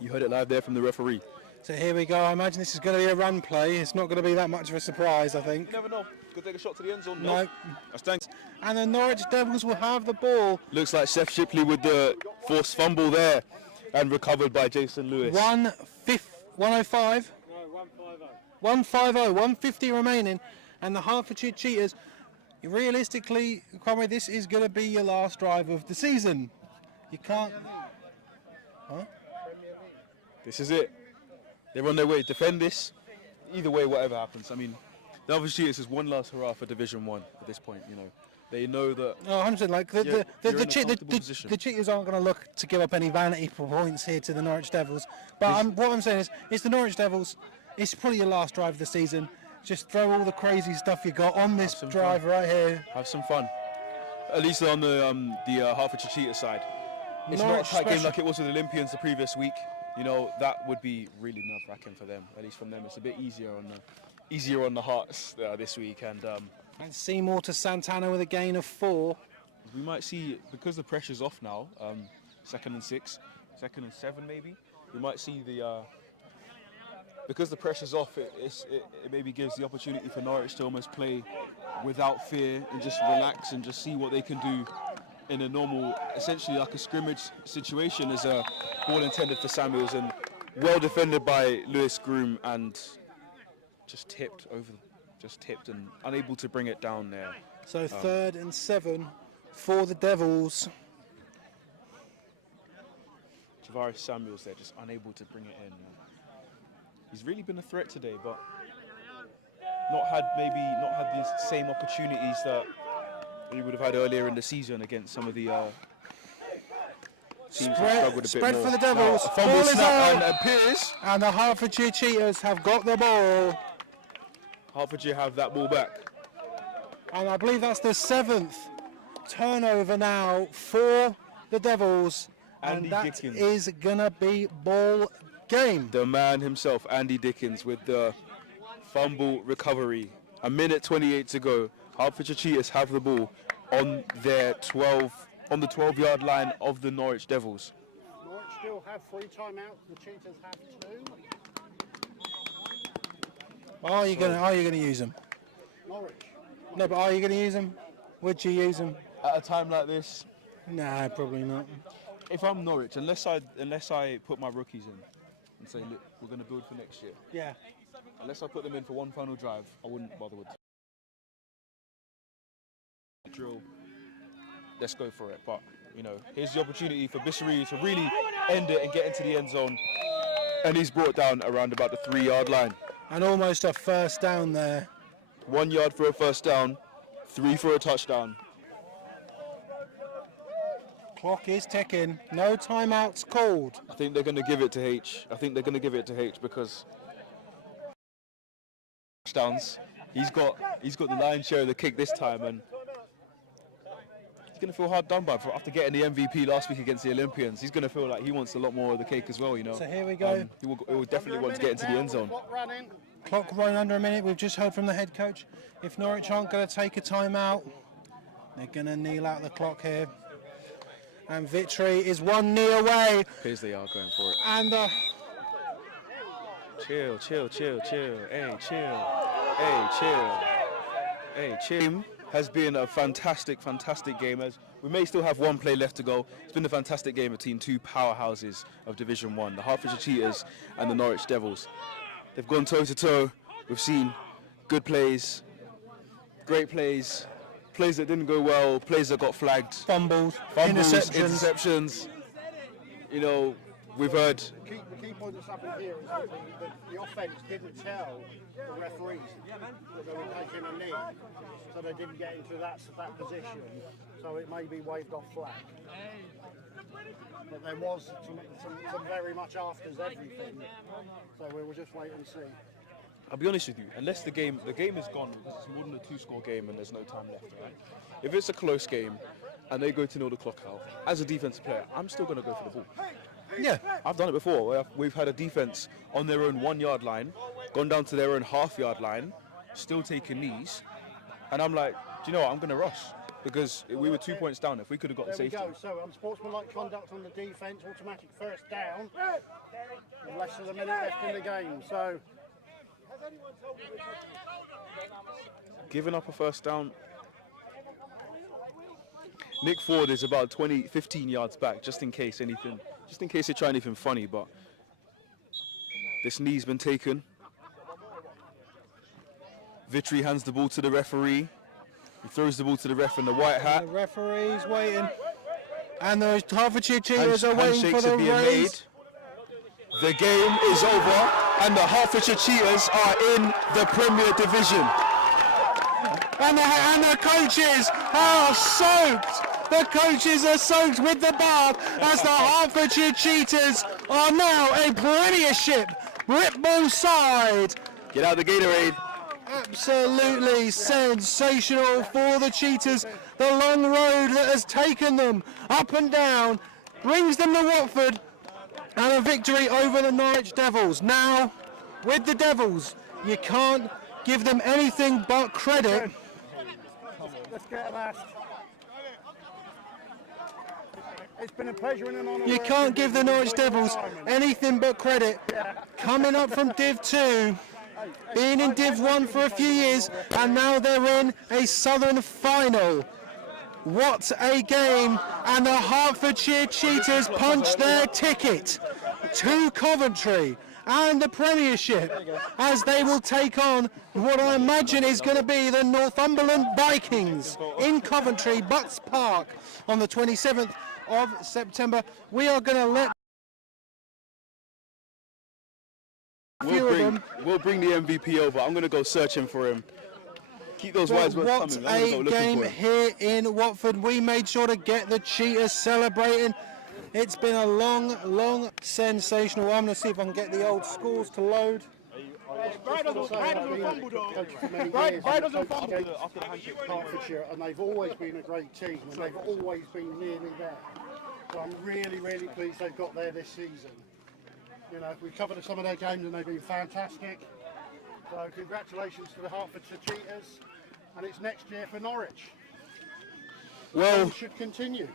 You heard it live there from the referee. So here we go. I imagine this is going to be a run play. It's not going to be that much of a surprise, I think. You never know. Could take a shot to the end zone. No. That's thanks. And the Norwich Devils will have the ball. Looks like Seth Shipley with the forced fumble there, and recovered by Jason Lewis. 105. No, 150. 150, 150 remaining, and the Hertfordshire Cheetahs, realistically, Conway, this is going to be your last drive of the season. You can't... Huh? This is it. They're on their way. Defend this. Either way, whatever happens. I mean, the Hertfordshire Cheetahs is one last hurrah for Division 1 at this point, you know. They know that... Oh, 100%. Like, you're in a comfortable position. the Cheetahs aren't going to look to give up any vanity points here to the Norwich Devils. But what I'm saying is, it's the Norwich Devils. It's probably your last drive of the season. Just throw all the crazy stuff you got on this drive right here. Have some fun. At least on the Hertfordshire Cheetahs side. It's Norwich not a tight game special. like it was with the Olympians the previous week. You know, that would be really nerve-wracking for them. At least from them, it's a bit easier on the hearts this week. And And Seymour to Santana with a gain of 4. we might see, because the pressure's off now, 2nd and 6, 2nd and 7 maybe. We might see because the pressure's off, it maybe gives the opportunity for Norwich to almost play without fear and just relax and just see what they can do in a normal, essentially like a scrimmage situation. As a ball intended for Samuels and well defended by Lewis Groom, and just tipped and unable to bring it down there. So 3rd and 7 for the Devils. Javaris Samuels there, just unable to bring it in. He's really been a threat today, but not had these same opportunities that he would have had earlier in the season against some of the teams that struggled a bit Spread more. for the Devils. Now, a fumble Ball is snap and out. appears. And the Hertfordshire Cheetahs have got the ball. Hertfordshire have that ball back. And I believe that's the 7th turnover now for the Devils. Andy and that Dickens. is going to be ball game. The man himself, Andy Dickens, with the fumble recovery. A minute 28 to go. Hertfordshire Cheetahs have the ball on the 12-yard line of the Norwich Devils. Norwich still have 3 timeouts. The Cheetahs have 2. Are you going to use them? Norwich. No, but are you going to use them? Would you use them? At a time like this, Nah, probably not. if I'm Norwich, unless I put my rookies in and say, look, we're going to build for next year. Yeah. Unless I put them in for one final drive, I wouldn't bother with drill. Let's go for it. But, you know, here's the opportunity for Bisseri to really end it and get into the end zone. And he's brought down around about the 3-yard line. And almost a first down there. 1 yard for a first down, 3 for a touchdown. Clock is ticking. No timeouts called. I think they're going to give it to H. Because touchdowns. He's got the lion's share of the kick this time, and he's going to feel hard done by after getting the MVP last week against the Olympians. He's going to feel like he wants a lot more of the cake as well, you know. So here we go. He will definitely want to get into the end zone. Clock running under a minute. We've just heard from the head coach. If Norwich aren't going to take a timeout, they're going to kneel out the clock here. And victory is 1 knee away. Appears they are going for it. And Chill. Hey, chill. Has been a fantastic game. As we may still have one play left to go. It's been a fantastic game between two powerhouses of Division 1, the Hertfordshire Cheetahs and the Norwich Devils. They've gone toe-to-toe. We've seen good plays, great plays, plays that didn't go well, plays that got flagged, fumbles, fumbles, interceptions. You know, we've heard. The key point that's happened here is that the offence didn't tell the referees that they were taking a knee, so they didn't get into that position, so it may be waved off flag. But there was some very much afters everything, so we will just wait and see. I'll be honest with you, unless the game is gone, because it's more than a 2-score game and there's no time left, right? If it's a close game and they go to know the clock out, as a defensive player, I'm still going to go for the ball. Yeah. I've done it before, where we've had a defense on their own 1-yard line, gone down to their own half-yard line, still taking knees, and I'm like, do you know what, I'm going to rush, because we were 2 points down. If we could have got the safety. There we go. So unsportsmanlike conduct on the defence, automatic first down, with less than a minute left in the game. So giving up a first down. Nick Ford is about 15 yards back, just in case they try anything funny, but this knee's been taken. Vitry hands the ball to the referee. He throws the ball to the ref in the white hat. The referee's waiting. And the Hertfordshire Cheetahs are waiting for the raise. The game is over, and the Hertfordshire Cheetahs are in the Premier Division. And the coaches are soaked. The coaches are soaked with the bath as the Hertfordshire Cheetahs are now a Premiership Ripball side. Get out the Gatorade. Absolutely sensational for the Cheetahs. The long road that has taken them up and down brings them to Watford, and a victory over the Norwich Devils. Now, with the Devils, you can't give them anything but credit. let's get that. It's been a pleasure and an honour. You can't give the Norwich Devils anything but credit. Coming up from Div 2, being in Div 1 for a few years, and now they're in a Southern final. What a game, and the Hertfordshire Cheetahs punch their ticket to Coventry and the Premiership as they will take on what I imagine is going to be the Northumberland Vikings in Coventry, Butts Park, on the 27th of September. We are going to let We'll bring the MVP over. I'm going to go searching for him. Keep those wise words coming. I'm what a game here in Watford. We made sure to get the Cheetahs celebrating. It's been a long, sensational. I'm going to see if I can get the old scores to load. Hertfordshire, and they've always been a great team, and they've always been nearly there. So I'm really pleased they've got there this season. You know, we've covered some of their games and they've been fantastic. So congratulations to the Hertfordshire Cheetahs, and it's next year for Norwich. Well, it should continue.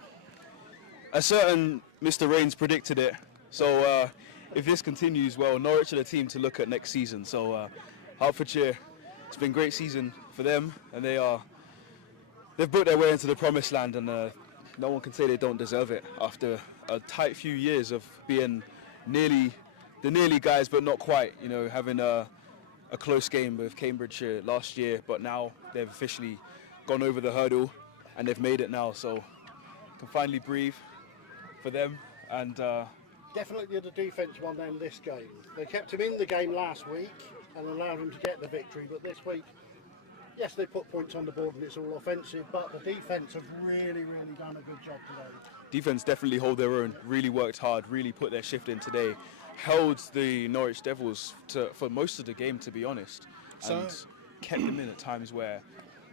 A certain Mr. Rains predicted it. So if this continues, well, Norwich are the team to look at next season. So Hertfordshire, it's been a great season for them, and they've built their way into the promised land, and no one can say they don't deserve it after a tight few years of being nearly guys, but not quite. You know, having a close game with Cambridgeshire last year, but now they've officially gone over the hurdle and they've made it now. So can finally breathe for them, and definitely the defence won them this game. They kept him in the game last week and allowed him to get the victory, but this week, yes, they put points on the board and it's all offensive, but the defence have really done a good job today. Defence definitely hold their own, really worked hard, really put their shift in today, held the Norwich Devils for most of the game, to be honest, and kept them in at times where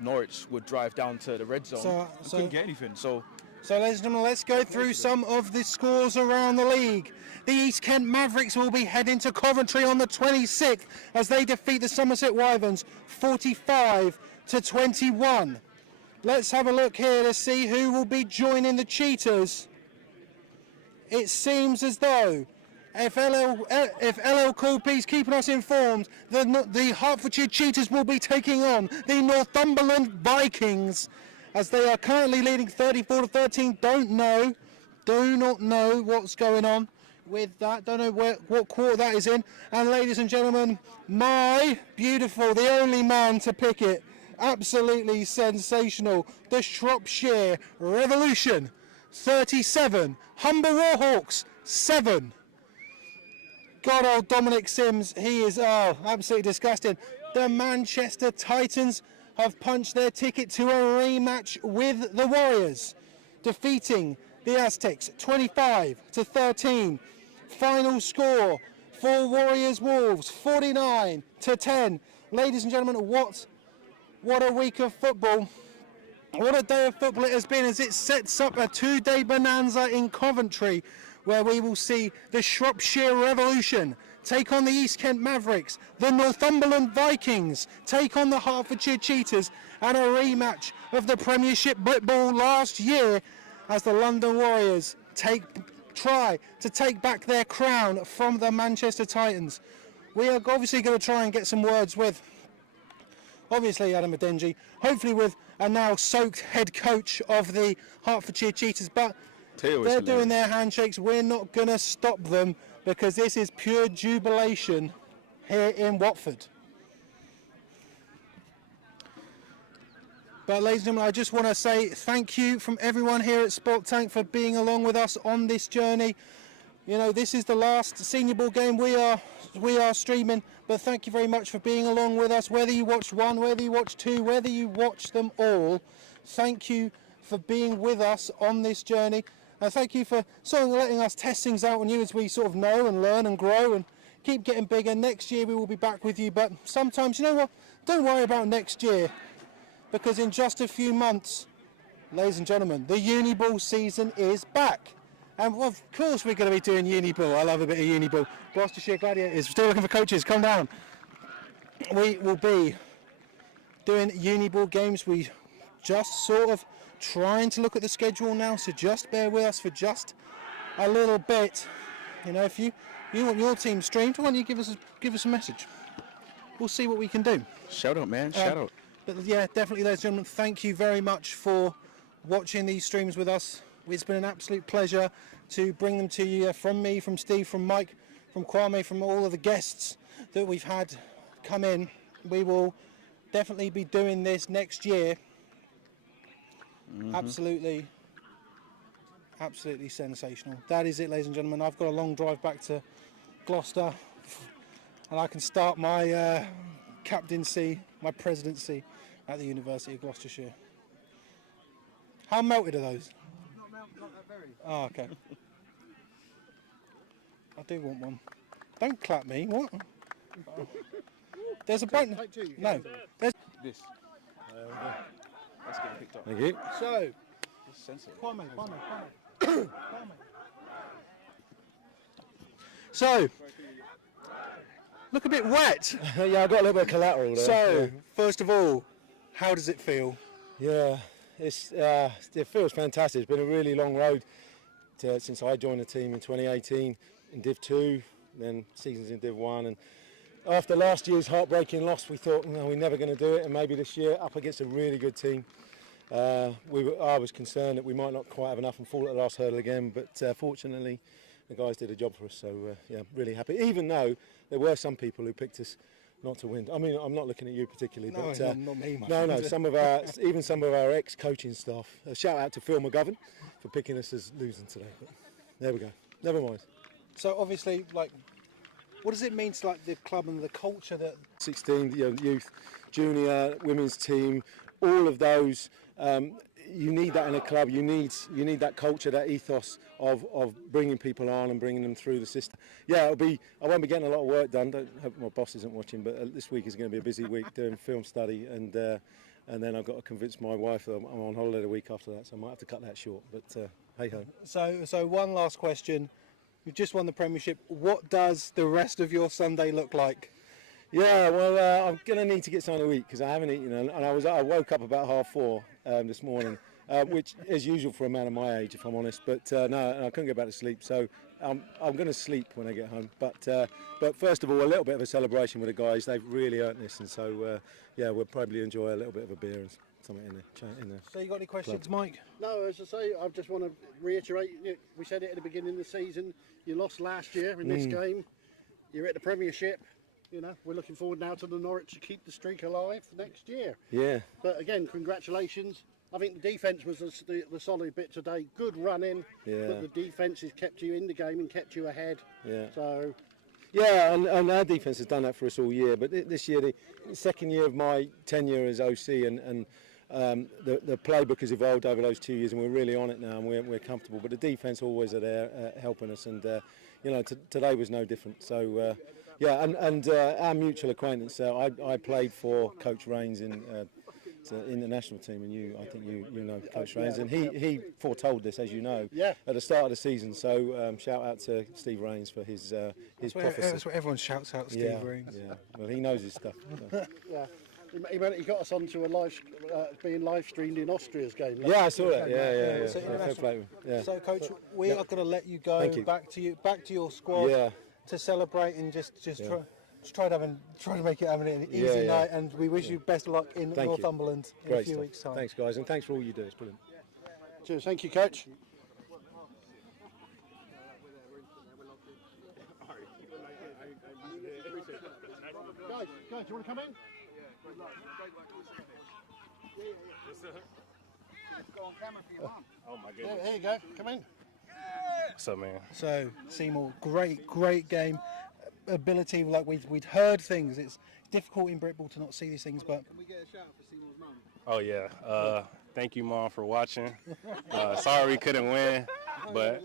Norwich would drive down to the red zone, couldn't get anything. So ladies and gentlemen, let's go through some of the scores around the league. The East Kent Mavericks will be heading to Coventry on the 26th as they defeat the Somerset Wyverns 45-21. Let's have a look here to see who will be joining the Cheetahs. It seems as though, if LL Cool P's keeping us informed, the Hertfordshire Cheetahs will be taking on the Northumberland Vikings, as they are currently leading 34-13. Do not know what's going on with that. Don't know what quarter that is in. And ladies and gentlemen, my beautiful, the only man to pick it, absolutely sensational, the Shropshire Revolution 37, Humber Warhawks 7. God, old Dominic Sims, he is absolutely disgusting. The Manchester Titans have punched their ticket to a rematch with the Warriors, defeating the Aztecs 25-13. Final score for Warriors Wolves 49-10. Ladies and gentlemen, what a week of football. What a day of football it has been, as it sets up a two-day bonanza in Coventry, where we will see the Shropshire Revolution take on the East Kent Mavericks, the Northumberland Vikings take on the Hertfordshire Cheetahs, and a rematch of the Premiership Ball last year as the London Warriors try to take back their crown from the Manchester Titans. We are obviously going to try and get some words with, obviously, Adam Adenji, hopefully with a now soaked head coach of the Hertfordshire Cheetahs, but they're doing their handshakes. We're not going to stop them, because this is pure jubilation here in Watford. But ladies and gentlemen, I just want to say thank you from everyone here at Sport Tank for being along with us on this journey. You know, this is the last Senior Ball game we are streaming, but thank you very much for being along with us. Whether you watched one, whether you watched two, whether you watched them all, thank you for being with us on this journey. And thank you for sort of letting us test things out on you as we sort of know and learn and grow and keep getting bigger. Next year we will be back with you, but sometimes, you know what, don't worry about next year, because in just a few months, ladies and gentlemen, the Uni Ball season is back. And of course we're going to be doing Uni Ball. I love a bit of Uni Ball. Gloucestershire Gladiators, still looking for coaches, come down. We will be doing Uni Ball games. We just sort of trying to look at the schedule now, so just bear with us for just a little bit. You know, if you want your team streamed, why don't you give us a message? We'll see what we can do. Shout out, man, shout out. But yeah, definitely, ladies and gentlemen, thank you very much for watching these streams with us. It's been an absolute pleasure to bring them to you, from me, from Steve, from Mike, from Kwame, from all of the guests that we've had come in. We will definitely be doing this next year. Absolutely sensational. That is it, ladies and gentlemen. I've got a long drive back to Gloucester, and I can start my captaincy, my presidency at the University of Gloucestershire. How melted are those? Not that very. Oh, okay. I do want one. Don't clap me. What? There's a button. No. There's This. That's getting picked up. Thank you. So, Kwame. So, look a bit wet. Yeah, I got a little bit of collateral there. So, first of all, how does it feel? yeah, it feels fantastic. It's been a really long road since I joined the team in 2018 in Div 2, then seasons in Div 1, and after last year's heartbreaking loss, we thought, no, we're never going to do it, and maybe this year, up against a really good team, I was concerned that we might not quite have enough and fall at the last hurdle again, but fortunately, the guys did a job for us, so yeah, really happy. Even though there were some people who picked us not to win. I mean, I'm not looking at you particularly, No, but not me, mate. no, even some of our ex-coaching staff. A shout out to Phil McGovern for picking us as losing today. But there we go. Never mind. So obviously, like, what does it mean to like the club and the culture that? 16, youth, junior, women's team, all of those. You need that in a club. You need that culture, that ethos of bringing people on and bringing them through the system. Yeah, I won't be getting a lot of work done. Don't hope my boss isn't watching, but this week is going to be a busy week doing film study, and then I've got to convince my wife that I'm on holiday the week after that, so I might have to cut that short. But hey ho. So one last question. You've just won the Premiership. What does the rest of your Sunday look like? Yeah, well, I'm going to need to get something to eat because I haven't eaten, and I woke up about 4:30 this morning, which is usual for a man of my age, if I'm honest. But no, I couldn't get back to sleep, so I'm going to sleep when I get home. But first of all, a little bit of a celebration with the guys. They've really earned this, and so yeah, we'll probably enjoy a little bit of a beer and something in there. So you got any questions, Mike? no, as I say, I just want to reiterate, we said it at the beginning of the season, you lost last year in this game, you're at the Premiership. You know, we're looking forward now to the Norwich to keep the streak alive next year. Yeah. But again, congratulations. I think the defence was the solid bit today. Good running, Yeah. but the defence has kept you in the game and kept you ahead. Yeah. So, Yeah, and our defence has done that for us all year. But this year, the second year of my tenure as OC, and the playbook has evolved over those 2 years, and we're really on it now, and we're comfortable. But the defence always are there helping us, and today was no different. So and our mutual acquaintance. I played for Coach Rains in the national team, and I think you know Coach Rains, and he foretold this, as you know, at the start of the season. So shout out to Steve Rains for his prophecy. That's what everyone shouts out, Steve Rains. Yeah, well, he knows his stuff. So. Yeah. He got us onto being live streamed in Austria's game. Yeah, I saw that. Yeah. So, Fair play. Yeah. So, Coach, we are going to let you go back to your squad to celebrate and just try to make it an easy night. And we wish you best of luck in Northumberland in a few weeks' time. Thanks, guys, and thanks for all you do. It's brilliant. Cheers. Thank you, Coach. Guys, do you want to come in? Go on camera for your mum. Oh my goodness. There you go. Come in. What's up, man? So, Seymour, great game. Ability, like we'd heard things. It's difficult in Britball to not see these things, but. Can we get a shout out for Seymour's mum? Oh yeah. Thank you, Mom, for watching. Sorry we couldn't win, but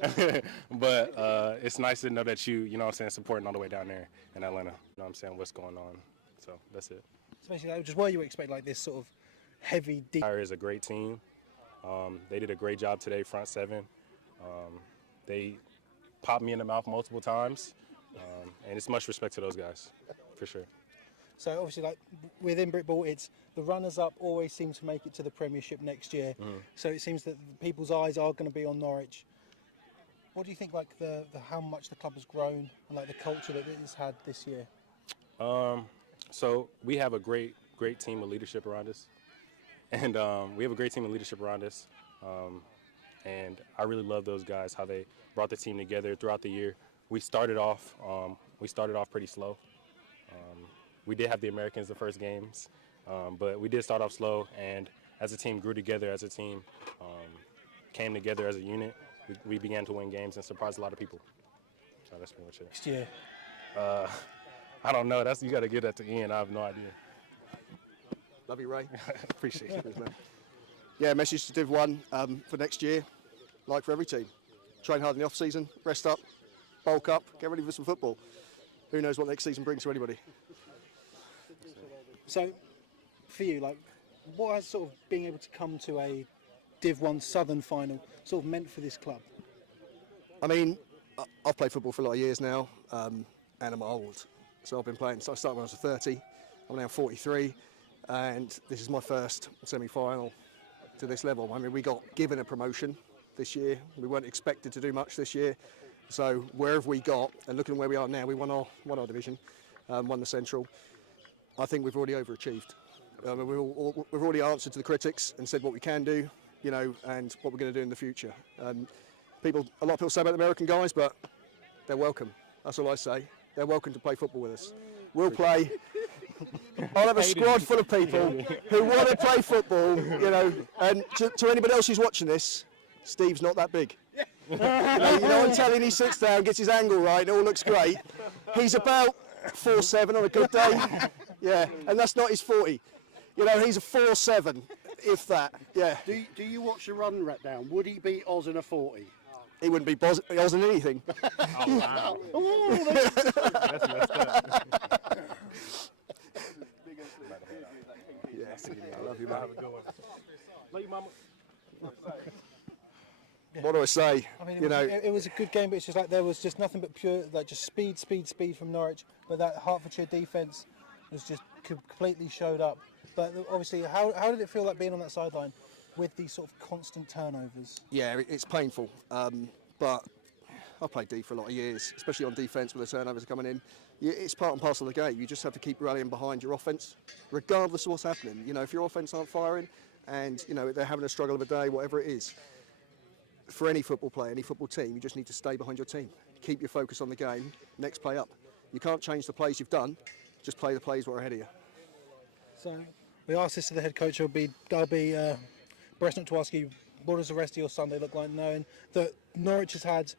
it's nice to know that you know what I'm saying, supporting all the way down there in Atlanta. You know what I'm saying, what's going on. So that's it. So basically, just what you expect, like this sort of heavy deep. Fire is a great team. They did a great job today, front seven. They popped me in the mouth multiple times, and it's much respect to those guys, for sure. So obviously, like within Britball, it's the runners-up always seem to make it to the Premiership next year. So it seems that people's eyes are going to be on Norwich. What do you think, like the how much the club has grown and like the culture that it has had this year? So we have a great team of leadership around us, and and I really love those guys, how they brought the team together throughout the year. We started off pretty slow. We did have the Americans the first games, but we did start off slow, and as a team grew together, as a team came together as a unit, we began to win games and surprised a lot of people. So that's pretty much it. Next year? I don't know. You got to give that to Ian. I have no idea. Love you, Ray. Appreciate it. Yeah, message to Div 1 for next year, like for every team. Train hard in the off-season, rest up, bulk up, get ready for some football. Who knows what next season brings to anybody. So, for you, like, what has sort of being able to come to a Div 1 Southern final sort of meant for this club? I mean, I've played football for a lot of years now, and I'm old. So I've been playing, so I started when I was 30, I'm now 43, and this is my first semi-final to this level. I mean, we got given a promotion this year. We weren't expected to do much this year. So where have we got, and looking at where we are now, we won our division, won the Central. I think we've already overachieved. We've already answered to the critics and said what we can do, you know, and what we're going to do in the future. A lot of people say about the American guys, but they're welcome. That's all I say. They're welcome to play football with us. We'll play. I'll have a squad full of people who want to play football, you know. And to anybody else who's watching this, Steve's not that big. You know, I'm telling, he sits down, gets his angle right, and it all looks great. He's about 4'7" on a good day. Yeah, and that's not his 40. You know, he's a 4'7", if that. Yeah. Do you watch the run right down? Would he beat Oz in a 40? He wouldn't beat Oz in anything. Oh, wow. That's messed up. I love you, man. Have a good one. Love you, Mama. What do I say? I mean, you know, it was a good game, but it's just like there was just nothing but pure, like just speed from Norwich. But that Hertfordshire defence was just completely showed up. But obviously, how did it feel like being on that sideline with these sort of constant turnovers? Yeah, it's painful. But I've played D for a lot of years, especially on defence with the turnovers coming in. It's part and parcel of the game. You just have to keep rallying behind your offence, regardless of what's happening. You know, if your offence aren't firing, and you know they're having a struggle of a day, whatever it is. For any football player, any football team, you just need to stay behind your team. Keep your focus on the game. Next play up. You can't change the plays you've done. Just play the plays that are ahead of you. So we asked this to the head coach. I'll be breast not to ask you, what does the rest of your Sunday look like, knowing that Norwich has had,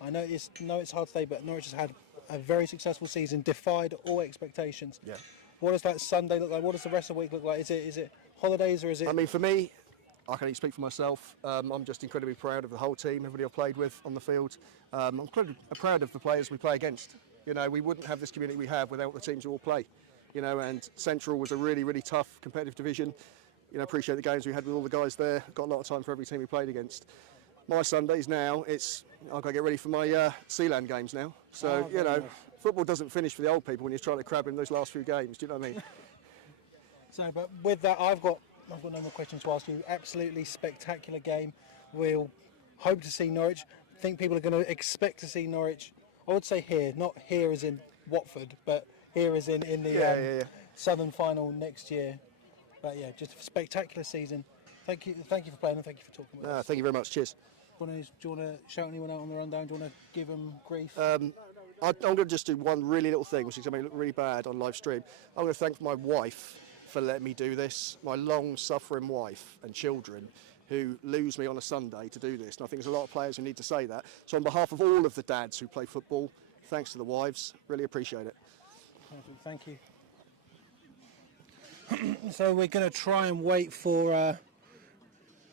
I know it's hard to say, but Norwich has had a very successful season, defied all expectations. Yeah. What does that Sunday look like? What does the rest of the week look like? Is it holidays or is it? I mean, for me, I can only speak for myself. I'm just incredibly proud of the whole team, everybody I've played with on the field. I'm incredibly proud of the players we play against. You know, we wouldn't have this community we have without the teams who all play. You know, and Central was a really, really tough competitive division. You know, appreciate the games we had with all the guys there. Got a lot of time for every team we played against. My Sundays now, I've got to get ready for my Sealand games now. So, you know, football doesn't finish for the old people when you're trying to crab in those last few games. Do you know what I mean? So, but with that, I've got no more questions to ask you. Absolutely spectacular game. We'll hope to see Norwich. I think people are going to expect to see Norwich. I would say here, not here as in Watford, but here as in the Southern final next year. But yeah, just a spectacular season. Thank you for playing and thank you for talking with us. Thank you very much. Cheers. Do you want to shout anyone out on the rundown? Do you want to give them grief? I'm going to just do one really little thing, which is going to look really bad on live stream. I'm going to thank my wife for letting me do this, my long-suffering wife and children who lose me on a Sunday to do this. And I think there's a lot of players who need to say that. So on behalf of all of the dads who play football, thanks to the wives, really appreciate it. Thank you. So we're going to try and wait for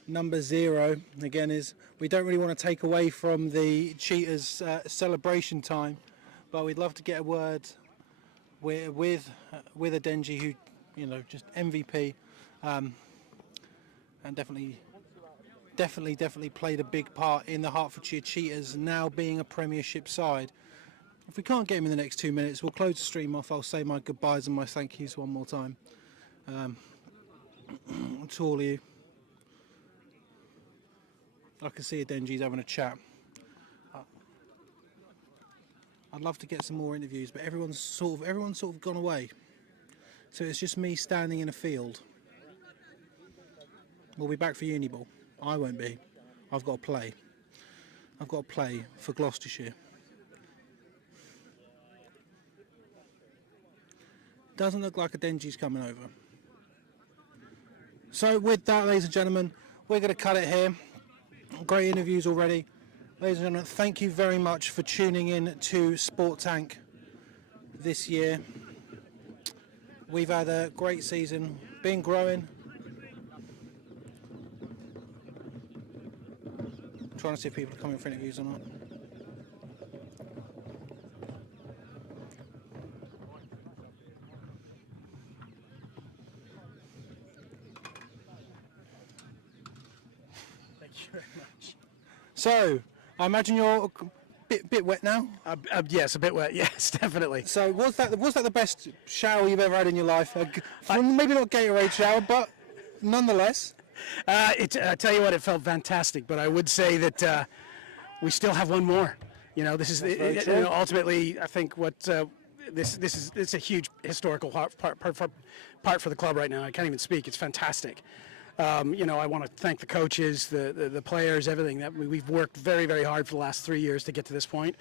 number 0. Again, we don't really want to take away from the Cheetahs celebration time, but we'd love to get a word with Adenji, who, you know, just MVP, and definitely played a big part in the Hertfordshire Cheetahs now being a Premiership side. If we can't get him in the next 2 minutes, we'll close the stream off. I'll say my goodbyes and my thank yous one more time to all of you. I can see Adenji's having a chat. I'd love to get some more interviews, but everyone's sort of gone away. So it's just me standing in a field. We'll be back for Uniball. I won't be. I've got to play. I've got to play for Gloucestershire. Doesn't look like Adenji's coming over. So with that, ladies and gentlemen, we're going to cut it here. Great interviews already. Ladies and gentlemen, thank you very much for tuning in to Sport Tank this year. We've had a great season, been growing. Trying to see if people are coming for interviews or not. Thank you very much. So, I imagine you're a bit wet now? Yes, a bit wet. Yes, definitely. So, was that the best shower you've ever had in your life? Maybe not Gatorade shower, but nonetheless. I tell you what, it felt fantastic. But I would say that we still have one more. You know, this is ultimately. I think what this is a huge historical part for the club right now. I can't even speak. It's fantastic. You know, I want to thank the coaches, the players, everything. That we've worked very, very hard for the last 3 years to get to this point.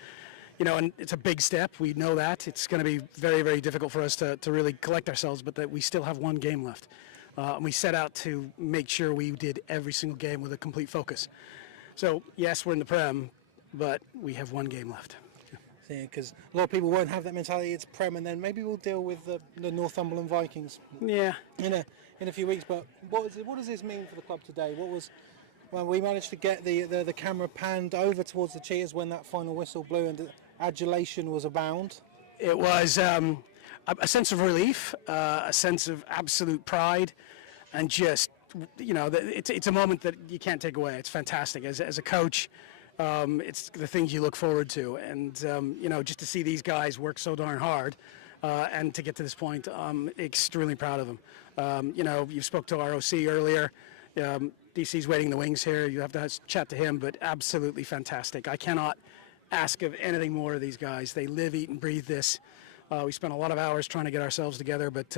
You know, and it's a big step. We know that. It's going to be very, very difficult for us to really collect ourselves, but that we still have one game left. And we set out to make sure we did every single game with a complete focus. So, yes, we're in the Prem, but we have one game left. Yeah, because a lot of people won't have that mentality. It's Prem, and then maybe we'll deal with the Northumberland Vikings. Yeah. In a few weeks. But what does this mean for the club today? Well, we managed to get the camera panned over towards the Cheetahs when that final whistle blew, and adulation was abound. It was a sense of relief, a sense of absolute pride, and just, you know, it's a moment that you can't take away. It's fantastic. As a coach, it's the things you look forward to, and you know, just to see these guys work so darn hard, and to get to this point, I'm extremely proud of them. You know, you spoke to our OC earlier. DC's waiting in the wings here. You have to chat to him, but absolutely fantastic. I cannot ask of anything more of these guys. They live, eat, and breathe this. We spent a lot of hours trying to get ourselves together, but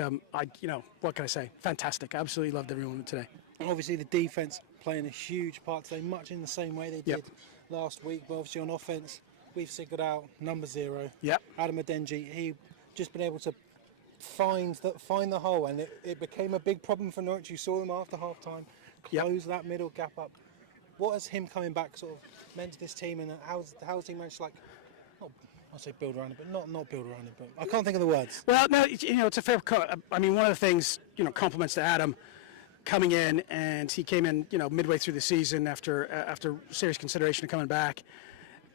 you know, what can I say? Fantastic. Absolutely loved every moment today. And obviously, the defense playing a huge part today, much in the same way they did last week. But obviously, on offense, we've singled out number 0, Adam Adenji. He just been able to find the hole, and it became a big problem for Norwich. You saw him after half time close that middle gap up. What has him coming back sort of meant to this team, and how's he managed to I say build around it, but not build around it. But I can't think of the words. Well, no, it's a fair. I mean, one of the things, compliments to Adam coming in, and he came in, midway through the season after serious consideration of coming back.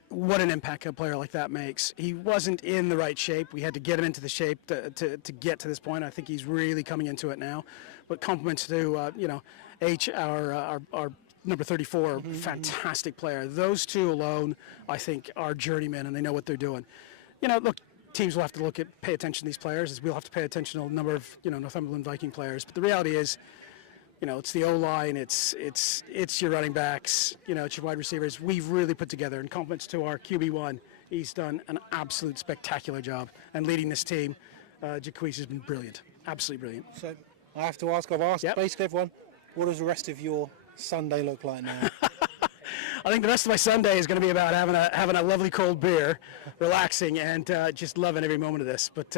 What an impact a player like that makes. He wasn't in the right shape. We had to get him into the shape to get to this point. I think he's really coming into it now. But compliments to H, our number 34, fantastic player. Those two alone, I think, are journeymen, and they know what they're doing. Look, teams will have to pay attention to these players, as we'll have to pay attention to a number of, Northumberland Viking players. But the reality is, it's the O-line, it's your running backs, it's your wide receivers. We've really put together, and compliments to our QB1. He's done an absolute spectacular job, and leading this team, Jaquise has been brilliant, absolutely brilliant. So I have to ask, I've asked basically everyone, what does the rest of your Sunday look like now? I think the rest of my Sunday is going to be about having a lovely cold beer, relaxing, and just loving every moment of this. But,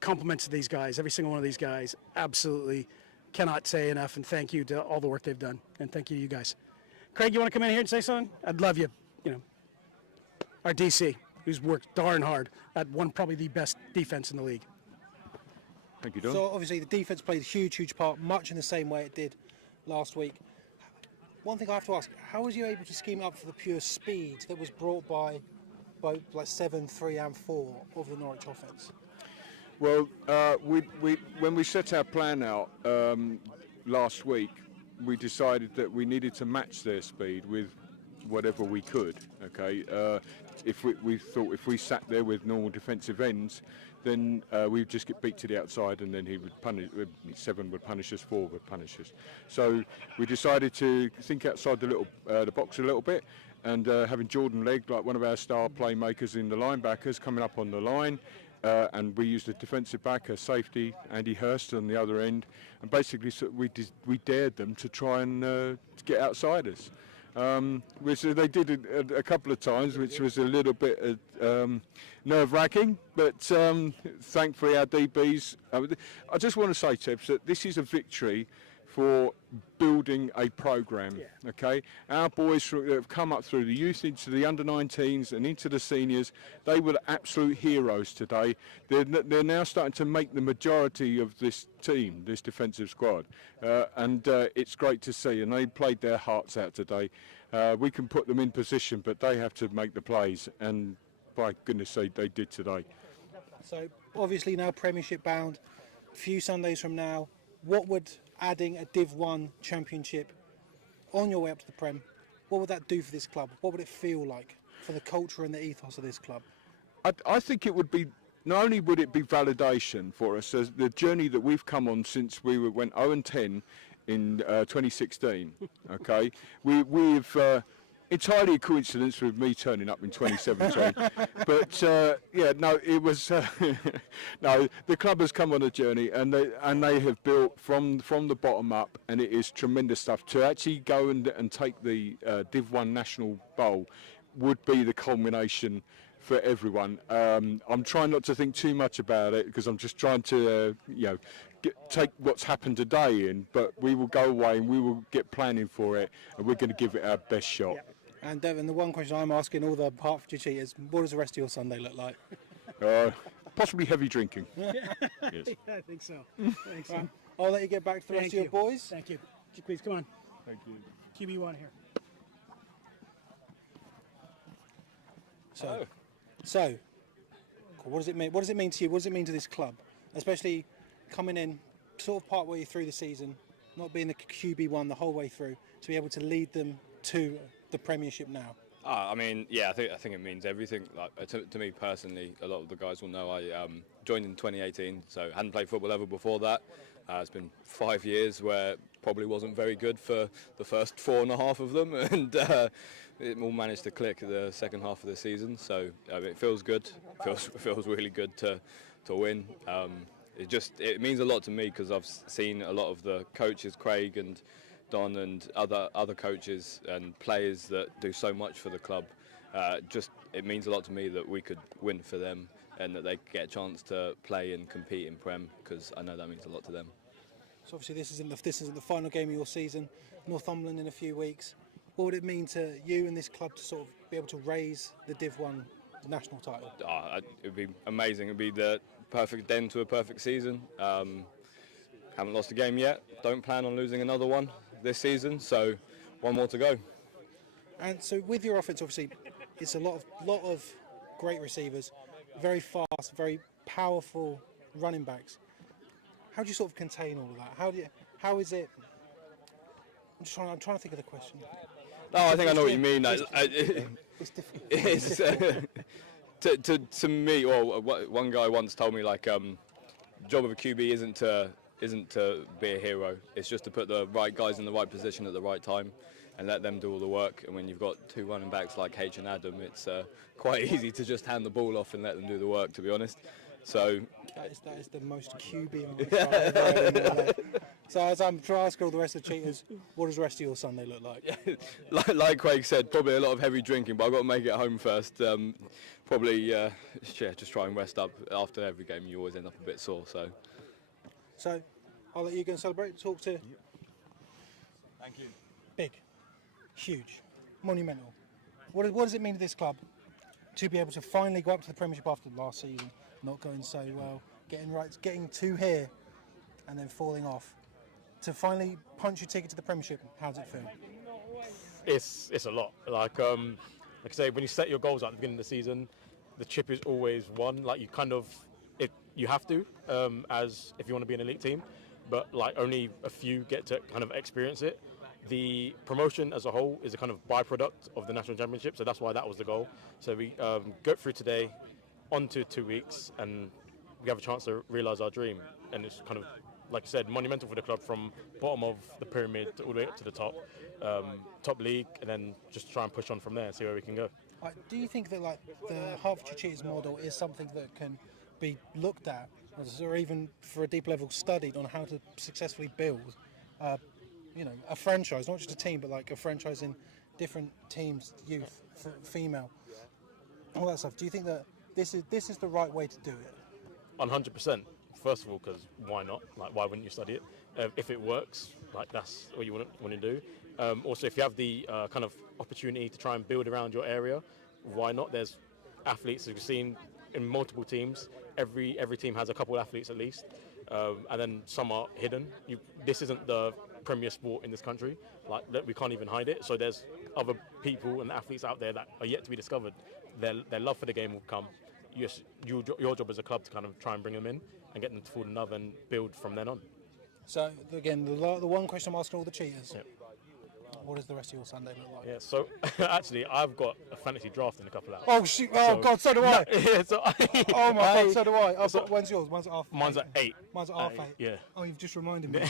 compliments to these guys, every single one of these guys, absolutely cannot say enough, and thank you to all the work they've done, and thank you to you guys. Craig, you want to come in here and say something? I'd love you. Our DC, who's worked darn hard at probably the best defense in the league. Thank you, Don. So obviously the defense played a huge part, much in the same way it did last week. One thing I have to ask, how was you able to scheme up for the pure speed that was brought by both 7, 3 and 4 of the Norwich offence? Well, when we set our plan out last week, we decided that we needed to match their speed with whatever we could. Okay, if we thought if we sat there with normal defensive ends, then we'd just get beat to the outside, and then he would punish. 7 would punish us, 4 would punish us. So we decided to think outside the box a little bit, and having Jordan Legg, like one of our star playmakers in the linebackers, coming up on the line. And we used a defensive back, a safety, Andy Hurst on the other end, and basically we dared them to try and to get outside us. Which they did it a couple of times, which was a little bit nerve-wracking, but thankfully our DBs... I just want to say, Tibbs, that this is a victory for building a program, okay? Our boys that have come up through the youth into the under-19s and into the seniors, they were absolute heroes today. They're now starting to make the majority of this team, this defensive squad, and it's great to see, and they played their hearts out today. We can put them in position, but they have to make the plays, and by goodness sake, they did today. So obviously now Premiership bound, a few Sundays from now, what would adding a Div 1 championship on your way up to the Prem, what would that do for this club? What would it feel like for the culture and the ethos of this club? I think it would be, not only would it be validation for us, as the journey that we've come on since we went 0-10 in 2016, okay? We've entirely a coincidence with me turning up in 2017, but it was no. The club has come on a journey, and they have built from the bottom up, and it is tremendous stuff. To actually go and take the Div 1 National Bowl would be the culmination for everyone. I'm trying not to think too much about it because I'm just trying to take what's happened today in, but we will go away and we will get planning for it, and we're going to give it our best shot. Yeah. And Devon, the one question I'm asking all the Hertfordshire Cheetahs, what does the rest of your Sunday look like? Possibly heavy drinking. Yes. I think so. I'll let you get back to the rest of your boys. Thank you. Please, come on. Thank you. QB1 here. So, what does it mean? What does it mean to you? What does it mean to this club? Especially coming in sort of part way through the season, not being the QB1 the whole way through, to be able to lead them to the Premiership now. I think it means everything. Like to me personally, a lot of the guys will know I joined in 2018, so hadn't played football ever before that. It's been 5 years where probably wasn't very good for the first 4.5 of them, and it all managed to click the second half of the season. So it feels good. Feels really good to win. It means a lot to me because I've seen a lot of the coaches, Craig and Don and other coaches and players that do so much for the club. It means a lot to me that we could win for them and that they get a chance to play and compete in Prem, because I know that means a lot to them. So obviously this isn't the final game of your season. Northumberland in a few weeks. What would it mean to you and this club to sort of be able to raise the Div 1 national title? It would be amazing. It would be the perfect end to a perfect season. Haven't lost a game yet. Don't plan on losing another one this season. So one more to go. And so with your offense, obviously, it's a lot of great receivers, very fast, very powerful running backs. How do you sort of contain all of that? How is it? I'm trying to think of the question. No, I think I know what you mean. It's difficult. To me, or one guy once told me, like, job of a QB isn't to be a hero. It's just to put the right guys in the right position at the right time and let them do all the work. And when you've got two running backs like H and Adam, it's quite easy to just hand the ball off and let them do the work, to be honest. So that is the most QB I've ever heard in my life. So as I'm trying to ask all the rest of the cheaters, what does the rest of your Sunday look like? like Craig said, probably a lot of heavy drinking, but I've got to make it home first. Probably, just try and rest up. After every game, you always end up a bit sore. So I'll let you go and celebrate. Talk to. Thank you. Big, huge, monumental. What does it mean to this club to be able to finally go up to the Premiership after last season not going so well, getting to here, and then falling off, to finally punch your ticket to the Premiership? How does it feel? It's a lot. Like I say, when you set your goals at the beginning of the season, the chip is always won. Like you have to, as if you want to be an elite team, but like only a few get to kind of experience it. The promotion as a whole is a kind of byproduct of the national championship, so that's why that was the goal. So we go through today, on to 2 weeks, and we have a chance to realise our dream. And it's kind of, like you said, monumental for the club, from bottom of the pyramid all the way up to the top league, and then just try and push on from there and see where we can go. Do you think that like the Hertfordshire Cheetahs model is something that can be looked at, or even for a deep level studied on how to successfully build a franchise, not just a team, but like a franchise in different teams, youth, female, all that stuff? Do you think that this is the right way to do it? 100%. First of all, because why not? Like, why wouldn't you study it? If it works, like, that's what you want to do. Also, if you have the kind of opportunity to try and build around your area, why not? There's athletes, as you've seen, in multiple teams. Every team has a couple of athletes at least, and then some are hidden. This isn't the premier sport in this country. Like, we can't even hide it. So there's other people and athletes out there that are yet to be discovered. Their love for the game will come. Your job as a club to kind of try and bring them in and get them to fall in love and build from then on. So again, the one question I'm asking all the cheaters. Yep. What does the rest of your Sunday look like? Yeah, so actually, I've got a fantasy draft in a couple of hours. Oh, shoot. Oh, God, so do I. Yeah, so oh, my God, so do I. When's yours? Mine's at half 8. Mine's at 8. Mine's at half 8. Yeah. Oh, you've just reminded me.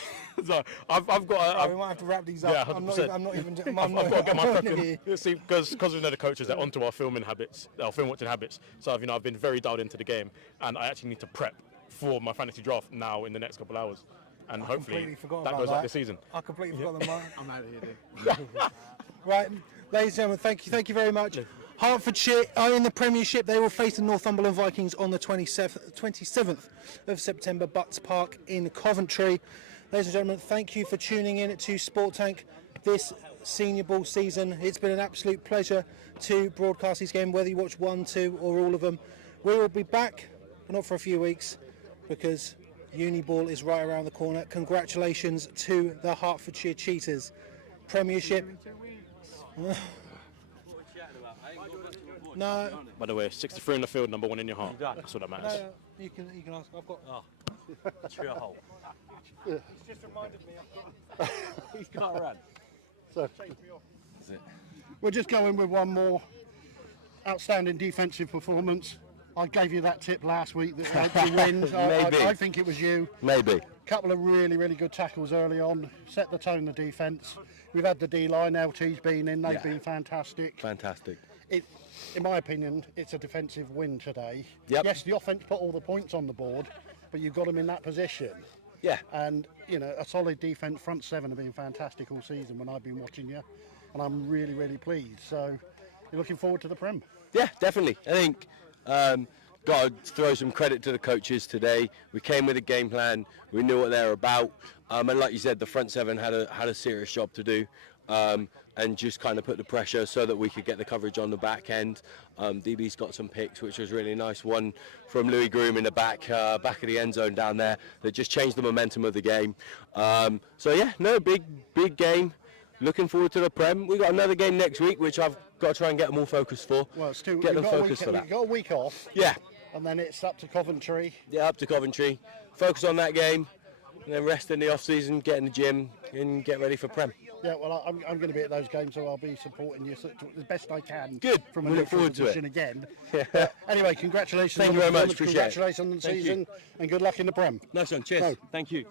So I've got... we might have to wrap these up. Yeah, I'm not even... I've got to get my prep in. See, because we know the coaches, they're onto our film watching habits. So I've been very dialed into the game, and I actually need to prep for my fantasy draft now in the next couple of hours. And hopefully that goes like this season. I completely forgot the mark. I'm out of here, dude. Right, ladies and gentlemen, thank you very much. Hertfordshire are in the Premiership. They will face the Northumberland Vikings on the 27th of September, Butts Park in Coventry. Ladies and gentlemen, thank you for tuning in to Sport Tank this Senior Ball season. It's been an absolute pleasure to broadcast these games, whether you watch 1, 2 or all of them. We will be back, but not for a few weeks, because Uni Ball is right around the corner. Congratulations to the Hertfordshire Cheetahs. Premiership. No. By the way, 63 in the field, number 1 in your heart. That's what that matters. No, you can ask. I've got. That's your hole. He's just reminded me. He's got a run. So, we're just going with one more outstanding defensive performance. I gave you that tip last week that you win. I think it was you. Maybe. Couple of really, really good tackles early on. Set the tone, the defence. We've had the D-line, LT's been in, they've been fantastic. Fantastic. In my opinion, it's a defensive win today. Yep. Yes, the offence put all the points on the board, but you've got them in that position. Yeah. And, a solid defence, front seven have been fantastic all season when I've been watching you. And I'm really, really pleased. So, you're looking forward to the Prem? Yeah, definitely. I think got to throw some credit to the coaches today. We came with a game plan. We knew what they were about. And like you said, the front seven had a serious job to do. and just kind of put the pressure so that we could get the coverage on the back end. DB's got some picks, which was really nice. One from Louis Groom in the back of the end zone down there that just changed the momentum of the game. So yeah, no, big game. Looking forward to the Prem. We've got another game next week, which I've got to try and get them all focused for. Well, Stu, get them focused for that. You've got a week off. Yeah. And then it's up to Coventry. Yeah, up to Coventry. Focus on that game, and then rest in the off-season, get in the gym, and get ready for Prem. Yeah, well, I'm going to be at those games, so I'll be supporting you the best I can. Good. From a We look forward to position it. again. Anyway, congratulations. Thank you very much. Appreciate it. Congratulations on the Thank season, you. and good luck in the Prem. Nice one. Cheers. So, Thank you.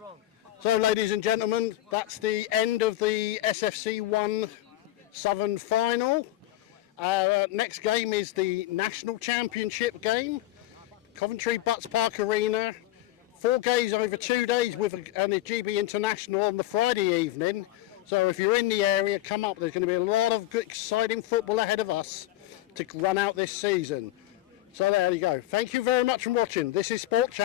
So, ladies and gentlemen, that's the end of the SFC 1 Southern Final. Next game is the National Championship game. Coventry Butts Park Arena. 4 games over 2 days with a GB International on the Friday evening. So if you're in the area, come up. There's going to be a lot of good, exciting football ahead of us to run out this season. So there you go. Thank you very much for watching. This is Sport Channel.